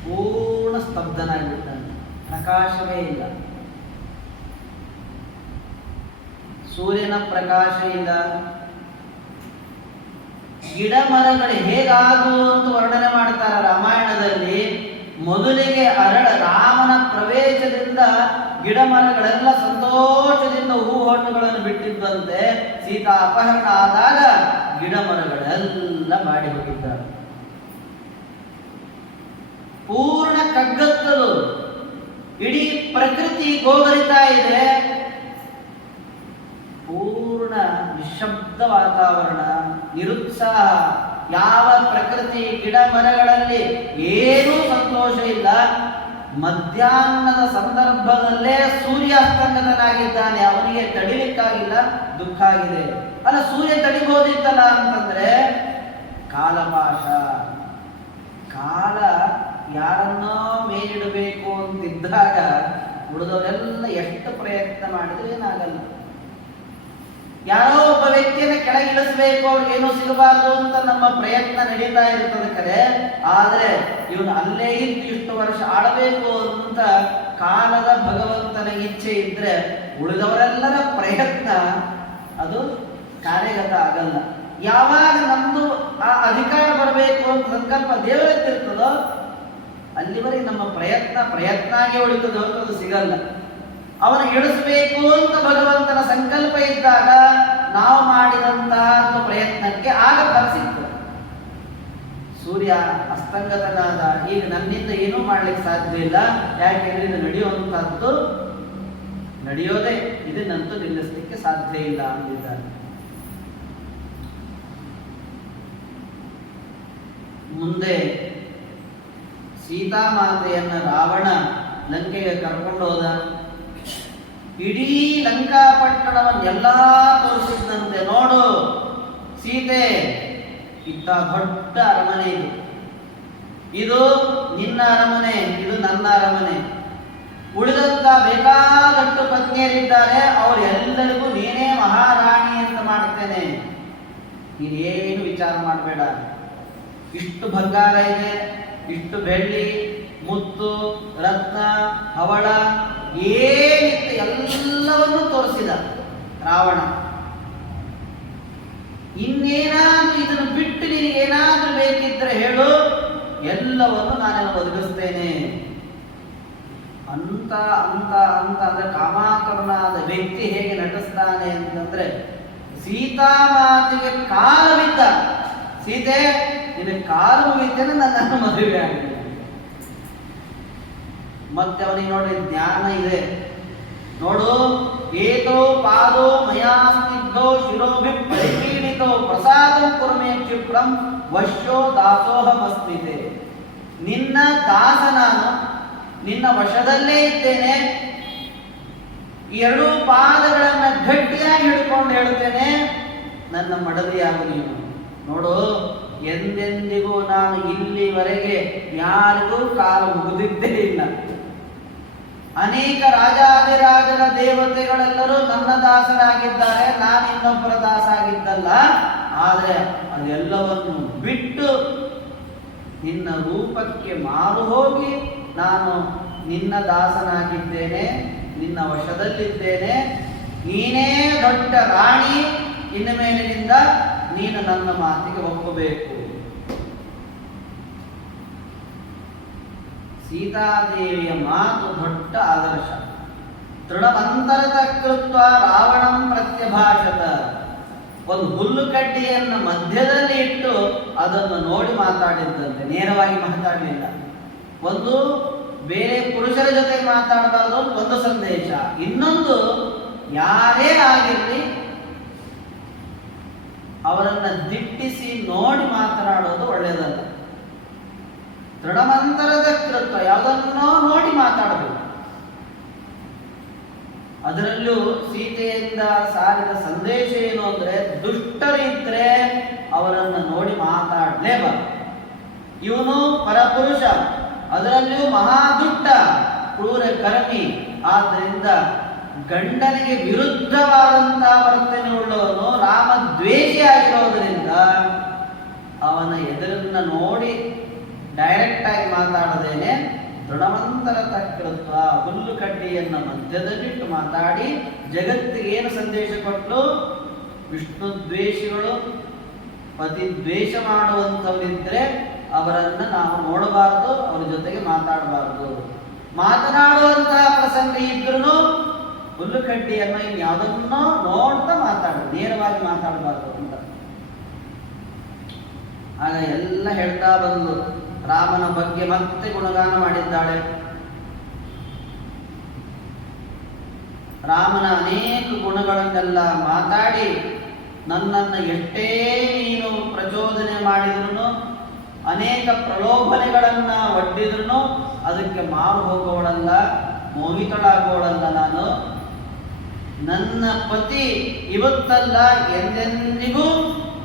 ಪೂರ್ಣ ಸ್ತಬ್ಧನಾಗಿಬಿಡ್ತಾನೆ, ಪ್ರಕಾಶವೇ ಇಲ್ಲ. ಸೂರ್ಯನ ಪ್ರಕಾಶ ಇಲ್ಲ. ಗಿಡ ಮರಗಳು ಹೇಗಾದವು ಅಂತ ವರ್ಣನೆ ಮಾಡ್ತಾರೆ ರಾಮಾಯಣದಲ್ಲಿ. ಮೊದಲಿಗೆ ರಾಮನ ಪ್ರವೇಶದಿಂದ ಗಿಡ ಮರಗಳೆಲ್ಲ ಸಂತೋಷದಿಂದ ಹೂ ಹಣ್ಣುಗಳನ್ನು ಬಿಟ್ಟಿದ್ದಂತೆ ಸೀತಾ ಅಪಹರಣ ಆದಾಗ ಗಿಡ ಮರಗಳೆಲ್ಲ ಬಾಡಿ ಹೋಗಿದ್ದಾರೆ. ಪೂರ್ಣ ಕಗ್ಗತ್ತಲು, ಇಡೀ ಪ್ರಕೃತಿ ಗೋಗರಿತಾ ಇದೆ. ಪೂರ್ಣ ನಿಶಬ್ದ ವಾತಾವರಣ, ನಿರುತ್ಸಾಹ. ಯಾವ ಪ್ರಕೃತಿ ಗಿಡ ಮರಗಳಲ್ಲಿ ಏನೂ ಸಂತೋಷ ಇಲ್ಲ. ಮಧ್ಯಾಹ್ನದ ಸಂದರ್ಭದಲ್ಲೇ ಸೂರ್ಯ ಅಸ್ತಂಗತನಾಗಿದ್ದಾನೆ, ಅವನಿಗೆ ತಡಿಲಿಕ್ಕಾಗಿಲ್ಲ, ದುಃಖ ಆಗಿದೆ. ಅಲ್ಲ, ಸೂರ್ಯ ತಡಿಬೋದಿತ್ತಲ್ಲ ಅಂತಂದ್ರೆ ಕಾಲಪಾಶ. ಕಾಲ ಯಾರನ್ನೋ ಮೇಲಿಡಬೇಕು ಅಂತಿದ್ದಾಗ ಉಳಿದವರೆಲ್ಲ ಎಷ್ಟು ಪ್ರಯತ್ನ ಮಾಡಿದ್ರೆ ಏನಾಗಲ್ಲ. ಯಾರೋ ಒಬ್ಬ ವ್ಯಕ್ತಿಯನ್ನು ಕೆಳಗಿಳಿಸಬೇಕು, ಅವ್ರಿಗೇನೋ ಸಿಗಬಾರದು ಅಂತ ನಮ್ಮ ಪ್ರಯತ್ನ ನಡೀತಾ ಇರ್ತದೆ ಕರೆ. ಆದ್ರೆ ಇವನು ಅಲ್ಲೇ ಇದ್ದು ಇಷ್ಟು ವರ್ಷ ಆಡಬೇಕು ಅಂತ ಕಾಲದ ಭಗವಂತನ ಇಚ್ಛೆ ಇದ್ರೆ ಉಳಿದವರೆಲ್ಲರ ಪ್ರಯತ್ನ ಅದು ಕಾರ್ಯಗತ ಆಗಲ್ಲ. ಯಾವಾಗ ನಮ್ದು ಆ ಅಧಿಕಾರ ಬರಬೇಕು ಅಂತ ಸಂಕಲ್ಪ ದೇವರತ್ತಿರ್ತದೋ ಅಲ್ಲಿವರೆಗೆ ನಮ್ಮ ಪ್ರಯತ್ನ ಆಗಿ ಉಳಿತದೆ ಹೊರತು ಅದು ಸಿಗಲ್ಲ. ಅವನು ಇಳಿಸಬೇಕು ಅಂತ ಭಗವಂತನ ಸಂಕಲ್ಪ ಇದ್ದಾಗ ನಾವು ಮಾಡಿದಂತಹ ಪ್ರಯತ್ನಕ್ಕೆ ಆಗ ಫಲ ಸಿಗ್ತದೆ. ಸೂರ್ಯ ಅಸ್ತಂಗತನಾದ, ಈಗ ನನ್ನಿಂದ ಏನೂ ಮಾಡ್ಲಿಕ್ಕೆ ಸಾಧ್ಯ ಇಲ್ಲ, ಯಾಕೆಂದ್ರೆ ಇದು ನಡೆಯುವಂತಹದ್ದು ನಡೆಯೋದೇ, ಇದನ್ನಂತೂ ನಿಲ್ಲಿಸಲಿಕ್ಕೆ ಸಾಧ್ಯ ಇಲ್ಲ ಅಂದಿದ್ದಾರೆ. ಮುಂದೆ ಸೀತಾಮಾತೆಯನ್ನ ರಾವಣ ಲಂಕೆಗೆ ಕರ್ಕೊಂಡು ಹೋದ. ಇಡೀ ಲಂಕಾಪಟ್ಟಣವನ್ನೆಲ್ಲಾ ತೋರಿಸಿದಂತೆ, ನೋಡು ಸೀತೆ, ಇತ್ತ ದೊಡ್ಡ ಅರಮನೆ ಇದು, ಇದು ನಿನ್ನ ಅರಮನೆ, ಇದು ನನ್ನ ಅರಮನೆ. ಉಳಿದಂತ ಬೇಕಾದಷ್ಟು ಪತ್ನಿಯರಿದ್ದಾರೆ, ಅವರೆಲ್ಲರಿಗೂ ನೀನೇ ಮಹಾರಾಣಿ ಅಂತ ಮಾಡ್ತೇನೆ, ನೀನೇನು ವಿಚಾರ ಮಾಡಬೇಡ. ಇಷ್ಟು ಬಂಗಾರ ಇದೆ, ಇಷ್ಟು ಬೆಳ್ಳಿ, ಮುತ್ತು, ರತ್ನ, ಹವಳ ಏನಿತ್ತು ಎಲ್ಲವನ್ನೂ ತೋರಿಸಿದ ರಾವಣ. ಇನ್ನೇನಾದ್ರೂ ಇದನ್ನು ಬಿಟ್ಟು ನಿನಗೇನಾದ್ರೂ ಬೇಕಿದ್ರೆ ಹೇಳು, ಎಲ್ಲವನ್ನು ನಾನೆಲ್ಲ ಒದಗಿಸ್ತೇನೆ ಅಂತ ಅಂತ ಅಂತ ಅಂದ್ರೆ ಕಾಮಾತುರನಾದ ವ್ಯಕ್ತಿ ಹೇಗೆ ನಟಿಸ್ತಾನೆ ಅಂತಂದ್ರೆ, ಸೀತಾಮಾತೆಗೆ ಕಾಲು ಬಿದ್ದ, ಸೀತೆ ನಿನಗೆ ಕಾಲು ಮುಗಿತೇನೆ, ನನ್ನನ್ನು ಮದುವೆ ಆಗಿದೆ. ಮತ್ತೆ ಅವನಿಗೆ ನೋಡಿ ಜ್ಞಾನ ಇದೆ. ನೋಡು, ಏತೋ ಪಾದೋ ಮಯಾ ಸ್ನಿಗ್ಧೋ ಶಿರೋಭಿ ಪರಿಪೀಡಿತೋ ಪ್ರಸಾದಂ ಕುರ್ಮೇ ಕ್ಷಿಪ್ರಂ ವಶ್ಯೋ ದಾಸೋಹಮಸ್ಮಿತೆ. ನಿನ್ನ ದಾಸ ನಾನು, ನಿನ್ನ ವಶದಲ್ಲೇ ಇದ್ದೇನೆ. ಎರಡೂ ಪಾದಗಳನ್ನ ಗಟ್ಟಿಯಾಗಿ ಹಿಡ್ಕೊಂಡು ಹೇಳುತ್ತೇನೆ, ನನ್ನ ಮಡದಿಯಾಗು ನೀನು. ನೋಡು, ಎಂದೆಂದಿಗೂ ನಾನು ಇಲ್ಲಿವರೆಗೆ ಯಾರಿಗೂ ಕಾಲು ಮುಗಿದಿದ್ದೇ ಇಲ್ಲ. ಅನೇಕ ರಾಜಾದಿರಾಜರ ದೇವತೆಗಳೆಲ್ಲರೂ ನನ್ನ ದಾಸರಾಗಿದ್ದಾರೆ, ನಾನು ಇನ್ನೊಬ್ಬರ ದಾಸ ಆಗಿದ್ದಲ್ಲ. ಆದರೆ ಅದೆಲ್ಲವನ್ನು ಬಿಟ್ಟು ನಿನ್ನ ರೂಪಕ್ಕೆ ಮಾರು ಹೋಗಿ ನಾನು ನಿನ್ನ ದಾಸನಾಗಿದ್ದೇನೆ, ನಿನ್ನ ವಶದಲ್ಲಿದ್ದೇನೆ. ನೀನೇ ದೊಡ್ಡ ರಾಣಿ, ಇನ್ನು ಮೇಲಿನಿಂದ ನೀನು ನನ್ನ ಮಾತಿಗೆ ಒಪ್ಪಬೇಕು. ಸೀತಾದೇವಿಯ ಮಾತು ದೊಡ್ಡ ಆದರ್ಶ. ತೃಣಮಂತರತ ಕೃತ್ವ ರಾವಣಂ ಪ್ರತ್ಯಭಾಷತ. ಒಂದು ಹುಲ್ಲು ಕಡ್ಡಿಯನ್ನು ಮಧ್ಯದಲ್ಲಿ ಇಟ್ಟು ಅದನ್ನು ನೋಡಿ ಮಾತಾಡಿದ್ದಂತೆ, ನೇರವಾಗಿ ಮಾತಾಡಲಿಲ್ಲ. ಒಂದು ಬೇರೆ ಪುರುಷರ ಜೊತೆ ಮಾತಾಡಬಾರದು ಒಂದು ಸಂದೇಶ, ಇನ್ನೊಂದು ಯಾರೇ ಆಗಿರಲಿ ಅವರನ್ನ ದಿಟ್ಟಿಸಿ ನೋಡಿ ಮಾತನಾಡೋದು ಒಳ್ಳೆಯದಲ್ಲ. ತೃಣಮಂತರದ ಕೃತ್ವ, ಯಾವುದನ್ನೋ ನೋಡಿ ಮಾತಾಡಬೇಕು. ಅದರಲ್ಲೂ ಸೀತೆಯಿಂದ ಸಾರಿದ ಸಂದೇಶ ಏನು ಅಂದ್ರೆ, ದುಷ್ಟರಿದ್ರೆ ಅವರನ್ನು ನೋಡಿ ಮಾತಾಡಲೇಬಾರದು. ಇವನು ಪರಪುರುಷ, ಅದರಲ್ಲಿಯೂ ಮಹಾದುಷ್ಟ, ಕ್ರೂರ ಕರ್ಮಿ. ಆದ್ದರಿಂದ ಗಂಡನಿಗೆ ವಿರುದ್ಧವಾದಂತಹ ವರ್ತನೆ ಉಳ್ಳವನು, ರಾಮದ್ವೇಷಿ ಆಗಿರೋದರಿಂದ ಅವನ ಎದುರನ್ನ ನೋಡಿ ಡೈರೆಕ್ಟ್ ಆಗಿ ಮಾತಾಡದೇನೆ ದೃಢವಂತರ ತಕ್ಕೃತ್ವ, ಹುಲ್ಲು ಕಡ್ಡಿಯನ್ನ ಮಧ್ಯದಲ್ಲಿಟ್ಟು ಮಾತಾಡಿ ಜಗತ್ತಿಗೆ ಏನು ಸಂದೇಶ ಕೊಟ್ಟರು? ವಿಷ್ಣು ದ್ವೇಷಿಗಳು, ಪತಿ ದ್ವೇಷ ಮಾಡುವಂಥವರಿದ್ರೆ ಅವರನ್ನ ನಾವು ನೋಡಬಾರದು, ಅವರ ಜೊತೆಗೆ ಮಾತಾಡಬಾರದು. ಮಾತನಾಡುವಂತಹ ಪ್ರಸಂಗ ಇದ್ರೂ ಹುಲ್ಲು ಕಡ್ಡಿಯನ್ನು ಇನ್ಯಾವುದನ್ನೋ ನೋಡ್ತಾ ಮಾತಾಡು, ನೇರವಾಗಿ ಮಾತಾಡಬಾರ್ದು ಅಂತ. ಆಗ ಎಲ್ಲ ಹೇಳ್ತಾ ಬಂದು ರಾಮನ ಬಗ್ಗೆ ಮತ್ತೆ ಗುಣಗಾನ ಮಾಡಿದ್ದಾಳೆ. ರಾಮನ ಅನೇಕ ಗುಣಗಳನ್ನೆಲ್ಲ ಮಾತಾಡಿ, ನನ್ನನ್ನು ಎಷ್ಟೇ ನೀನು ಪ್ರಚೋದನೆ ಮಾಡಿದ್ರು, ಅನೇಕ ಪ್ರಲೋಭನೆಗಳನ್ನ ಒಡ್ಡಿದ್ರು ಅದಕ್ಕೆ ಮಾರು ಹೋಗೋಳಲ್ಲ, ಮೋಹಿತಳಾಗೋಳಲ್ಲ. ನಾನು ನನ್ನ ಪತಿ ಇವತ್ತಲ್ಲ ಎಂದೆಂದಿಗೂ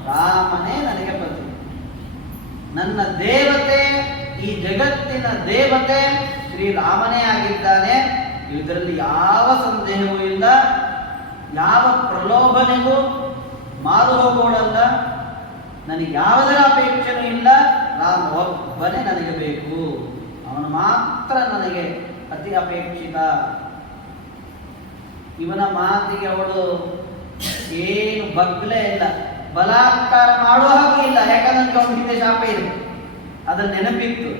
ರಾಮನೇ ನನಗೆ ಪತಿ. ನನ್ನ ದೇವತೆ, ಈ ಜಗತ್ತಿನ ದೇವತೆ ಶ್ರೀರಾಮನೇ ಆಗಿದ್ದಾನೆ. ಇದರಲ್ಲಿ ಯಾವ ಸಂದೇಹವೂ ಇಲ್ಲ, ಯಾವ ಪ್ರಲೋಭನೆಗೂ ಮಾರು ಹೋಗೋಳಲ್ಲ. ನನಗೆ ಯಾವುದರ ಅಪೇಕ್ಷೆನೂ ಇಲ್ಲ. ರಾಮ ಒಬ್ಬನೇ ನನಗೆ ಬೇಕು, ಅವನು ಮಾತ್ರ ನನಗೆ ಅತಿ ಅಪೇಕ್ಷಿತ. ಇವನ ಮಾತಿಗೆ ಅವಳು ಏನು ಬಗ್ಲೇ ಇಲ್ಲ, ಬಲಾತ್ಕಾರ ಮಾಡುವ ಹಾಗೂ ಇಲ್ಲ. ಯಾಕಂದ್ರೆ ಅವನ ಹಿಂದೆ ಶಾಪ ಇದೆ, ಅದರ ನೆನಪಿತ್ತು.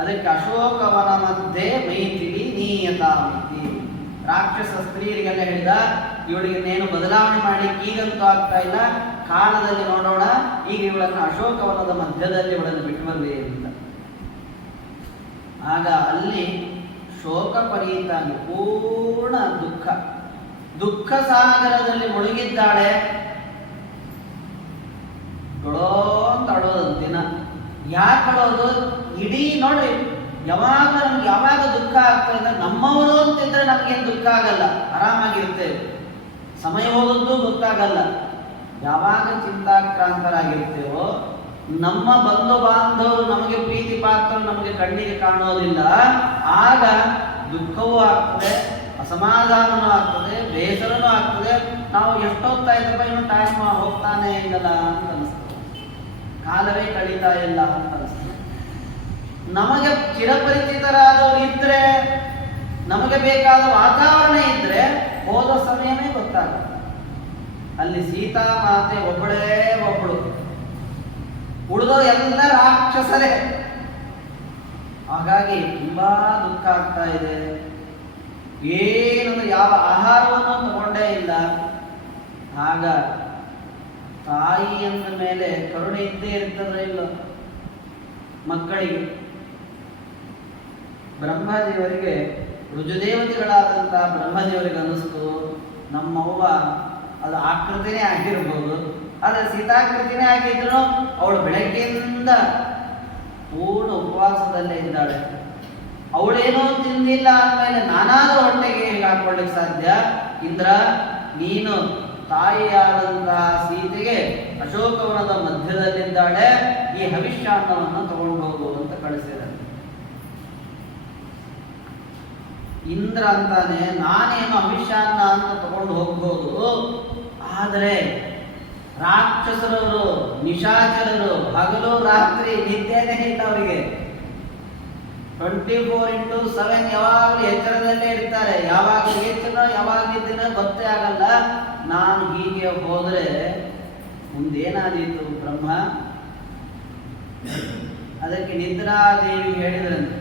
ಅದಕ್ಕೆ ಅಶೋಕವನ ಮಧ್ಯೆ ಮೈಥಿಲಿ ನೀಯತಾಮಿತಿ. ರಾಕ್ಷಸ ಸ್ತ್ರೀಯರಿಗೆಲ್ಲ ಹೇಳಿದ, ಇವಳಿಗೆ ನೇನು ಬದಲಾವಣೆ ಮಾಡಲಿಕ್ಕೆ ಈಗಂತೂ ಆಗ್ತಾ ಇಲ್ಲ, ಕಾಲದಲ್ಲಿ ನೋಡೋಣ, ಈಗ ಇವಳನ್ನು ಅಶೋಕವನದ ಮಧ್ಯದಲ್ಲಿ ಇವಳನ್ನು ಬಿಟ್ಟು ಬರಲಿ ಅಂತ. ಆಗ ಅಲ್ಲಿ ಶೋಕಪರೀತಾಗಿ ಪೂರ್ಣ ದುಃಖ ಸಾಗರದಲ್ಲಿ ಮುಳುಗಿದ್ದಾಳೆ. ಅಂತ ಅಳೋದು ದಿನ. ಯಾಕೆ ಅಳೋದು? ಇಡೀ ನೋಡ್ರಿ, ಯಾವಾಗ ದುಃಖ ಆಗ್ತಾ ಇದೆ, ನಮ್ಮವರು ಅಂತಿದ್ರೆ ನಮ್ಗೇನು ದುಃಖ ಆಗಲ್ಲ, ಆರಾಮಾಗಿರ್ತೇವೆ, ಸಮಯ ಹೋಗೋದು ಗೊತ್ತಾಗಲ್ಲ. ಯಾವಾಗ ಚಿಂತಾಕ್ರಾಂತರಾಗಿರ್ತೇವೋ, ನಮ್ಮ ಬಂಧು ಬಾಂಧವರು ನಮಗೆ ಪ್ರೀತಿ ಪಾತ್ರರು ನಮಗೆ ಕಣ್ಣಿಗೆ ಕಾಣೋದಿಲ್ಲ, ಆಗ ದುಃಖವೂ ಆಗ್ತದೆ, ಅಸಮಾಧಾನವೂ ಆಗ್ತದೆ, ಬೇಸರನೂ ಆಗ್ತದೆ. ನಾವು ಎಷ್ಟೊತ್ತಾಯ್ತಪ್ಪ ಇನ್ನು ಟೈಮ್ ಹೋಗ್ತಾನೆ ಇಲ್ಲಲ್ಲ ಅಂತ ಅನಿಸ್ತದೆ, ಕಾಲವೇ ಕಳೀತಾ ಇಲ್ಲ ಅಂತ ಅನಿಸ್ತದೆ. ನಮಗೆ ಚಿರಪರಿಚಿತರಾದವರು ಇದ್ರೆ, ನಮಗೆ ಬೇಕಾದ ವಾತಾವರಣ ಇದ್ರೆ ಹೋದ ಸಮಯವೇ ಗೊತ್ತಾಗುತ್ತೆ. ಅಲ್ಲಿ ಸೀತಾ ಮಾತೆ ಒಬ್ಬಳು, ಉಳಿದವರು ಎಲ್ಲ ರಾಕ್ಷಸರೇ. ಹಾಗಾಗಿ ತುಂಬಾ ದುಃಖ ಆಗ್ತಾ ಇದೆ. ಏನಂದ್ರೆ ಯಾವ ಆಹಾರವನ್ನು ತಗೊಂಡೇ ಇಲ್ಲ. ಆಗ ತಾಯಿಯಂದ ಮೇಲೆ ಕರುಣೆ ಇದ್ದೇ ಇರ್ತದ್ರೆ ಇಲ್ಲ ಮಕ್ಕಳಿಗೆ. ಬ್ರಹ್ಮದೇವರಿಗೆ, ರುಜುದೇವತೆಗಳಾದಂತಹ ಬ್ರಹ್ಮದೇವರಿಗೆ ಅನ್ನಿಸ್ತು, ನಮ್ಮವ್ವ ಅದು ಆಕೃತಿನೇ ಆಗಿರ್ಬೋದು, ಆದರೆ ಸೀತಾಕೃತಿನೇ ಆಗಿದ್ರು ಅವಳು ಬೆಳಗ್ಗೆಯಿಂದ ಪೂರ್ಣ ಉಪವಾಸದಲ್ಲೇ ಇದ್ದಾಳೆ. ಅವಳೇನೋ ತಿಂದಿಲ್ಲ ಅಂದಮೇಲೆ ನಾನಾದ್ರೂ ಹೊಟ್ಟೆಗೆ ಹೇಗೆ ಹಾಕೊಳ್ಳಿಕ್ಕೆ ಸಾಧ್ಯ? ಇಂದ್ರ, ನೀನು ತಾಯಿಯಾದಂತಹ ಸೀತೆಗೆ ಅಶೋಕವನದ ಮಧ್ಯದಲ್ಲಿದ್ದಾಳೆ, ಈ ಹವಿಷ್ಯಾನ್ನವನ್ನು ತಗೊಂಡು ಹೋಗು ಅಂತ ಕಳಿಸಿದ. ಇಂದ್ರ ಅಂತಾನೆ, ನಾನೇನು ಹವಿಷ್ಯಾನ್ನ ಅಂತ ತಗೊಂಡು ಹೋಗ್ಬೋದು, ಆದರೆ ರಾಕ್ಷಸರವರು, ನಿಶಾಚರರು ಹಗಲು ರಾತ್ರಿ ನಿದ್ದೆನೇ ಇಲ್ಲ ಅವರಿಗೆ. 24x7 ಯಾವಾಗಲೂ ಎಚ್ಚರದಲ್ಲೇ ಇರ್ತಾರೆ. ಯಾವಾಗ ಎಚ್ಚರ ಯಾವಾಗ ನಿದ್ದೆನೋ ಗೊತ್ತೇ ಆಗಲ್ಲ. ನಾನು ಹೀಗೆ ಹೋದ್ರೆ ಮುಂದೇನಾದೀತು ಬ್ರಹ್ಮ? ಅದಕ್ಕೆ ನಿದ್ರಾದೇವಿ ಹೇಳಿದ್ರಂತೆ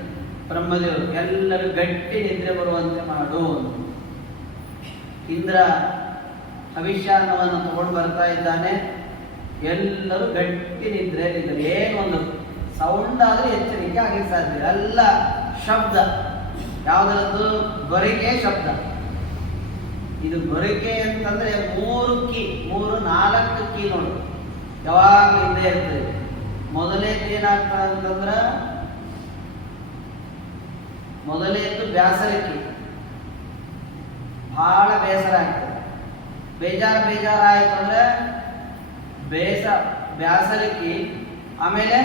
ಬ್ರಹ್ಮದೇವರು, ಎಲ್ಲರೂ ಗಟ್ಟಿ ನಿದ್ರೆ ಬರುವಂತೆ ಮಾಡು. ಇಂದ್ರ ಹವಿಷ್ಯಾನ್ನವನ್ನು ತಗೊಂಡು ಬರ್ತಾ ಇದ್ದಾನೆ, ಎಲ್ಲರೂ ಗಟ್ಟಿ ನಿದ್ರೆಯಲ್ಲಿದ್ದಾರೆ. ಏನೊಂದು ಸೌಂಡ್ ಆದ್ರೆ ಎಚ್ಚರಿಕೆ ಆಗಿ ಸಾಧ್ಯ. ಎಲ್ಲ ಶಬ್ದ, ಯಾವುದರದ್ದು? ಗೊರಿಕೆ ಶಬ್ದ. ಇದು ಗೊರಿಕೆ ಅಂತಂದ್ರೆ 3-4 ಕೀ ನೋಡು, ಯಾವಾಗಲೂ ಇದ್ದೇ ಇರ್ತದೆ. ಮೊದಲೇದು ಏನಾಗ್ತದೆ ಅಂತಂದ್ರ, ಮೊದಲೇದು ಬೇಸರಕ್ಕಿ, ಬಹಳ ಬೇಸರ ಆಗ್ತದೆ. ಬೇಜಾರಾಯ್ತು ಅಂದ್ರೆ ಬೇಸರಕ್ಕಿ. ಆಮೇಲೆ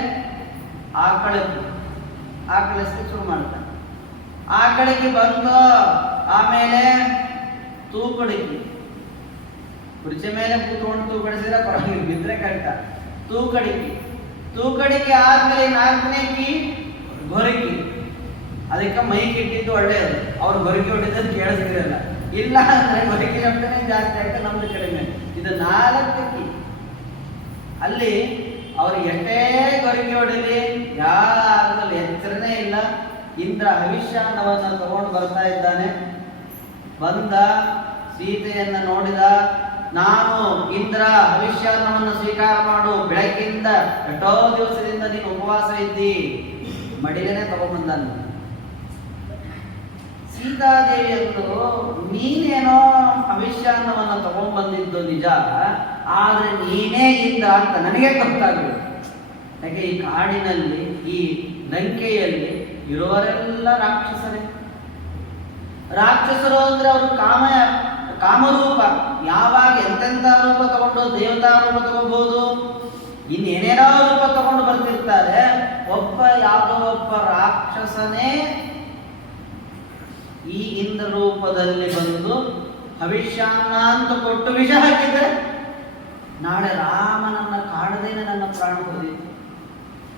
ಆಕಳಿಸ್ಲಿಕ್ಕೆ ಶುರು ಮಾಡ್ತಾನೆ. ಆಕಳಿಗೆ ಬಂದು ಆಮೇಲೆ ತೂಕಡಿಕೆ, ಕುರ್ಚಿ ಮೇಲೆ ಕೂತ್ಕೊಂಡು ತೂಕಡಿಸಿದ್ರೆ ಪರವಾಗಿಲ್ಲ, ಬಿದ್ರೆ ಕರೆಕ್ಟ. ತೂಕಡಿಕೆ ಆದ್ಮೇಲೆ 4ನೇ ಕೀ ಗೊರಕಿ. ಅದಕ್ಕೆ ಮೈಕ್ ಇಟ್ಟಿದ್ದು ಒಳ್ಳೆಯದು, ಅವ್ರು ಗೊರಕಿ ಹೊಡಿದ್ದು ಕೇಳಿಸ್ತಿರಲ್ಲ. ಇಲ್ಲ ಅಂದ್ರೆ ಗೊರಕಿ ಶಬ್ದನೇ ಜಾಸ್ತಿ ಆಗ್ತದೆ, ನಮ್ದು ಕಡಿಮೆ. ಇದು 4 ಕೀ. ಅಲ್ಲಿ ಅವ್ರು ಎಷ್ಟೇ ಗೊರಕಿ ಹೊಡಿಲಿ ಯಾರಲ್ಲಿ ಎಚ್ಚರನೇ ಇಲ್ಲ. ಇಂದ್ರ ಹವಿಷ್ಯಾನ್ನವನ್ನು ತಗೊಂಡು ಬರ್ತಾ ಇದ್ದಾನೆ. ಬಂದ ಸೀತೆಯನ್ನ ನೋಡಿದ. ನಾನು ಇಂದ್ರ ಹವಿಷ್ಯಾನ್ನವನ್ನು ಸ್ವೀಕಾರ ಮಾಡು, ಬೆಳಗ್ಗಿಂದ ಎಷ್ಟೋ ದಿವಸದಿಂದ ನೀನು ಉಪವಾಸ ಇದ್ದಿ, ಮಡಿಲೇನೆ ತಗೊಂಡ್ಬಂದನು. ಸೀತಾದೇವಿಯಂದು ನೀನೇನೋ ಹವಿಷ್ಯಾನ್ನವನ್ನು ತಗೊಂಡ್ಬಂದಿದ್ದು ನಿಜ, ಆದ್ರೆ ನೀನೇ ಇಂದ್ರ ಅಂತ ನನಗೆ ಗೊತ್ತಾಗಬೇಕು. ಯಾಕೆ ಈ ಕಾಡಿನಲ್ಲಿ, ಈ ಲಂಕೆಯಲ್ಲಿ ಇರುವರೆಲ್ಲ ರಾಕ್ಷಸರೇ. ರಾಕ್ಷಸರು ಅಂದ್ರೆ ಅವರು ಕಾಮರೂಪ. ಯಾವಾಗ ಎಂತೆಂಥ ರೂಪ ತಗೊಂಡು ದೇವತಾ ರೂಪ ತಗೋಬಹುದು, ಇನ್ನೇನೇನೋ ರೂಪ ತಗೊಂಡು ಬರ್ತಿರ್ತಾರೆ. ಯಾವುದೋ ಒಬ್ಬ ರಾಕ್ಷಸನೇ ಈ ಇಂದ್ರ ರೂಪದಲ್ಲಿ ಬಂದು ಹವಿಷ್ಯಾನ್ನ ಅಂತ ಕೊಟ್ಟು ವಿಷ ಹಾಕಿದ್ರೆ ನಾಳೆ ರಾಮನನ್ನ ಕಾಡದೇನೆ ನನ್ನ ಪ್ರಾಣ ಹೋದಿತ್ತು.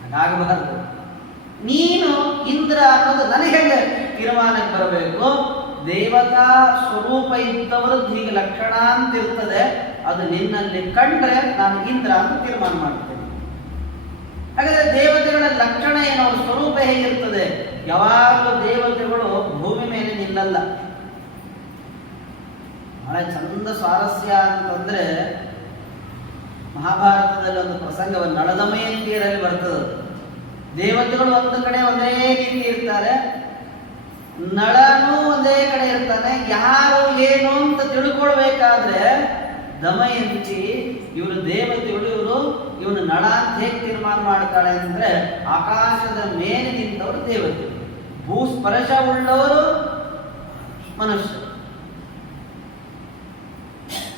ಹಾಗಾಗಬಾರದು. ನೀನು ಇಂದ್ರ ಅನ್ನೋದು ನನಗೆ ತೀರ್ಮಾನಕ್ಕೆ ಬರಬೇಕು. ದೇವತಾ ಸ್ವರೂಪ ಇದ್ದವರು ಹೀಗೆ ಲಕ್ಷಣ ಅಂತಿರ್ತದೆ, ಅದು ನಿನ್ನಲ್ಲಿ ಕಂಡ್ರೆ ನಾನು ಇಂದ್ರ ಅಂತ ತೀರ್ಮಾನ ಮಾಡ್ತೇನೆ. ಹಾಗಾದ್ರೆ ದೇವತೆಗಳ ಲಕ್ಷಣ ಏನು, ಅವರ ಸ್ವರೂಪ ಹೇಗಿರ್ತದೆ? ಯಾವಾಗಲೂ ದೇವತೆಗಳು ಭೂಮಿ ಮೇಲೆ ನಿಲ್ಲಲ್ಲ. ಬಹಳ ಚಂದ ಸ್ವಾರಸ್ಯ ಅಂತಂದ್ರೆ, ಮಹಾಭಾರತದಲ್ಲಿ ಒಂದು ಪ್ರಸಂಗವನ್ನು ನಳದಮಯಂತಿಯರಲ್ಲಿ ಬರ್ತದೆ. ದೇವತೆಗಳು ಒಂದು ಕಡೆ ಒಂದೇ ರೀತಿ ಇರ್ತಾರೆ, ನಳನು ಒಂದೇ ಕಡೆ ಇರ್ತಾನೆ. ಯಾರು ಏನು ಅಂತ ತಿಳ್ಕೊಳ್ಬೇಕಾದ್ರೆ ದಮಯಂತಿ ಇವರು ದೇವತೆಗಳು, ಇವನು ನಳ ಅಂತ ಹೇಗೆ ತೀರ್ಮಾನ ಮಾಡ್ತಾಳೆ ಅಂದ್ರೆ, ಆಕಾಶದ ಮೇಲೆ ನಿಂತವರು ದೇವತೆ, ಭೂಸ್ಪರ್ಶ ಉಳ್ಳವರು ಮನುಷ್ಯರು.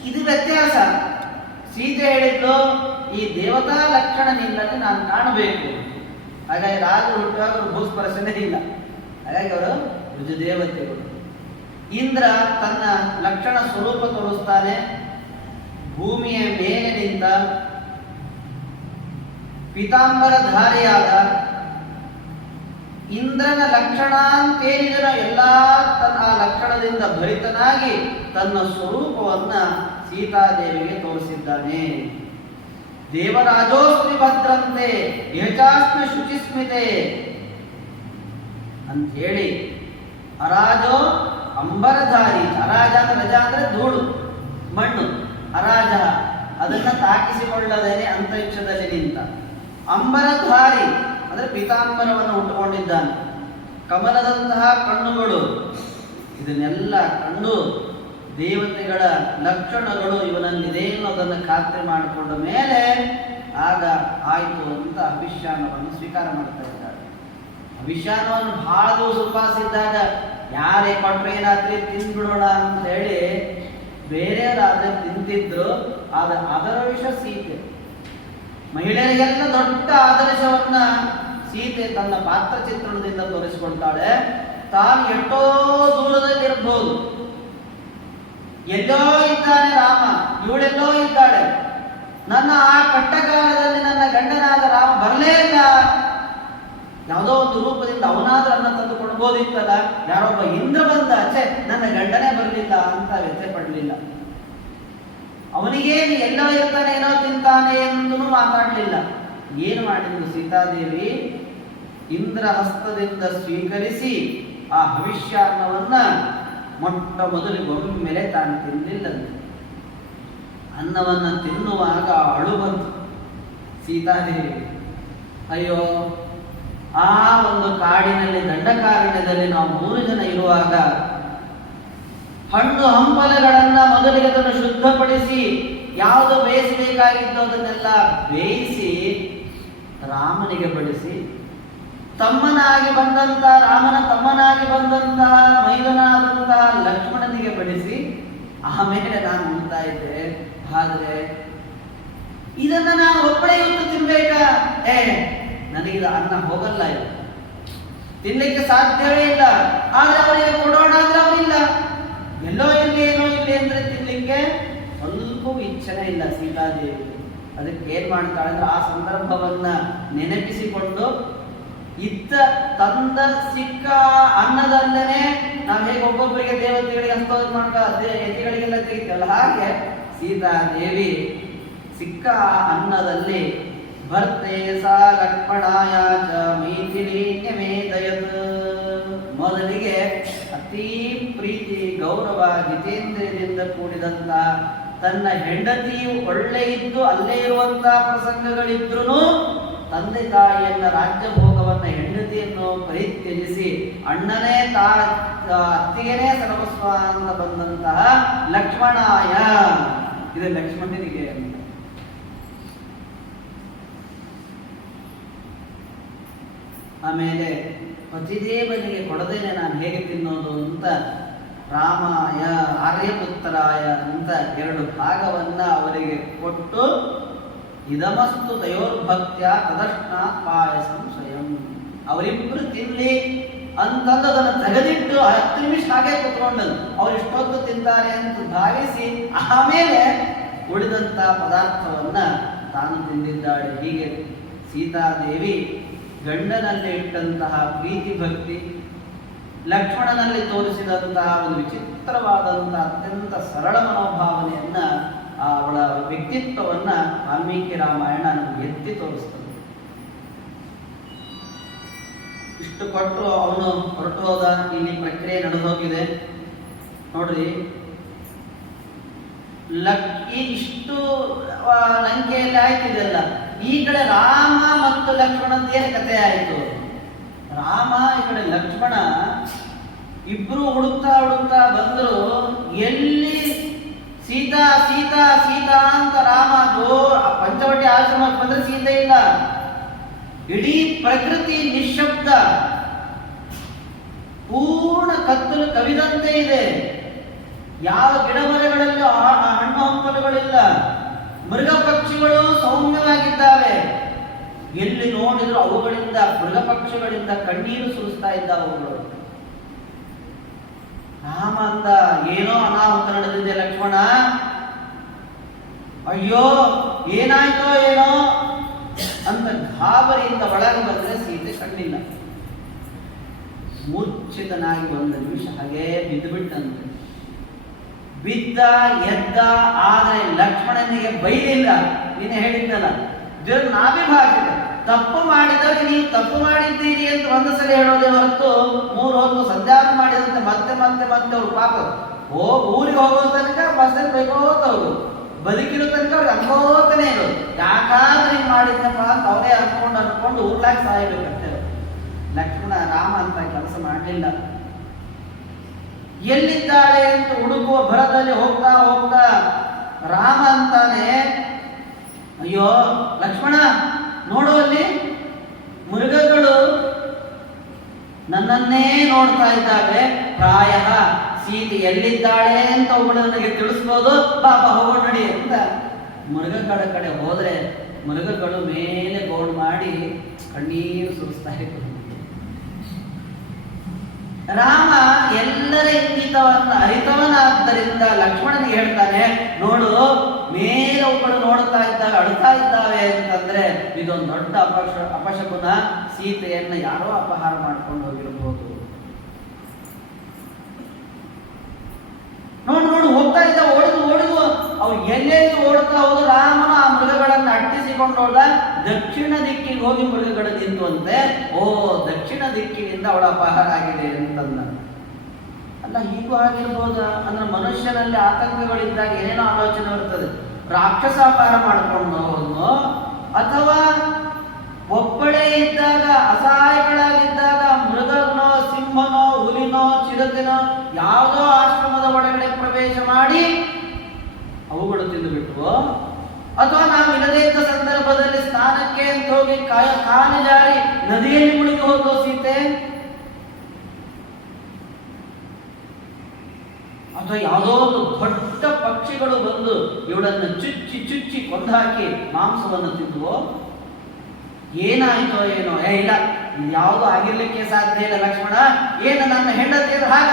ಇದು ವ್ಯತ್ಯಾಸ. ಸೀತೆ ಹೇಳಿದ್ದು ಈ ದೇವತಾ ಲಕ್ಷಣ ನಿನ್ನಲ್ಲಿ ನಾನು ಕಾಣಬೇಕು. ಹಾಗಾಗಿ ರಾಜರು ಹುಟ್ಟುವಾಗ ಅವರು ಭೂಸ್ಪರ್ಶನೇ ಇಲ್ಲ, ಹಾಗಾಗಿ ಅವರು ರುಜುದೇವತೆಗಳು. ಇಂದ್ರ ತನ್ನ ಲಕ್ಷಣ ಸ್ವರೂಪ ತೋರಿಸ್ತಾನೆ. ಭೂಮಿಯ ಮೇಲೆ ನಿಂತ ಪೀತಾಂಬರಧಾರಿಯಾದ ಇಂದ್ರನ ಲಕ್ಷಣ ಅಂತೇನಿದನೋ ಎಲ್ಲ ತನ್ನ ಆ ಲಕ್ಷಣದಿಂದ ಭರಿತನಾಗಿ ತನ್ನ ಸ್ವರೂಪವನ್ನ ಸೀತಾದೇವಿಗೆ ತೋರಿಸಿದ್ದಾನೆ. ದೇವರಾಜೋಸ್ಮಿ ಭದ್ರಂತೆ ಯಚಾಸ್ಮಿ ಶುಚಿಸ್ಮಿತೆ ಅಂತ ಹೇಳಿ, ಅರಾಜೋ ಅಂಬರಧಾರಿ. ಅರಾಜ ಅಂದ್ರೆ ರಜ ಅಂದ್ರೆ ಧೂಳು, ಮಣ್ಣು. ಅರಾಜ ಅದನ್ನ ತಾಕಿಸಿಕೊಳ್ಳದೇನೆ ಅಂತರಿಕ್ಷದಲ್ಲಿ ನಿಂತ. ಅಂಬರಧಾರಿ ಅಂದ್ರೆ ಪೀತಾಂಬರವನ್ನು ಉಟ್ಟುಕೊಂಡಿದ್ದಾನೆ. ಕಮಲದಂತಹ ಕಣ್ಣುಗಳು, ಇದನ್ನೆಲ್ಲ ಕಂಡು ದೇವತೆಗಳ ಲಕ್ಷಣಗಳು ಇವನಲ್ಲಿದೆ ಅನ್ನೋದನ್ನು ಖಾತ್ರಿ ಮಾಡಿಕೊಂಡ ಮೇಲೆ ಆಗ ಆಯಿತು ಅಂತ ಹವಿಷ್ಯಾನ್ನವನ್ನು ಸ್ವೀಕಾರ ಮಾಡ್ತಾ ಇದ್ದಾರೆ. ಹವಿಷ್ಯಾನ್ನವನ್ನು ಬಹಳ ದಿವಸ ಉಪವಾಸ ಇದ್ದಾಗ ಯಾರೇ ಕೊಟ್ರೆ ಏನಾದ್ರಿ ತಿಂದ್ಬಿಡೋಣ ಅಂತ ಹೇಳಿ ಬೇರೆಯವರಾದ್ರೆ ತಿಂತಿದ್ರು. ಆದ್ರೆ ಅದರ ವಿಷ ಸೀತೆ. ಮಹಿಳೆಯರಿಗೆಲ್ಲ ದೊಡ್ಡ ಆದರ್ಶವನ್ನ ಸೀತೆ ತನ್ನ ಪಾತ್ರ ಚಿತ್ರಣದಿಂದ ತೋರಿಸಿಕೊಳ್ತಾಳೆ. ತಾನು ಎಷ್ಟೋ ದೂರದಲ್ಲಿ ಇರಬಹುದು, ಎಲ್ಲೋ ಇದ್ದಾನೆ ರಾಮ, ಇವಳೆಲ್ಲೋ ಇದ್ದಾಳೆ. ನನ್ನ ಆ ಕಟ್ಟಕಾಲದಲ್ಲಿ ನನ್ನ ಗಂಡನಾದ ರಾಮ ಬರಲೇ ಇಲ್ಲ. ಯಾವುದೋ ಒಂದು ರೂಪದಿಂದ ಅವನಾದ್ರೂ ಅನ್ನ ತಂದು ಕೊಡ್ಬೋದಿತ್ತಲ್ಲ, ಯಾರೊಬ್ಬ ಇಂದ್ರ ಬಂದ, ನನ್ನ ಗಂಡನೇ ಬರಲಿಲ್ಲ ಅಂತ ವ್ಯಥೆ ಪಡಲಿಲ್ಲ. ಅವನಿಗೇನು ಎಲ್ಲೋ ಇರ್ತಾನೆ, ಏನೋ ತಿಂತಾನೆ ಎಂದು ಮಾತಾಡಲಿಲ್ಲ. ಏನು ಮಾಡಿದ್ರು ಸೀತಾದೇವಿ? ಇಂದ್ರ ಹಸ್ತದಿಂದ ಸ್ವೀಕರಿಸಿ ಆ ಹವಿಷ್ಯಾನ್ನವನ್ನ ಮೊಟ್ಟ ಮೊದಲಿಗೆ ಒಮ್ಮೆಲೆ ತಾನು ತಿನ್ನಲಿಲ್ಲಂತೆ. ಅನ್ನವನ್ನು ತಿನ್ನುವಾಗ ಅಳು ಬಂತು ಸೀತಾದೇವಿ. ಅಯ್ಯೋ, ಆ ಒಂದು ಕಾಡಿನಲ್ಲಿ ದಂಡಕಾರಣ್ಯದಲ್ಲಿ ನಾವು 3 ಜನ ಇರುವಾಗ ಹಣ್ಣು ಹಂಪಲುಗಳನ್ನ ಮೊದಲಿಗೆ ಅದನ್ನು ಶುದ್ಧಪಡಿಸಿ ಯಾವುದು ಬೇಯಿಸಬೇಕಾಗಿದ್ದು ಅದನ್ನೆಲ್ಲ ಬೇಯಿಸಿ ರಾಮನಿಗೆ ಬಡಿಸಿ, ತಮ್ಮನಾಗಿ ಬಂದಂತಹ ರಾಮನ ತಮ್ಮನಾಗಿ ಬಂದಂತಹ ಮೈದನಾದಂತಹ ಲಕ್ಷ್ಮಣನಿಗೆ ಬಡಿಸಿ ಆಮೇಲೆ ನಾನು ಉಣ್ತಾ ಇದ್ದೆ. ಆದ್ರೆ ಇದನ್ನ ನಾನು ಒಬ್ಬಳೇ ಇಟ್ಟು ತಿನ್ಬೇಕಾ? ನನಗಿದ ಅನ್ನ ಹೋಗಲ್ಲ, ಇದು ತಿನ್ಲಿಕ್ಕೆ ಸಾಧ್ಯವೇ ಇಲ್ಲ. ಆದ್ರೆ ಅವರಿಗೆ ಕೊಡೋಣ ಅಂದ್ರೆ ಅವರಿಲ್ಲ, ಎಲ್ಲೋ ಇಲ್ಲಿ ಏನೋ ಇಲ್ಲಿ ಅಂದ್ರೆ ತಿನ್ಲಿಕ್ಕೆ ಸ್ವಲ್ಪವೂ ಇಚ್ಛೆನೇ ಇಲ್ಲ ಸೀತಾದೇವಿ. ಅದಕ್ಕೆ ಏನ್ ಮಾಡ್ತಾಳೆ ಅಂದ್ರೆ ಆ ಸಂದರ್ಭವನ್ನ ನೆನಪಿಸಿಕೊಂಡು ಇದ್ದ ತಂದ ಸಿಕ್ಕ ಅನ್ನದಲ್ಲೇನೆ ನಾವು ಹೇಗೆ ಒಬ್ಬೊಬ್ಬರಿಗೆ ದೇವತೆಗಳಿಗೆ ಹಸ್ತೋದು ಮಾಡ್ತಾ ಯತಿಗಳಿಗೆಲ್ಲ ತೆಗಿತೇವಲ್ಲ, ಹಾಗೆ ಸೀತಾದೇವಿ ಸಿಕ್ಕ ಅನ್ನದಲ್ಲಿ ಭರ್ತೆ ಸಾ ಲಕ್ಷ್ಮಣಾಯ ಚ ಮೈಥಿಲಿ ನಿವೇದಯತ್ ಭಕ್ತಿ ಪ್ರೀತಿ ಗೌರವ ಜಿತೇಂದ್ರಿಯದಿಂದ ಕೂಡಿದಂತ ತನ್ನ ಹೆಂಡತಿಯು ಒಳ್ಳೆ ಇದ್ದು ಅಲ್ಲೇ ಇರುವಂತಹ ಪ್ರಸಂಗಗಳಿದ್ರೂ ತಂದೆ ತಾಯಿಯನ್ನ ರಾಜ್ಯ ಭೋಗವನ್ನ ಹೆಂಡತಿಯನ್ನು ಪರಿತ್ಯಜಿಸಿ ಅಣ್ಣನೇ ಅತ್ತಿಗೆನೇ ಸರ್ವಸ್ವ ಅಂತ ಬಂದಂತಹ ಲಕ್ಷ್ಮಣಾಯ, ಇದು ಲಕ್ಷ್ಮಣನಿಗೆ ಅಂತ. ಆಮೇಲೆ ಪತಿದೇವನಿಗೆ ಕೊಡದೇನೆ ನಾನು ಹೇಗೆ ತಿನ್ನೋದು ಅಂತ ರಾಮಾಯ ಆರ್ಯಪುತ್ರಾಯ ಅಂತ 2 ಭಾಗವನ್ನ ಅವರಿಗೆ ಕೊಟ್ಟು ಇದಮಸ್ತು ತಯೋರ್ಭಕ್ತ್ಯ ತದರ್ಶನಾತ್ ಪಾಯಸಂ ಸ್ವಯಂ, ಅವರಿಬ್ಬರು ತಿನ್ಲಿ ಅಂತಂದು ಅದನ್ನು ತೆಗೆದಿಟ್ಟು 10 ನಿಮಿಷ ಹಾಗೆ ಕುತ್ಕೊಂಡನು. ಅವ್ರು ಇಷ್ಟೊತ್ತು ತಿಂತಾರೆ ಅಂತ ಭಾವಿಸಿ ಆಮೇಲೆ ಉಳಿದಂತ ಪದಾರ್ಥವನ್ನ ತಾನು ತಿಂದಿದ್ದಾಳೆ. ಹೀಗೆ ಸೀತಾದೇವಿ ಗಂಡನಲ್ಲಿ ಇಟ್ಟಂತಹ ಪ್ರೀತಿ ಭಕ್ತಿ, ಲಕ್ಷ್ಮಣನಲ್ಲಿ ತೋರಿಸಿದಂತಹ ಒಂದು ವಿಚಿತ್ರವಾದಂತಹ ಅತ್ಯಂತ ಸರಳ ಮನೋಭಾವನೆಯನ್ನ ಅವಳ ವ್ಯಕ್ತಿತ್ವವನ್ನ ವಾಲ್ಮೀಕಿ ರಾಮಾಯಣ ನಮಗೆ ಎತ್ತಿ ತೋರಿಸ್ತದೆ. ಇಷ್ಟು ಕೊಟ್ಟು ಅವನು ಹೊರಟು ಹೋದ. ಇಲ್ಲಿ ಪ್ರಕ್ರಿಯೆ ನಡೆದೋಗಿದೆ ನೋಡ್ರಿ. ಇಷ್ಟು ಲಂಕೆಯಲ್ಲಿ ಆಯ್ತಿದೆಲ್ಲ. ಈ ಕಡೆ ರಾಮ ಮತ್ತು ಲಕ್ಷ್ಮಣಂದೇ ಕಥೆ ಆಯಿತು. ರಾಮ ಈ ಕಡೆ ಲಕ್ಷ್ಮಣ ಇಬ್ರು ಹುಡುಕ್ತಾ ಹುಡುಕ್ತಾ ಬಂದ್ರು. ಎಲ್ಲಿ ಸೀತಾ ಸೀತಾ ಸೀತಾ ಅಂತ ರಾಮ ಪಂಚವಟಿ ಆಶ್ರಮಕ್ಕೆ ಬಂದ್ರೆ ಸೀತೆ ಇಲ್ಲ. ಇಡೀ ಪ್ರಕೃತಿ ನಿಶ್ಶಬ್ದ, ಪೂರ್ಣ ಕತ್ತಲು ಕವಿದಂತೆ ಇದೆ. ಯಾವ ಗಿಡ ಮರಗಳಲ್ಲಿ ಹಣ್ಣು ಹಂಪಲುಗಳಿಲ್ಲ. ಮೃಗ ಪಕ್ಷಿಗಳು ಸೌಮ್ಯವಾಗಿದ್ದಾವೆ. ಎಲ್ಲಿ ನೋಡಿದ್ರು ಅವುಗಳಿಂದ, ಮೃಗ ಪಕ್ಷಿಗಳಿಂದ ಕಣ್ಣೀರು ಸುರಿಸ್ತಾ ಇದ್ದ ಅವುಗಳು. ರಾಮ ಅಂದ, ಏನೋ ಅನಾಹುತ ನಡೆದಿದೆ ಲಕ್ಷ್ಮಣ, ಅಯ್ಯೋ ಏನಾಯ್ತೋ ಏನೋ ಅಂತ ಗಾಬರಿಯಿಂದ ಒಳಗೆ ಬಂದ್ರೆ ಸೀತೆ ಕಂಡಿಲ್ಲ. ಮೂರ್ಛಿತನಾಗಿ 1 ನಿಮಿಷ ಹಾಗೇ ಬಿದ್ದು ಬಿಟ್ಟಂತೆ. ಬಿದ್ದ ಎದ್ದ, ಆದ್ರೆ ಲಕ್ಷ್ಮಣನಿಗೆ ಬೈಲಿಲ್ಲ. ನೀನು ಹೇಳಿದ್ದಲ್ಲ, ನಾಭಿಭಾಷೆ ತಪ್ಪು ಮಾಡಿದರೆ ನೀವು ತಪ್ಪು ಮಾಡಿದ್ದೀರಿ ಅಂತ 1 ಸಲ ಹೇಳೋದೇ ಹೊರತು 3 ಹೊತ್ತು ಸಂಧ್ಯಾನ ಮಾಡಿದಂತೆ ಮತ್ತೆ ಮತ್ತೆ ಮತ್ತೆ ಅವ್ರು ಪಾಪ ಊರಿಗೆ ಹೋಗೋ ತನಕ ಬಸ್ಸಲ್ಲಿ ಬೇಕೋತ ಹೋಗು, ಬದುಕಿರೋ ತನಕ ಅವ್ರಿಗೆ ಅನ್ಕೋತಾನೆ ಇರೋದು. ಯಾಕಾದ್ರೆ ಹಿಂಗೆ ಮಾಡಿದ್ನಪ್ಪ ಅಂತ ಅವರೇ ಅನ್ಕೊಂಡು ಊರ್ಲಾಗಿ ಸಾಯಬೇಕಂತೆ. ಲಕ್ಷ್ಮಣ ರಾಮ ಅಂತ ಕೆಲಸ ಮಾಡಲಿಲ್ಲ. ಎಲ್ಲಿದ್ದಾಳೆ ಅಂತ ಹುಡುಕುವ ಭರದಲ್ಲಿ ಹೋಗ್ತಾ ಹೋಗ್ತಾ ರಾಮ ಅಂತಾನೆ, ಅಯ್ಯೋ ಲಕ್ಷ್ಮಣ ನೋಡು, ಅಲ್ಲಿ ಮೃಗಗಳು ನನ್ನನ್ನೇ ನೋಡ್ತಾ ಇದ್ದಾವೆ. ಪ್ರಾಯ ಸೀತೆ ಎಲ್ಲಿದ್ದಾಳೆ ಅಂತ ಅವುಗಳು ನನಗೆ ತಿಳಿಸ್ಬೋದು, ಪಾಪ ಹೋಗೋಣ ನಡಿ ಅಂತ ಮೃಗಗಳ ಕಡೆ ಹೋದ್ರೆ ಮೃಗಗಳು ಮೇಲೆ ಗೋಳು ಮಾಡಿ ಕಣ್ಣೀರು ಸುರಿಸ್ತಾ ಇತ್ತು. ರಾಮ ಎಲ್ಲರ ಇಂಗಿತವನ್ನು ಅರಿತವನಾದ್ದರಿಂದ ಲಕ್ಷ್ಮಣನಿಗೆ ಹೇಳ್ತಾನೆ, ನೋಡು ಮೇಲೆ ಅವುಗಳು ನೋಡ್ತಾ ಇದ್ದಾವೆ, ಅಳ್ತಾ ಇದ್ದಾವೆ ಅಂತಂದ್ರೆ ಇದೊಂದು ದೊಡ್ಡ ಅಪಶಕುನ. ಸೀತೆಯನ್ನ ಯಾರೋ ಅಪಹಾರ ಮಾಡ್ಕೊಂಡು ಹೋಗಿರಬಹುದು. ನೋಡು ಹೋಗ್ತಾ ಇದ್ದ, ಓಡಿದು ಅವು ಎಲ್ಲೆಲ್ಲಿ ಓಡ್ತಾ ಹೋದ್ರು. ರಾಮನ ಆ ಮೃಗಗಳನ್ನು ಅಟ್ಟಿಸಿಕೊಂಡು ಹೋದ. ದಕ್ಷಿಣ ದಿಕ್ಕಿಗೆ ಹೋಗಿ ಮೃಗಗಳು ನಿಂತುವಂತೆ. ಓ, ದಕ್ಷಿಣ ದಿಕ್ಕಿನಿಂದ ಅವಳ ಅಪಹಾರ ಆಗಿದೆ ಅಂತಂದ. ಅಲ್ಲ, ಹೀಗೂ ಆಗಿರ್ಬೋದ ಅಂದ್ರೆ ಮನುಷ್ಯನಲ್ಲಿ ಆತಂಕಗಳಿದ್ದಾಗ ಏನೇನೋ ಆಲೋಚನೆ ಬರ್ತದೆ. ರಾಕ್ಷಸ ಅಪಹಾರ ಮಾಡ್ಕೊಂಡು ಹೋದ್ನೋ, ಅಥವಾ ಒಬ್ಬಳೇ ಇದ್ದಾಗ ಅಸಹಾಯಗಳಾಗಿದ್ದಾಗ ಮೃಗನೋ ಸಿಂಹನೋ ಹುಲಿನೋ ಚಿರತೆನೋ ಯಾವುದೋ ಆಶ್ರಮದ ಒಳಗಡೆ ಪ್ರವೇಶ ಮಾಡಿ ಅವುಗಳು ತಿಂದುಬಿಟ್ವು, ಅಥವಾ ನಾವು ಇಲ್ಲದೇ ಇದ್ದ ಸಂದರ್ಭದಲ್ಲಿ ಸ್ನಾನಕ್ಕೆ ಅಂತ ಹೋಗಿ ಕಾಲು ಜಾರಿ ನದಿಯಲ್ಲಿ ಮುಳುಗಿ ಹೋದೋ ಸೀತೆ, ಅಥವಾ ಯಾವುದೋ ಒಂದು ದೊಡ್ಡ ಪಕ್ಷಿಗಳು ಬಂದು ಇವಳನ್ನು ಚುಚ್ಚಿ ಕೊಂದಾಕಿ ಮಾಂಸವನ್ನು ತಿಂದುವೋ, ಏನಾಯ್ತೋ ಏನೋ. ಇಲ್ಲ, ಯಾವುದು ಆಗಿರ್ಲಿಕ್ಕೆ ಸಾಧ್ಯ ಇಲ್ಲ ಲಕ್ಷ್ಮಣ. ಏನು ನನ್ನ ಹೆಂಡತಿ ಹಾಗ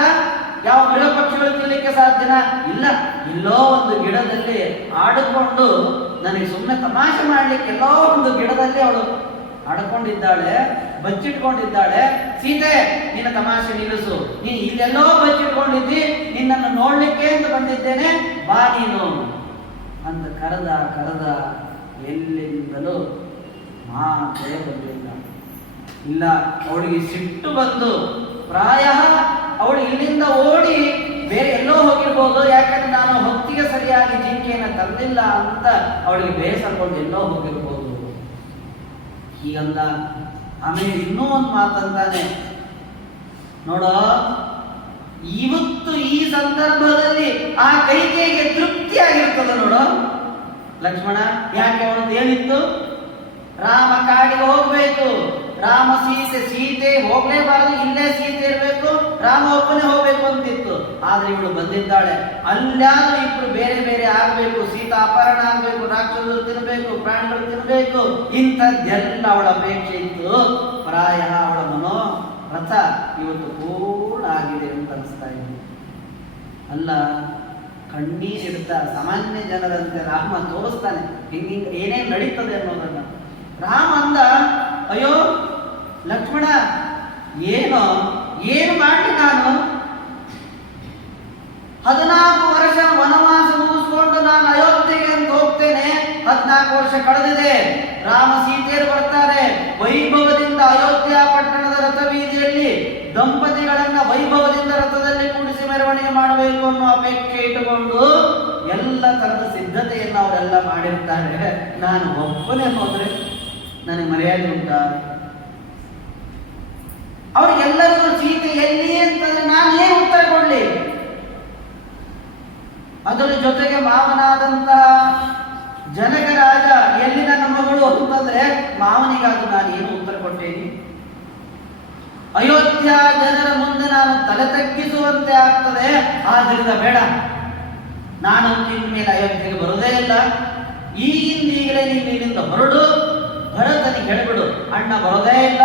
ಯಾವ ಮೃಗ ಪಕ್ಷಿಗಳು ತಿನ್ನಲಿಕ್ಕೆ ಸಾಧ್ಯನಾ? ಇಲ್ಲ, ಎಲ್ಲೋ ಒಂದು ಗಿಡದಲ್ಲಿ ಆಡಿಕೊಂಡು ನನಗೆ ಸುಮ್ಮನೆ ತಮಾಷೆ ಮಾಡ್ಲಿಕ್ಕೆ ಎಲ್ಲೋ ಒಂದು ಗಿಡದಲ್ಲಿ ಅವಳು ಆಡ್ಕೊಂಡಿದ್ದಾಳೆ, ಬಚ್ಚಿಟ್ಕೊಂಡಿದ್ದಾಳೆ. ಸೀತೆ, ನಿನ್ನ ತಮಾಷೆ ನಿಲ್ಲಿಸು, ನೀನು ಇಲ್ಲೆಲ್ಲೋ ಬಚ್ಚಿಟ್ಕೊಂಡಿದ್ದಿ, ನಿನ್ನನ್ನು ನೋಡ್ಲಿಕ್ಕೆ ಅಂತ ಬಂದಿದ್ದೇನೆ, ಬಾ ನೀನು ಅಂತ ಕರೆದ ಎಲ್ಲಿಂದಲೂ ಮಾತೇ ಬರಲಿಲ್ಲ. ಇಲ್ಲ, ಅವಳಿಗೆ ಸಿಟ್ಟು ಬಂದು ಪ್ರಾಯ ಅವಳು ಇಲ್ಲಿಂದ ಓಡಿ ಬೇರೆ ಎಲ್ಲೋ ಹೋಗಿರ್ಬೋದು, ಯಾಕಂದ್ರೆ ನಾನು ಹೊತ್ತಿಗೆ ಸರಿಯಾಗಿ ಜಿಂಕೆಯನ್ನು ತರಲಿಲ್ಲ ಅಂತ ಅವಳಿಗೆ ಬೇಸರಕೊಂಡು ಎಲ್ಲೋ ಹೋಗಿರ್ಬೋದು ಹೀಗಂದ. ಆಮೇಲೆ ಇನ್ನೂ ಒಂದು ಮಾತಂತಾನೆ ನೋಡೋ, ಇವತ್ತು ಈ ಸಂದರ್ಭದಲ್ಲಿ ಆ ಕೈಕೇಯಿಗೆ ತೃಪ್ತಿಯಾಗಿರ್ತದೆ ನೋಡು ಲಕ್ಷ್ಮಣ. ಯಾಕೆ ಅವನದು ಏನಿತ್ತು? ರಾಮ ಕಾಡಿಗೆ ಹೋಗ್ಬೇಕು, ರಾಮ ಸೀತೆ ಹೋಗ್ಲೇಬಾರದು, ಇಲ್ಲೇ ಸೀತೆ ಇರಬೇಕು, ರಾಮ ಒಬ್ಬನೇ ಹೋಗ್ಬೇಕು ಅಂತಿತ್ತು. ಆದ್ರೆ ಇವಳು ಬಂದಿದ್ದಾಳೆ, ಅಲ್ಲಾದ್ರೂ ಇಬ್ರು ಬೇರೆ ಬೇರೆ ಆಗ್ಬೇಕು, ಸೀತಾ ಅಪಹರಣ ಆಗ್ಬೇಕು, ರಾಕ್ಷಸರು ತಿನ್ಬೇಕು, ಪ್ರಾಣಿಗಳು ತಿನ್ಬೇಕು, ಇಂಥದ್ದೆಲ್ಲ ಅವಳ ಅಪೇಕ್ಷೆ ಇತ್ತು. ಪ್ರಾಯ ಅವಳ ಮನೋರಥ ಇವತ್ತು ಪೂರ್ಣ ಆಗಿದೆ ಅಂತ ಅನಿಸ್ತಾ ಇದೆ. ಅಲ್ಲ, ಕಣ್ಣೀರಿಡ್ತಾ ಸಾಮಾನ್ಯ ಜನರಂತೆ ರಾಮ ತೋರಿಸ್ತಾನೆ ಹಿಂಗಿಂಗ ಏನೇನು ನಡೀತದೆ ಅನ್ನೋದನ್ನ. ರಾಮ ಅಂದ, ಅಯ್ಯೋ ಲಕ್ಷ್ಮಣ, ಏನು ಮಾಡಿ ನಾನು 14 ವರ್ಷ ವನವಾಸ ಮುಗಿಸ್ಕೊಂಡು ನಾನು ಅಯೋಧ್ಯೆಗೆ ಅಂತ ಹೋಗ್ತೇನೆ. 14 ವರ್ಷ ಕಳೆದಿದೆ, ರಾಮ ಸೀತೆಯರು ಬರ್ತಾರೆ, ವೈಭವದಿಂದ ಅಯೋಧ್ಯ ಪಟ್ಟಣದ ರಥಬೀದಿಯಲ್ಲಿ ದಂಪತಿಗಳನ್ನ ವೈಭವದಿಂದ ರಥದಲ್ಲಿ ಕೂಡಿಸಿ ಮೆರವಣಿಗೆ ಮಾಡಬೇಕು ಅನ್ನೋ ಅಪೇಕ್ಷೆ ಇಟ್ಟುಕೊಂಡು ಎಲ್ಲ ತರದ ಸಿದ್ಧತೆಯನ್ನು ಅವರೆಲ್ಲ ಮಾಡಿರ್ತಾರೆ. ನಾನು ಒಬ್ಬನೇ ಹೋದ್ರೆ ನನಗೆ ಮರ್ಯಾದೆ ಉಂಟಾ? ಅವ್ರಿಗೆಲ್ಲರಿಗೂ ಸೀತೆ ಎಲ್ಲಿ ಅಂತಂದ್ರೆ ನಾನು ಏನು ಉತ್ತರ ಕೊಡ್ಲಿ? ಅದರ ಜೊತೆಗೆ ಮಾವನಾದಂತಹ ಜನಕ ರಾಜ ಎಲ್ಲಿ ನನ್ನ ಮಗಳು ಅಂತಂದ್ರೆ ಮಾವನಿಗಾಗಿ ನಾನು ಏನು ಉತ್ತರ ಕೊಟ್ಟೇನಿ? ಅಯೋಧ್ಯ ಜನರ ಮುಂದೆ ನಾನು ತಲೆ ತಗ್ಗಿಸುವಂತೆ ಆಗ್ತದೆ. ಆದ್ರಿಂದ ಬೇಡ, ನಾನು ಇನ್ಮೇಲೆ ಅಯೋಧ್ಯೆಗೆ ಬರೋದೇ ಇಲ್ಲ. ಈಗಲೇ ನೀನು ಇಲ್ಲಿಂದ ಹೊರಡು, ಭರತನಿಗೆ ಹೇಳ್ಬಿಡು ಅಣ್ಣ ಬರೋದೇ ಇಲ್ಲ,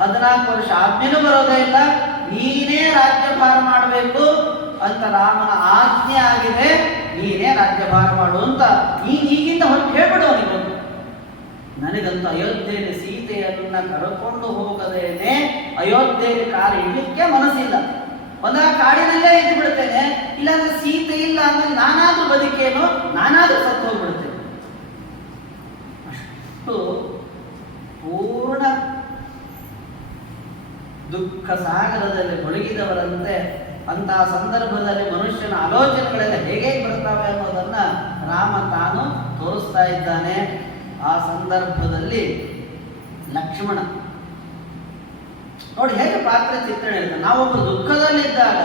14 ವರ್ಷ ಆದ್ಮೇಲೂ ಬರೋದೇ ಇಲ್ಲ, ನೀನೇ ರಾಜ್ಯಭಾರ ಮಾಡಬೇಕು ಅಂತ ರಾಮನ ಆಜ್ಞೆ ಆಗಿದೆ, ನೀನೇ ರಾಜ್ಯಭಾರ ಮಾಡು ಅಂತ ನೀನು ಈಗಿಂದ ಹೊರಟು ಹೇಳ್ಬಿಡು ಅವನಿಗೆ. ನನಗಂತೂ ಅಯೋಧ್ಯೆಯಲ್ಲಿ ಸೀತೆಯನ್ನ ಕರ್ಕೊಂಡು ಹೋಗದೇನೆ ಅಯೋಧ್ಯೆಯಲ್ಲಿ ಕಾಲು ಇಡ್ಲಿಕ್ಕೆ ಮನಸ್ಸಿಲ್ಲ. ಒಂದ ಕಾಡಿನಲ್ಲೇ ಇದ್ದು ಬಿಡ್ತೇನೆ, ಇಲ್ಲಾಂದ್ರೆ ಸೀತೆ ಇಲ್ಲ ಅಂದ್ರೆ ನಾನಾದ್ರೂ ಬದುಕೇನು, ನಾನಾದ್ರೂ ಸತ್ತು ಹೋಗ್ಬಿಡ್ತೇನೆ. ಅಷ್ಟು ಪೂರ್ಣ ದುಃಖ ಸಾಗರದಲ್ಲಿ ಮುಳುಗಿದವರಂತೆ ಅಂತಹ ಸಂದರ್ಭದಲ್ಲಿ ಮನುಷ್ಯನ ಆಲೋಚನೆಗಳೆಲ್ಲ ಹೇಗೆ ಬರುತ್ತವೆ ಅನ್ನೋದನ್ನ ರಾಮ ತಾನು ತೋರಿಸ್ತಾ ಇದ್ದಾನೆ. ಆ ಸಂದರ್ಭದಲ್ಲಿ ಲಕ್ಷ್ಮಣ ನೋಡಿ ಹೇಗೆ ಪಾತ್ರ ಚಿತ್ರಣ ಇರ್ತದೆ. ನಾವೊಬ್ಬರು ದುಃಖದಲ್ಲಿದ್ದಾಗ,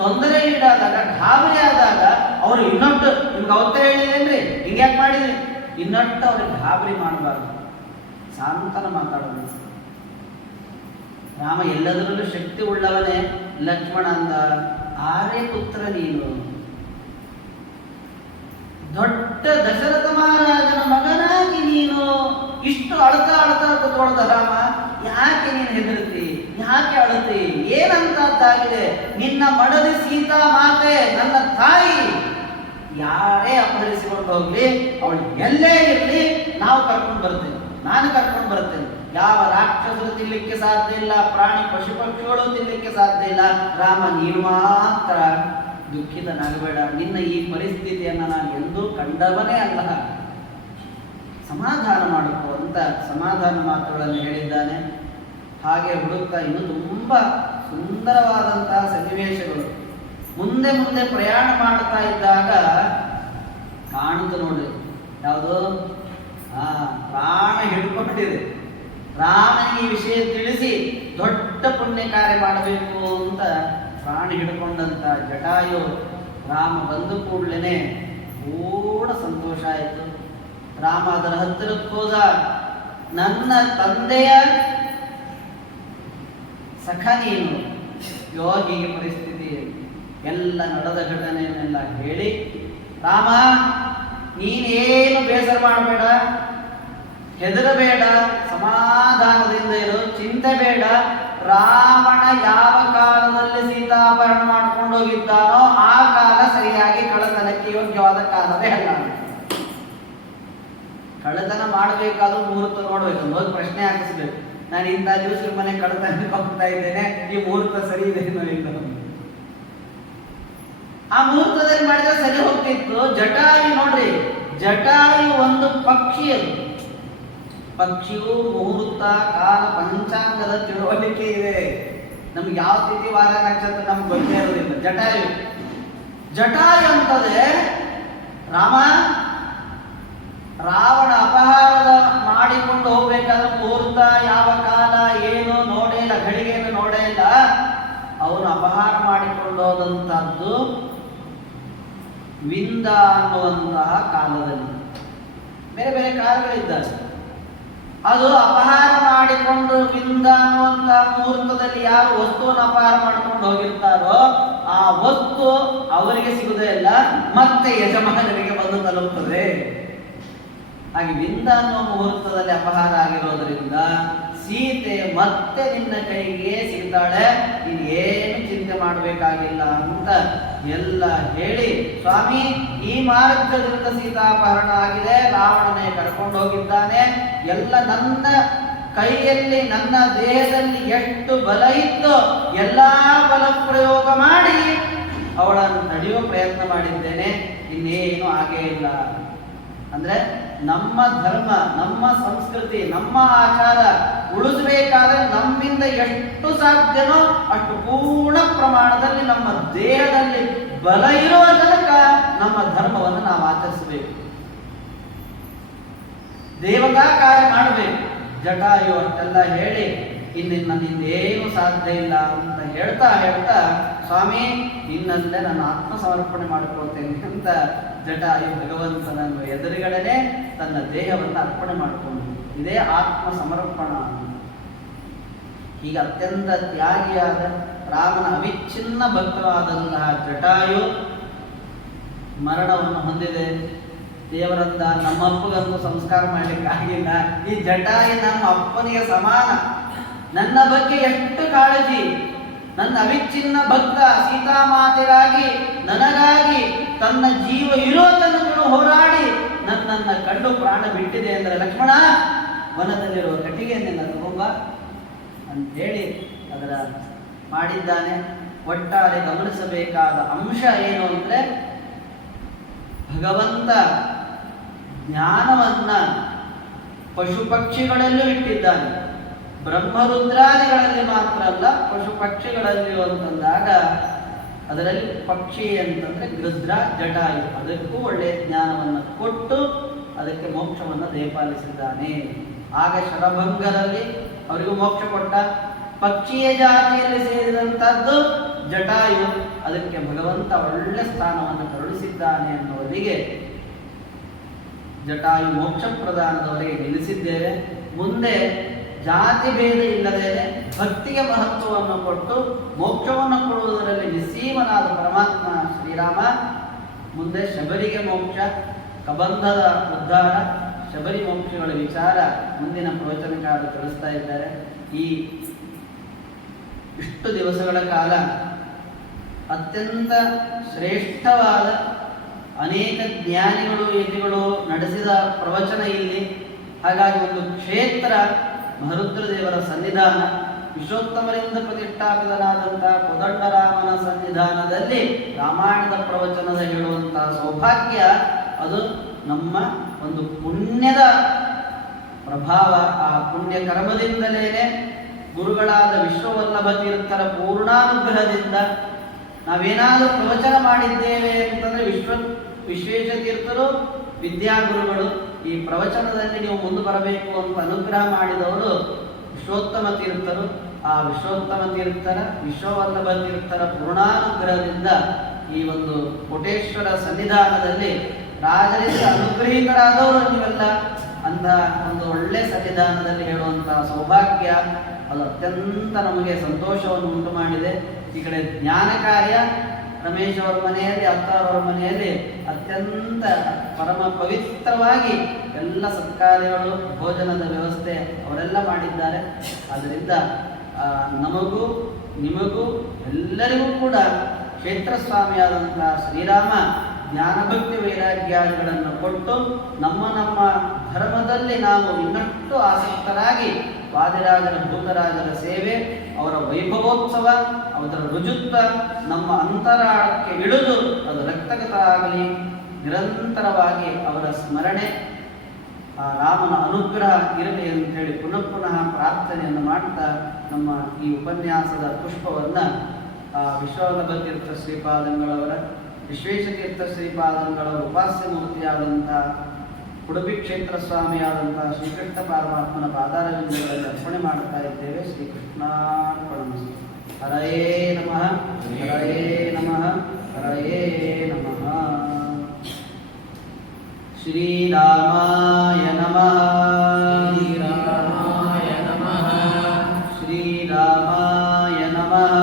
ತೊಂದರೆಗೀಡಾದಾಗ, ಗಾಬರಿ ಆದಾಗ ಅವರು ಇನ್ನೊಟ್ಟು ನಿಮ್ಗೆ ಅವತ್ತೇ ಹೇಳಿದೇನ್ರಿ ಹಿಂಗ್ಯಾಕೆ ಮಾಡಿದ್ರಿ, ಇನ್ನೊಟ್ಟು ಅವ್ರಿಗೆ ಗಾಬರಿ ಮಾಡಬಾರ್ದು, ಸಾಂತನ ಮಾತಾಡೋದು. ರಾಮ ಎಲ್ಲದರಲ್ಲೂ ಶಕ್ತಿ ಉಳ್ಳವನೇ. ಲಕ್ಷ್ಮಣ ಅಂದ, ಆರೇ ಪುತ್ರ ನೀನು, ದೊಡ್ಡ ದಶರಥ ಮಹಾರಾಜನ ಮಗನಾಗಿ ನೀನು ಇಷ್ಟು ಅಳ್ತಾ ಕೂತ್ಕೊಳ್ಳದ ರಾಮ, ಯಾಕೆ ನೀನು ಹೆದರ್ತಿ, ಯಾಕೆ ಅಳುತ್ತಿ, ಏನಂತದ್ದಾಗಿದೆ? ನಿನ್ನ ಮಡದಿ ಸೀತಾ ಮಾತೆ ನನ್ನ ತಾಯಿ, ಯಾರೇ ಅಪಹರಿಸಿಕೊಂಡು ಹೋಗ್ಲಿ, ಅವಳು ಎಲ್ಲೇ ಇರಲಿ, ನಾವು ಕರ್ಕೊಂಡು ಬರ್ತೇವೆ, ನಾನು ಕರ್ಕೊಂಡು ಬರ್ತೇನೆ. ಯಾವ ರಾಕ್ಷಸರು ತಿನ್ಲಿಕ್ಕೆ ಸಾಧ್ಯ ಇಲ್ಲ, ಪ್ರಾಣಿ ಪಶು ಪಕ್ಷಿಗಳು ತಿನ್ಲಿಕ್ಕೆ ಸಾಧ್ಯ ಇಲ್ಲ. ರಾಮ ನೀನು ಮಾತ್ರ ದುಃಖಿತನಾಗಬೇಡ, ನಿನ್ನ ಈ ಪರಿಸ್ಥಿತಿಯನ್ನು ನಾನು ಎಂದೂ ಕಂಡವನೇ ಅಲ್ಲ, ಸಮಾಧಾನ ಮಾಡಿಕೊ ಅಂತ ಸಮಾಧಾನ ಮಾತುಗಳನ್ನು ಹೇಳಿದ್ದಾನೆ. ಹಾಗೆ ಹುಡುಕ್ತಾ ಇನ್ನು ತುಂಬಾ ಸುಂದರವಾದಂತಹ ಸನ್ನಿವೇಶಗಳು ಮುಂದೆ ಮುಂದೆ ಪ್ರಯಾಣ ಮಾಡ್ತಾ ಇದ್ದಾಗ ಕಾಣುತ್ತೆ ನೋಡ್ರಿ. ಯಾವುದು? ಪ್ರಾಣ ಹಿಡ್ಕೊಂಡಿದೆ. ರಾಮನಿಗೆ ಈ ವಿಷಯ ತಿಳಿಸಿ ದೊಡ್ಡ ಪುಣ್ಯ ಕಾರ್ಯ ಮಾಡಬೇಕು ಅಂತ ಪ್ರಾಣ ಹಿಡ್ಕೊಂಡಂತ ಜಟಾಯು ರಾಮ ಬಂದು ಕೂಡಲೇ ಪೂರ್ಣ ಸಂತೋಷ ಆಯಿತು. ರಾಮ ಅದರ ಹತ್ತಿರಕ್ಕೆ ಹೋದ. ನನ್ನ ತಂದೆಯ ಸಖ ನೀನು, ಯೋಗಿಗೆ ಪರಿಸ್ಥಿತಿ ಎಲ್ಲ ನಡೆದ ಘಟನೆಯನ್ನೆಲ್ಲ ಹೇಳಿ, ರಾಮ ನೀನೇನು ಬೇಸರ ಮಾಡಬೇಡ, ಹೆದರಬೇಡ, ಸಮಾಧಾನದಿಂದ ಇರು, ಚಿಂತೆ ಬೇಡ. ರಾವಣ ಯಾವ ಕಾಲದಲ್ಲಿ ಸೀತಾಪಹರಣ ಮಾಡ್ಕೊಂಡು ಹೋಗಿದ್ದಾನೋ ಆ ಕಾಲ ಸರಿಯಾಗಿ ಕಳ್ಳತನಕ್ಕೆ ಯೋಗ್ಯವಾದ ಕಾಲವೇ ಅಲ್ಲ. ಕಳ್ಳತನ ಮಾಡಬೇಕಾದ್ರೂ ಮುಹೂರ್ತ ನೋಡ್ಬೇಕು, ಹೋಗಿ ಪ್ರಶ್ನೆ ಹಾಕಿಸ್ಬೇಕು. ನಾನು ಇಂಥ ದಿವಸ ಮನೆ ಕಳ್ಳತನಕ್ಕೆ ಹೋಗ್ತಾ ಇದ್ದೇನೆ, ಈ ಮುಹೂರ್ತ ಸರಿ ಇದೆ ಇಲ್ಲ. ಆ ಮುಹೂರ್ತದಲ್ಲಿ ಮಾಡಿದ್ರೆ ಸರಿ ಹೋಗ್ತಿತ್ತು. ಜಟಾಯು ನೋಡ್ರಿ, ಜಟಾಯು ಒಂದು ಪಕ್ಷಿ, ಅದು ಪಕ್ಷಿಯು ಮುಹೂರ್ತ ಕಾಲ ಪಂಚಾಂಗದ ತಿಳುವಳಿಕೆ ಇದೆ. ನಮ್ಗೆ ಯಾವ ತಿಥಿ ವಾರ ನಕ್ಷತ್ರ ನಮ್ಗೆ ಗೊತ್ತೇ ಇರೋದಿಲ್ಲ. ಜಟಾಯು ಜಟಾಯು ಅಂತಂದ್ರೆ ರಾವಣ ಅಪಹಾರದ ಮಾಡಿಕೊಂಡು ಹೋಗ್ಬೇಕಾದ್ರೆ ಮುಹೂರ್ತ ಯಾವ ಕಾಲ ಏನು ನೋಡೇ ಇಲ್ಲ, ಘಳಿಗೆಯನ್ನು ನೋಡೇ ಇಲ್ಲ. ಅವನು ಅಪಹಾರ ಮಾಡಿಕೊಂಡು ಹೋದಂತಹದ್ದು ವಿಂದ ಅನ್ನುವಂತಹ ಕಾಲದಲ್ಲಿ. ಬೇರೆ ಬೇರೆ ಕಾಲಗಳಿದ್ದಾರೆ. ಅದು ಅಪಹಾರ ಮಾಡಿಕೊಂಡು ವಿಂದ ಅನ್ನುವಂತಹ ಮುಹೂರ್ತದಲ್ಲಿ ಯಾರು ವಸ್ತುವನ್ನು ಅಪಹಾರ ಮಾಡಿಕೊಂಡು ಹೋಗಿರ್ತಾರೋ ಆ ವಸ್ತು ಅವರಿಗೆ ಸಿಗುವುದೇ ಇಲ್ಲ, ಮತ್ತೆ ಯಜಮಾನರಿಗೆ ಬಂದು ತಲುಪುತ್ತದೆ. ಹಾಗೆ ವಿಂದ ಅನ್ನುವ ಮುಹೂರ್ತದಲ್ಲಿ ಅಪಹಾರ ಆಗಿರೋದ್ರಿಂದ ಸೀತೆ ಮತ್ತೆ ನಿನ್ನ ಕೈಗೆ ಸಿಗ್ತಾಳೆ, ಏನು ಚಿಂತೆ ಮಾಡಬೇಕಾಗಿಲ್ಲ ಅಂತ ಎಲ್ಲ ಹೇಳಿ, ಸ್ವಾಮಿ ಈ ಮಾರ್ಗದಿಂದ ಸೀತಾಪಹರಣ ಆಗಿದೆ, ರಾವಣನೇ ಕರ್ಕೊಂಡು ಹೋಗಿದ್ದಾನೆ, ಎಲ್ಲ ನನ್ನ ಕೈಯಲ್ಲಿ ನನ್ನ ದೇಹದಲ್ಲಿ ಎಷ್ಟು ಬಲ ಇತ್ತು ಎಲ್ಲಾ ಬಲ ಪ್ರಯೋಗ ಮಾಡಿ ಅವಳನ್ನು ತಡೆಯುವ ಪ್ರಯತ್ನ ಮಾಡಿದ್ದೇನೆ, ಇನ್ನೇನು ಆಗೇ ಇಲ್ಲ. ಅಂದ್ರೆ ನಮ್ಮ ಧರ್ಮ, ನಮ್ಮ ಸಂಸ್ಕೃತಿ, ನಮ್ಮ ಆಚಾರ ಉಳಿಸಬೇಕಾದ್ರೆ ನಮ್ಮಿಂದ ಎಷ್ಟು ಸಾಧ್ಯನೋ ಅಷ್ಟು ಪೂರ್ಣ ಪ್ರಮಾಣದಲ್ಲಿ ನಮ್ಮ ದೇಹದಲ್ಲಿ ಬಲ ಇರುವ ತನಕ ನಮ್ಮ ಧರ್ಮವನ್ನು ನಾವು ಆಚರಿಸಬೇಕು, ದೇವತಾ ಕಾರ್ಯ ಮಾಡಬೇಕು. ಜಟಾಯು ಅಷ್ಟೆಲ್ಲ ಹೇಳಿ ನನ್ನಿಂದೇನು ಸಾಧ್ಯ ಇಲ್ಲ ಅಂತ ಹೇಳ್ತಾ ಸ್ವಾಮಿ ನಿನ್ನಲ್ಲೇ ನನ್ನ ಆತ್ಮ ಸಮರ್ಪಣೆ ಮಾಡಿಕೊಳ್ತೇನೆ ಅಂತ ಜಟಾಯು ಭಗವಂತನನ್ನು ಎದುರುಗಡೆನೆ ತನ್ನ ದೇಹವನ್ನು ಅರ್ಪಣೆ ಮಾಡಿಕೊಂಡು, ಇದೇ ಆತ್ಮ ಸಮರ್ಪಣ. ಈಗ ಅತ್ಯಂತ ತ್ಯಾಗಿಯಾದ ರಾಮನ ಅವಿಚ್ಛಿನ್ನ ಭಕ್ತವಾದಂತಹ ಜಟಾಯು ಮರಣವನ್ನು ಹೊಂದಿದೆ. ದೇವರಂದ ನಮ್ಮ ಅಪ್ಪಗಂತೂ ಸಂಸ್ಕಾರ ಮಾಡಲಿಕ್ಕೆ ಆಗಿಲ್ಲ, ಈ ಜಟಾಯು ನಮ್ಮ ಅಪ್ಪನಿಗೆ ಸಮಾನ, ನನ್ನ ಬಗ್ಗೆ ಎಷ್ಟು ಕಾಳಜಿ, ನನ್ನ ಅವಿಚ್ಛಿನ್ನ ಭಕ್ತ, ಸೀತಾಮಾತೆಗಾಗಿ ನನಗಾಗಿ ತನ್ನ ಜೀವ ಇರೋ ತನಕ ಹೋರಾಡಿ ನನ್ನನ್ನ ಕಂಡು ಪ್ರಾಣ ಬಿಟ್ಟಿದೆ ಅಂದರೆ ಲಕ್ಷ್ಮಣ ವನದಲ್ಲಿರುವ ಕಟ್ಟಿಗೆಯನ್ನೆಲ್ಲ ತಗೊಂಬ ಅಂತೇಳಿ ಅದರ ಮಾಡಿದ್ದಾನೆ. ಒಟ್ಟಾರೆ ಗಮನಿಸಬೇಕಾದ ಅಂಶ ಏನು ಅಂದ್ರೆ, ಭಗವಂತ ಜ್ಞಾನವನ್ನ ಪಶು ಪಕ್ಷಿಗಳಲ್ಲೂ ಇಟ್ಟಿದ್ದಾನೆ. ಬ್ರಹ್ಮರುದ್ರಾದಿಗಳಲ್ಲಿ ಮಾತ್ರ ಅಲ್ಲ, ಪಶು ಪಕ್ಷಿಗಳಲ್ಲಿ ಅಂತಂದಾಗ ಅದರಲ್ಲಿ ಪಕ್ಷಿ ಅಂತಂದ್ರೆ ಗೃದ್ರ ಜಟಾಯು, ಅದಕ್ಕೂ ಒಳ್ಳೆಯ ಜ್ಞಾನವನ್ನು ಕೊಟ್ಟು ಅದಕ್ಕೆ ಮೋಕ್ಷವನ್ನು ದಯಪಾಲಿಸಿದ್ದಾನೆ. ಆಗ ಶರಭಂಗರಲ್ಲಿ ಅವರಿಗೂ ಮೋಕ್ಷ ಕೊಟ್ಟ. ಪಕ್ಷಿಯ ಜಾತಿಯಲ್ಲಿ ಸೇರಿದಂತಹದ್ದು ಜಟಾಯು, ಅದಕ್ಕೆ ಭಗವಂತ ಒಳ್ಳೆ ಸ್ಥಾನವನ್ನು ಕರುಣಿಸಿದ್ದಾನೆ ಅನ್ನುವರಿಗೆ ಜಟಾಯು ಮೋಕ್ಷ ಪ್ರದಾನದವರೆಗೆ ನಿಲ್ಲಿಸಿದ್ದೇವೆ. ಮುಂದೆ ಜಾತಿ ಭೇದ ಇಲ್ಲದೇನೆ ಭಕ್ತಿಗೆ ಮಹತ್ವವನ್ನು ಕೊಟ್ಟು ಮೋಕ್ಷವನ್ನು ಕೊಡುವುದರಲ್ಲಿ ನಿಸ್ಸೀಮನಾದ ಪರಮಾತ್ಮ ಶ್ರೀರಾಮ ಮುಂದೆ ಶಬರಿಗೆ ಮೋಕ್ಷ, ಕಬಂಧದ ಉದ್ಧಾರ, ಶಬರಿ ಮೋಕ್ಷಗಳ ವಿಚಾರ ಮುಂದಿನ ಪ್ರವಚನಕಾರರು ತಿಳಿಸ್ತಾ ಇದ್ದಾರೆ. ಈ ಇಷ್ಟು ದಿವಸಗಳ ಕಾಲ ಅತ್ಯಂತ ಶ್ರೇಷ್ಠವಾದ ಅನೇಕ ಜ್ಞಾನಿಗಳು ಯತಿಗಳು ನಡೆಸಿದ ಪ್ರವಚನ ಇಲ್ಲಿ. ಹಾಗಾಗಿ ಒಂದು ಕ್ಷೇತ್ರ ಮಹರುದ್ರ ದೇವರ ಸನ್ನಿಧಾನ, ವಿಶ್ವೋತ್ತಮರಿಂದ ಪ್ರತಿಷ್ಠಾಪಿತನಾದಂತಹ ಕೋದಂಡರಾಮನ ಸನ್ನಿಧಾನದಲ್ಲಿ ರಾಮಾಯಣದ ಪ್ರವಚನದ ಹೇಳುವಂತಹ ಸೌಭಾಗ್ಯ ಅದು ನಮ್ಮ ಒಂದು ಪುಣ್ಯದ ಪ್ರಭಾವ. ಆ ಪುಣ್ಯ ಕರ್ಮದಿಂದಲೇ ಗುರುಗಳಾದ ವಿಶ್ವವಲ್ಲಭ ತೀರ್ಥರ ಪೂರ್ಣಾನುಗ್ರಹದಿಂದ ನಾವೇನಾದರೂ ಪ್ರವಚನ ಮಾಡಿದ್ದೇವೆ ಅಂತಂದ್ರೆ ವಿಶ್ವೇಶ ತೀರ್ಥರು ವಿದ್ಯಾಗುರುಗಳು ಈ ಪ್ರವಚನದಲ್ಲಿ ನೀವು ಮುಂದೆ ಬರಬೇಕು ಅಂತ ಅನುಗ್ರಹ ಮಾಡಿದವರು ವಿಶ್ವೋತ್ತಮ ತೀರ್ಥರು. ಆ ವಿಶ್ವೋತ್ತಮ ತೀರ್ಥರ ವಿಶ್ವವಲ್ಲಭ ತೀರ್ಥರ ಪೂರ್ಣಾನುಗ್ರಹದಿಂದ ಈ ಒಂದು ಕೋಟೇಶ್ವರ ಸನ್ನಿಧಾನದಲ್ಲಿ ರಾಜರಿಂದ ಅನುಗ್ರಹೀತರಾದವರು ನೀವೆಲ್ಲ ಅಂತ ಒಂದು ಒಳ್ಳೆ ಸನ್ನಿಧಾನದಲ್ಲಿ ಹೇಳುವಂತಹ ಸೌಭಾಗ್ಯ ಅದು ಅತ್ಯಂತ ನಮಗೆ ಸಂತೋಷವನ್ನು ಉಂಟು ಮಾಡಿದೆ. ಈ ಕಡೆ ಜ್ಞಾನ ಕಾರ್ಯ ರಮೇಶ್ ಅವರ ಮನೆಯಲ್ಲಿ, ಅತ್ತಾರವರ ಮನೆಯಲ್ಲಿ ಅತ್ಯಂತ ಪರಮ ಪವಿತ್ರವಾಗಿ ಎಲ್ಲ ಸತ್ಕಾರ್ಯಗಳು, ಭೋಜನದ ವ್ಯವಸ್ಥೆ ಅವರೆಲ್ಲ ಮಾಡಿದ್ದಾರೆ. ಆದ್ದರಿಂದ ನಮಗೂ ನಿಮಗೂ ಎಲ್ಲರಿಗೂ ಕೂಡ ಕ್ಷೇತ್ರಸ್ವಾಮಿಯಾದಂತಹ ಶ್ರೀರಾಮ ಜ್ಞಾನಭಕ್ತಿ ವೈರಾಗ್ಯಾದಿಗಳನ್ನು ಕೊಟ್ಟು ನಮ್ಮ ನಮ್ಮ ಧರ್ಮದಲ್ಲಿ ನಾವು ಇನ್ನಷ್ಟು ಆಸಕ್ತರಾಗಿ ವಾದಿರಾಜರ ಭೂತರಾಜರ ಸೇವೆ, ಅವರ ವೈಭವೋತ್ಸವ, ಅವರ ರುಜುತ್ವ ನಮ್ಮ ಅಂತರಾಳಕ್ಕೆ ಇಳಿದು ಅದು ರಕ್ತಗತ ಆಗಲಿ. ನಿರಂತರವಾಗಿ ಅವರ ಸ್ಮರಣೆ ಆ ರಾಮನ ಅನುಗ್ರಹ ಇರಲಿ ಅಂತ ಹೇಳಿ ಪುನಃ ಪುನಃ ಪ್ರಾರ್ಥನೆಯನ್ನು ಮಾಡ್ತಾ ನಮ್ಮ ಈ ಉಪನ್ಯಾಸದ ಪುಷ್ಪವನ್ನು ವಿಶ್ವವಲ್ಲಭತೀರ್ಥ ಶ್ರೀಪಾದಂಗಳವರ ವಿಶ್ವೇಶತೀರ್ಥ ಶ್ರೀಪಾದಂಗಳವರ ಉಪಾಸ್ಯ ಮೂರ್ತಿಯಾದಂಥ ಉಡುಪಿ ಕ್ಷೇತ್ರ ಸ್ವಾಮಿಯಾದಂಥ ಶ್ರೀಕೃಷ್ಣ ಪರಮಾತ್ಮನ ಪಾದಾರವಿಂದಗಳಲ್ಲಿ ಅರ್ಪಣೆ ಮಾಡ್ತಾ ಇದ್ದೇವೆ. ಶ್ರೀಕೃಷ್ಣಾರ್ಪಣಮಸ್ತು. ಹರಯೇ ನಮಃ, ಹರಯೇ ನಮಃ, ಹರಯೇ ನಮಃ. ಶ್ರೀರಾಮಾಯ ನಮಃ, ಶ್ರೀರಾಮಾಯ ನಮಃ, ಶ್ರೀರಾಮಾಯ ನಮಃ,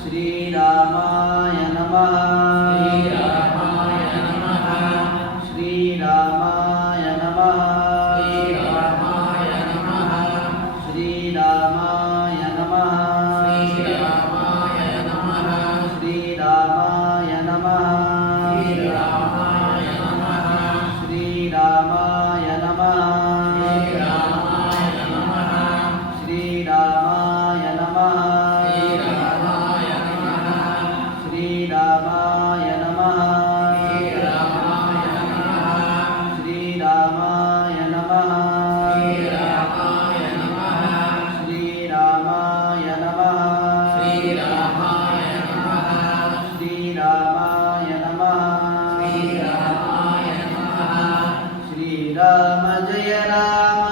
ಶ್ರೀರಾಮಾಯ ನಮಃ, ಶ್ರೀರಾಮಾಯ ನಮಃ, ಶ್ರೀರಾಮಾಯ ನಮಃ, ಶ್ರೀರಾಮಾಯ ನಮಃ, ಶ್ರೀರಾಮಾಯ ನಮಃ, ಶ್ರೀರಾಮಾಯ ನಮಃ, ಶ್ರೀರಾಮಾಯ ನಮಃ, ಶ್ರೀರಾಮಾಯ ನಮಃ, ಶ್ರೀರಾಮಾಯ ನಮಃ, ಶ್ರೀರಾಮಾಯ ನಮಃ, ಶ್ರೀರಾಮಾಯ ನಮಃ, ಶ್ರೀರಾಮ ಜಯ ರಾಮ,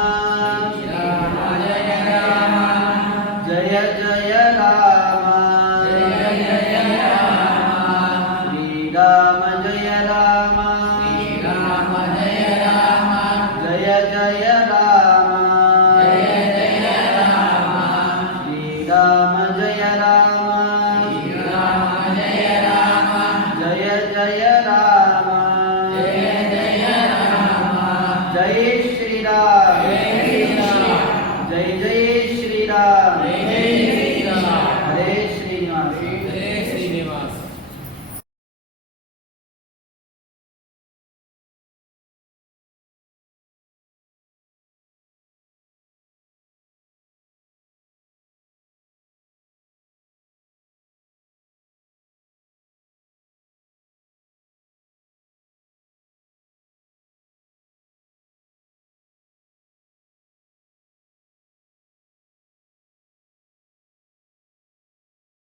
ಜಯ ಜಯ ರಾಮ, ಶ್ರೀರಾಮ ಜಯ ರಾಮ, ಜಯ ಜಯ ರಾಮ, ಶ್ರೀರಾಮ ಜಯ ರಾಮ, ಜಯ ಜಯ ರಾಮ, ಜೈ ಶ್ರೀರಾಮ, ಜೈ ಜೈ ಶ್ರೀರಾಮ.